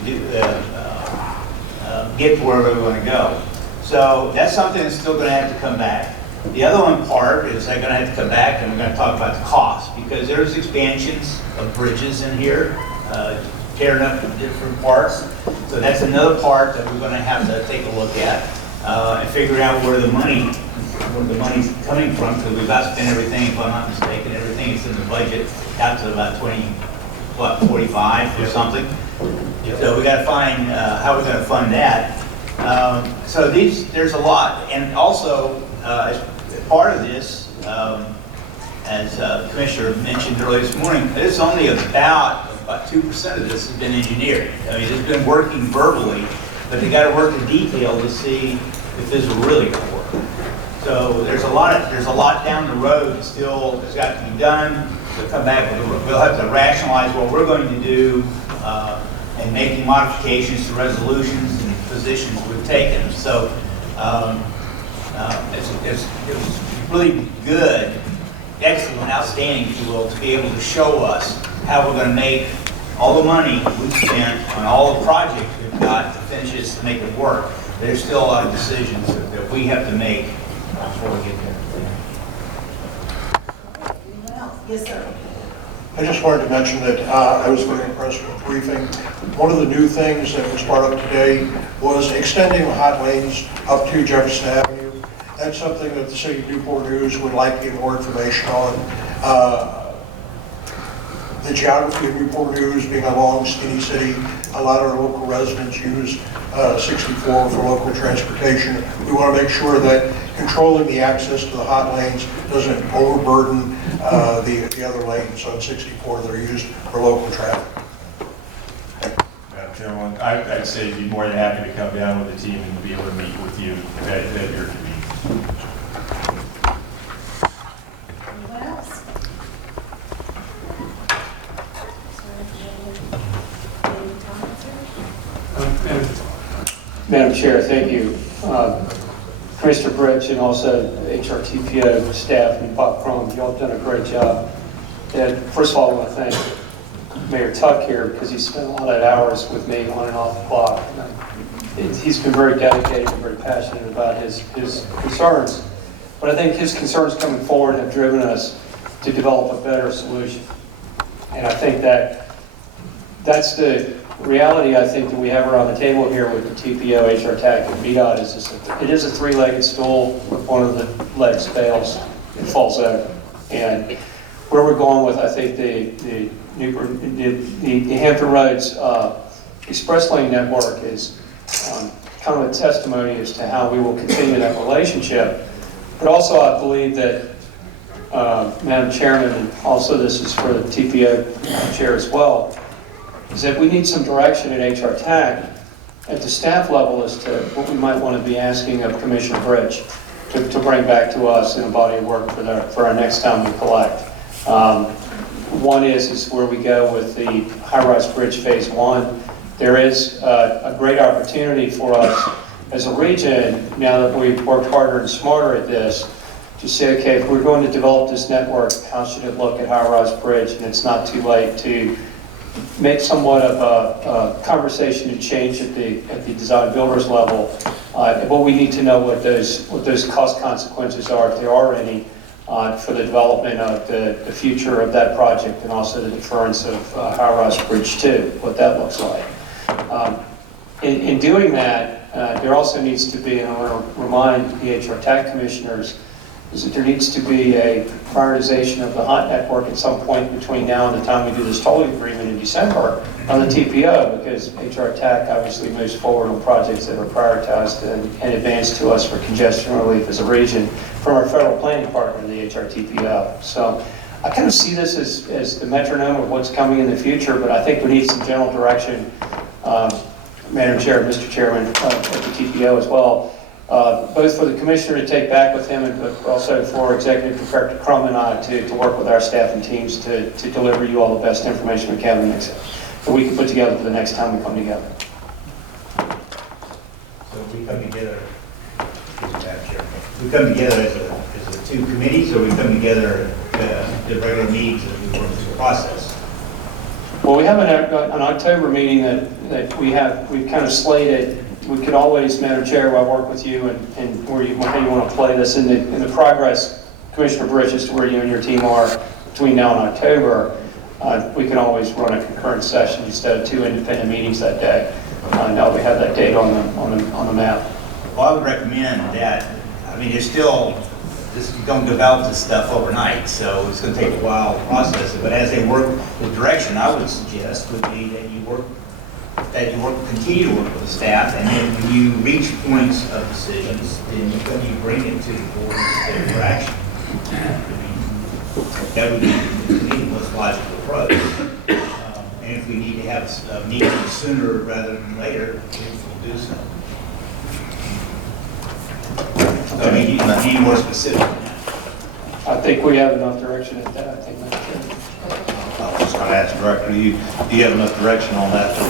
get to where we want to go. So that's something that's still going to have to come back. The other one part is I'm gonna have to come back and we're gonna talk about the cost, because there's expansions of bridges in here, tearing up different parts. So that's another part that we're gonna have to take a look at, and figure out where the money's coming from, because we've got to spend everything, if I'm not mistaken, everything is in the budget out to about 45 or something. So we gotta find, how we're gonna fund that. So there's a lot, and also, as part of this, as Commissioner mentioned earlier this morning, it's only about 2% of this has been engineered. I mean, it's been working verbally, but they got to work in detail to see if this is really going to work. So there's a lot down the road still that's got to be done. We'll come back. We'll have to rationalize what we're going to do and making modifications to resolutions and positions we've taken. So it was really good, excellent, outstanding, if you will, to be able to show us how we're going to make all the money we've spent on all the projects we've got to finish this to make it work. There's still a lot of decisions that we have to make before we get there. Anyone else? Yes, sir. I just wanted to mention that I was very impressed with the briefing. One of the new things that was brought up today was extending the hot lanes up to Jefferson Avenue. That's something that the City of Newport News would like to get more information on. The geography of Newport News being a long, skinny city, a lot of our local residents use 64 for local transportation. We want to make sure that controlling the access to the hot lanes doesn't overburden the other lanes on 64 that are used for local traffic. Madam Chairman, I'd say you'd be more than happy to come down with the team and be able to meet with you at your convenience. Anyone else? Madam Chair, thank you. Commissioner Bridge and also HRTPO staff and Bob Crum, y'all have done a great job. And first of all, I want to thank Mayor Tuck here because he spent a lot of hours with me on and off the clock. He's been very dedicated and very passionate about his concerns. But I think his concerns coming forward have driven us to develop a better solution. And I think that's the reality, I think, that we have around the table here with the TPO, HRTAC, and VDOT is it is a three-legged stool. One of the legs fails, it falls over. And where we're going with, I think, the Hampton Roads Express Lane network is kind of a testimony as to how we will continue that relationship. But also, I believe that, Madam Chairman, and also this is for the TPO chair as well, is that we need some direction at HRTAC at the staff level as to what we might want to be asking of Commissioner Bridge to bring back to us in a body of work for our next time we collect. One is where we go with the high-rise bridge phase 1. There is a great opportunity for us as a region, now that we've worked harder and smarter at this, to say, okay, if we're going to develop this network, how should it look at high-rise bridge? And it's not too late to make somewhat of a conversation and change at the design builders level. But we need to know what those cost consequences are, if there are any, for the development of the future of that project, and also the deference of high-rise bridge 2, what that looks like. In doing that, there also needs to be, and I want to remind the HRTAC commissioners, is that there needs to be a prioritization of the hot network at some point between now and the time we do this tolling agreement in December on the TPO, because HRTAC obviously moves forward on projects that are prioritized and advanced to us for congestion relief as a region from our federal planning partner, the HRTPO. So I kind of see this as the metronome of what's coming in the future, but I think we need some general direction, Madam Chair, Mr. Chairman, at the TPO as well. Both for the commissioner to take back with him, but also for Executive Director Crum and I to work with our staff and teams to deliver you all the best information we can that we can put together for the next time we come together. So we come together, we come together as a two committees, or we come together the regular meetings as we work through the process? Well, we have an October meeting that we've kind of slated we could always, Madam Chair, I'll work with you and where you, how you want to play this in the progress, Commissioner Bridges, to where you and your team are between now and October. We can always run a concurrent session instead of 2 independent meetings that day. Now we have that date on the map. Well, I would recommend that, I mean, it's still, this is going to develop this stuff overnight, so it's going to take a while to process it. But as they work, the direction I would suggest would be that you continue to work with the staff, and then when you reach points of decisions, then you bring it to the board for action. That would be the most logical approach. And if we need to have a meeting sooner rather than later, we'll do so. So I mean, you need more specific. I think we have enough direction at that. I think that's good. I was just going to ask Director, do you have enough direction on that to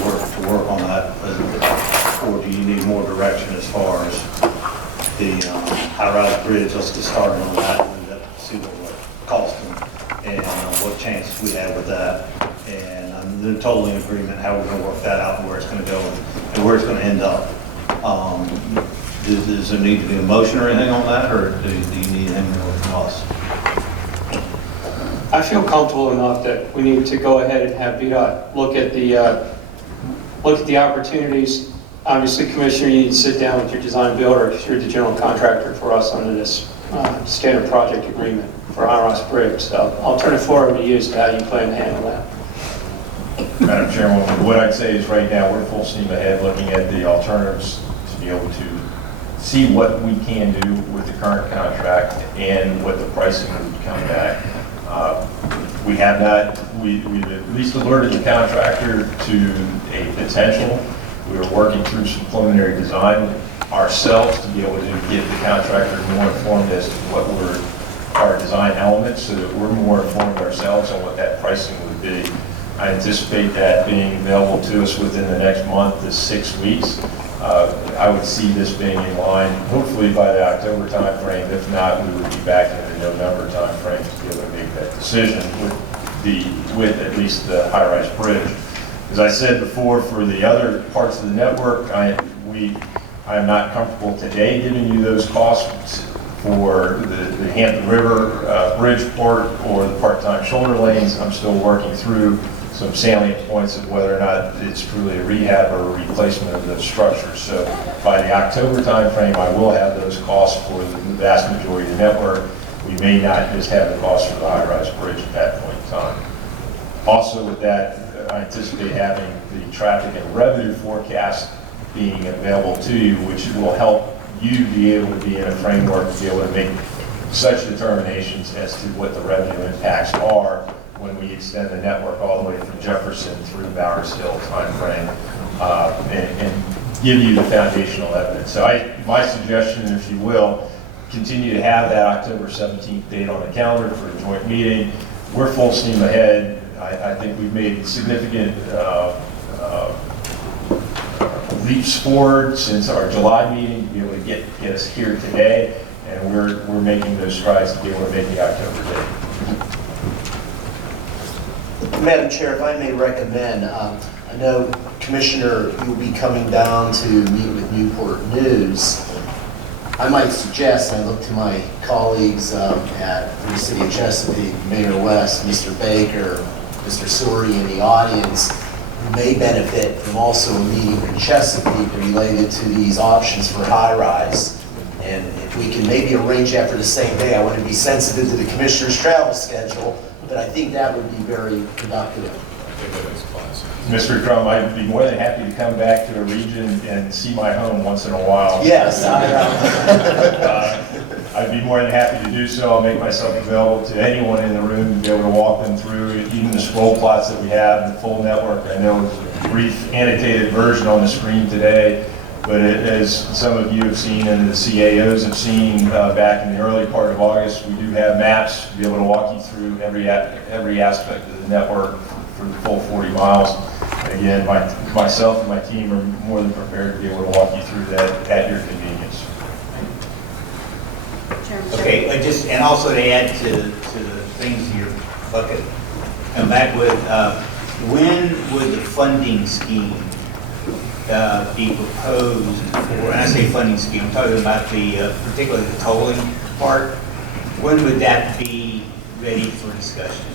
work on that? Or do you need more direction as far as the high-rise bridge? Let's get started on that and see what it costs and what chances we have with that. And I'm totally in agreement how we're going to work that out and where it's going to go and where it's going to end up. Does there need to be a motion or anything on that, or do you need anything more from us? I feel comfortable enough that we need to go ahead and have VDOT look at the opportunities. Obviously, Commissioner, you need to sit down with your design builder, because you're the general contractor for us under this standard project agreement for High-Rise Bridge. So I'll turn the floor over to you as to how you plan to handle that. Madam Chairman, what I'd say is right now, we're full steam ahead looking at the alternatives to be able to see what we can do with the current contract and what the pricing would come back. We have not, we've at least alerted the contractor to a potential. We are working through some preliminary design ourselves to be able to get the contractor more informed as to what our design elements, so that we're more informed ourselves on what that pricing would be. I anticipate that being available to us within the next month to 6 weeks. I would see this being in line, hopefully by the October timeframe. If not, we would be back in the November timeframe to be able to make that decision with at least the high-rise bridge. As I said before, for the other parts of the network, I am not comfortable today giving you those costs for the Hampton River Bridge port or the part-time shoulder lanes. I'm still working through some salient points of whether or not it's truly a rehab or a replacement of those structures. So by the October timeframe, I will have those costs for the vast majority of the network. We may not just have the cost for the high-rise bridge at that point in time. Also with that, I anticipate having the traffic and revenue forecast being available to you, which will help you be able to be in a framework to be able to make such determinations as to what the revenue impacts are when we extend the network all the way from Jefferson through Bowers Hill timeframe, and give you the foundational evidence. So my suggestion, if you will, continue to have that October 17th date on the calendar for a joint meeting. We're full steam ahead. I think we've made significant leaps forward since our July meeting to be able to get us here today, and we're making those strides to be able to make the October date. Madam Chair, if I may recommend, I know, Commissioner, you'll be coming down to meet with Newport News. I might suggest, I look to my colleagues at the City of Chesapeake, Mayor West, Mr. Baker, Mr. Sori in the audience, who may benefit from also a meeting in Chesapeake related to these options for high-rise. And if we can maybe arrange that for the same day, I want to be sensitive to the Commissioner's travel schedule, but I think that would be very productive. Mr. Crum, I'd be more than happy to come back to the region and see my home once in a while. Yes, I'd be more than happy to do so. I'll make myself available to anyone in the room to be able to walk them through even the scroll plots that we have, the full network. I know it's a brief annotated version on the screen today, but as some of you have seen and the CAOs have seen back in the early part of August, we do have maps to be able to walk you through every aspect of the network for the full 40 miles. Again, myself and my team are more than prepared to be able to walk you through that at your convenience. Okay, and also to add to the things in your bucket, come back with, when would the funding scheme be proposed for, and I say funding scheme, I'm talking about the, particularly the tolling part. When would that be ready for discussion?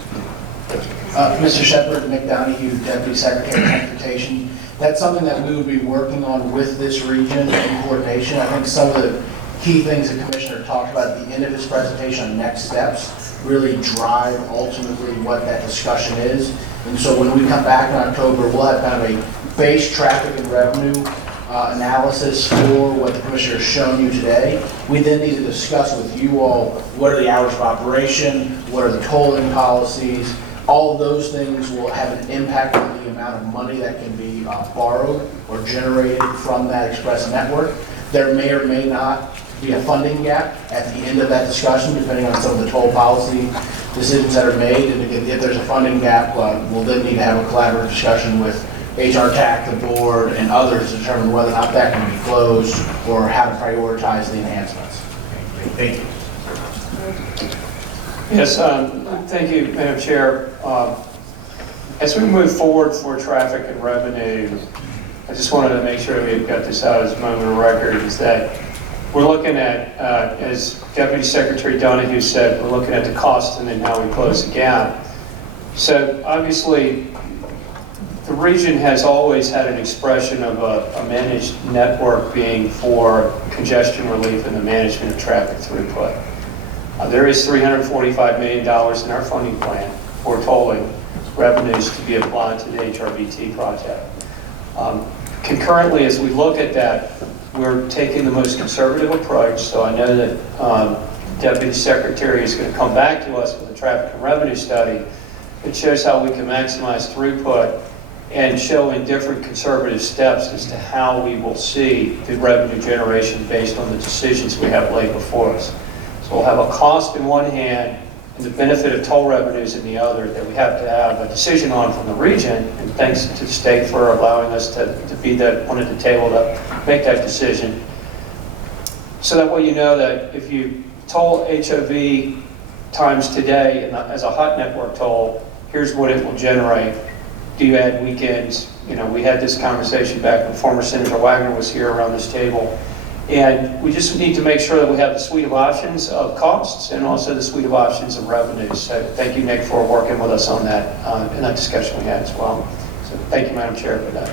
Mr. Shepard, Nick Donahue, Deputy Secretary of Transportation. That's something that we would be working on with this region in coordination. I think some of the key things the Commissioner talked about at the end of his presentation on next steps really drive ultimately what that discussion is. And so when we come back in October, we'll have kind of a base traffic and revenue analysis for what the Commissioner has shown you today. We then need to discuss with you all what are the hours of operation, what are the tolling policies. All of those things will have an impact on the amount of money that can be borrowed or generated from that express network. There may or may not be a funding gap at the end of that discussion, depending on some of the toll policy decisions that are made. And if there's a funding gap, we'll then need to have a collaborative discussion with HR TAC, the board, and others to determine whether or not that can be closed or how to prioritize the enhancements. Thank you. Yes, thank you, Madam Chair. As we move forward for traffic and revenue, I just wanted to make sure we've got this out as a moment of record, is that we're looking at, as Deputy Secretary Donahue said, we're looking at the cost and then how we close the gap. So obviously, the region has always had an expression of a managed network being for congestion relief and the management of traffic throughput. There is $345 million in our funding plan for tolling revenues to be applied to the HRVT project. Concurrently, as we look at that, we're taking the most conservative approach. So I know that Deputy Secretary is going to come back to us with a traffic and revenue study that shows how we can maximize throughput and show in different conservative steps as to how we will see the revenue generation based on the decisions we have laid before us. So we'll have a cost in one hand and the benefit of toll revenues in the other that we have to have a decision on from the region. And thanks to the state for allowing us to be that one at the table to make that decision. So that way you know that if you toll HOV times today as a hot network toll, here's what it will generate. Do you add weekends? You know, we had this conversation back when former Senator Wagner was here around this table. And we just need to make sure that we have the suite of options of costs and also the suite of options of revenues. So thank you, Nick, for working with us on that in that discussion we had as well. So thank you, Madam Chair, for that.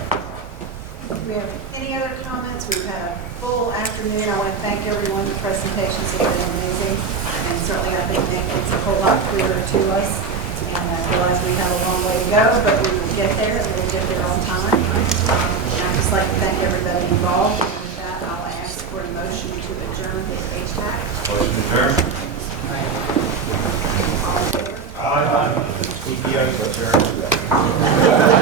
Do we have any other comments? We've had a full afternoon. I want to thank everyone. The presentations have been amazing. And certainly I think Nick makes a whole lot clearer to us. And I realize we have a long way to go, but we will get there and we'll get there on time. And I'd just like to thank everybody involved. I'll ask for a motion to adjourn this HTAC. Motion adjourned. All in favor? Aye. TPO adjourned.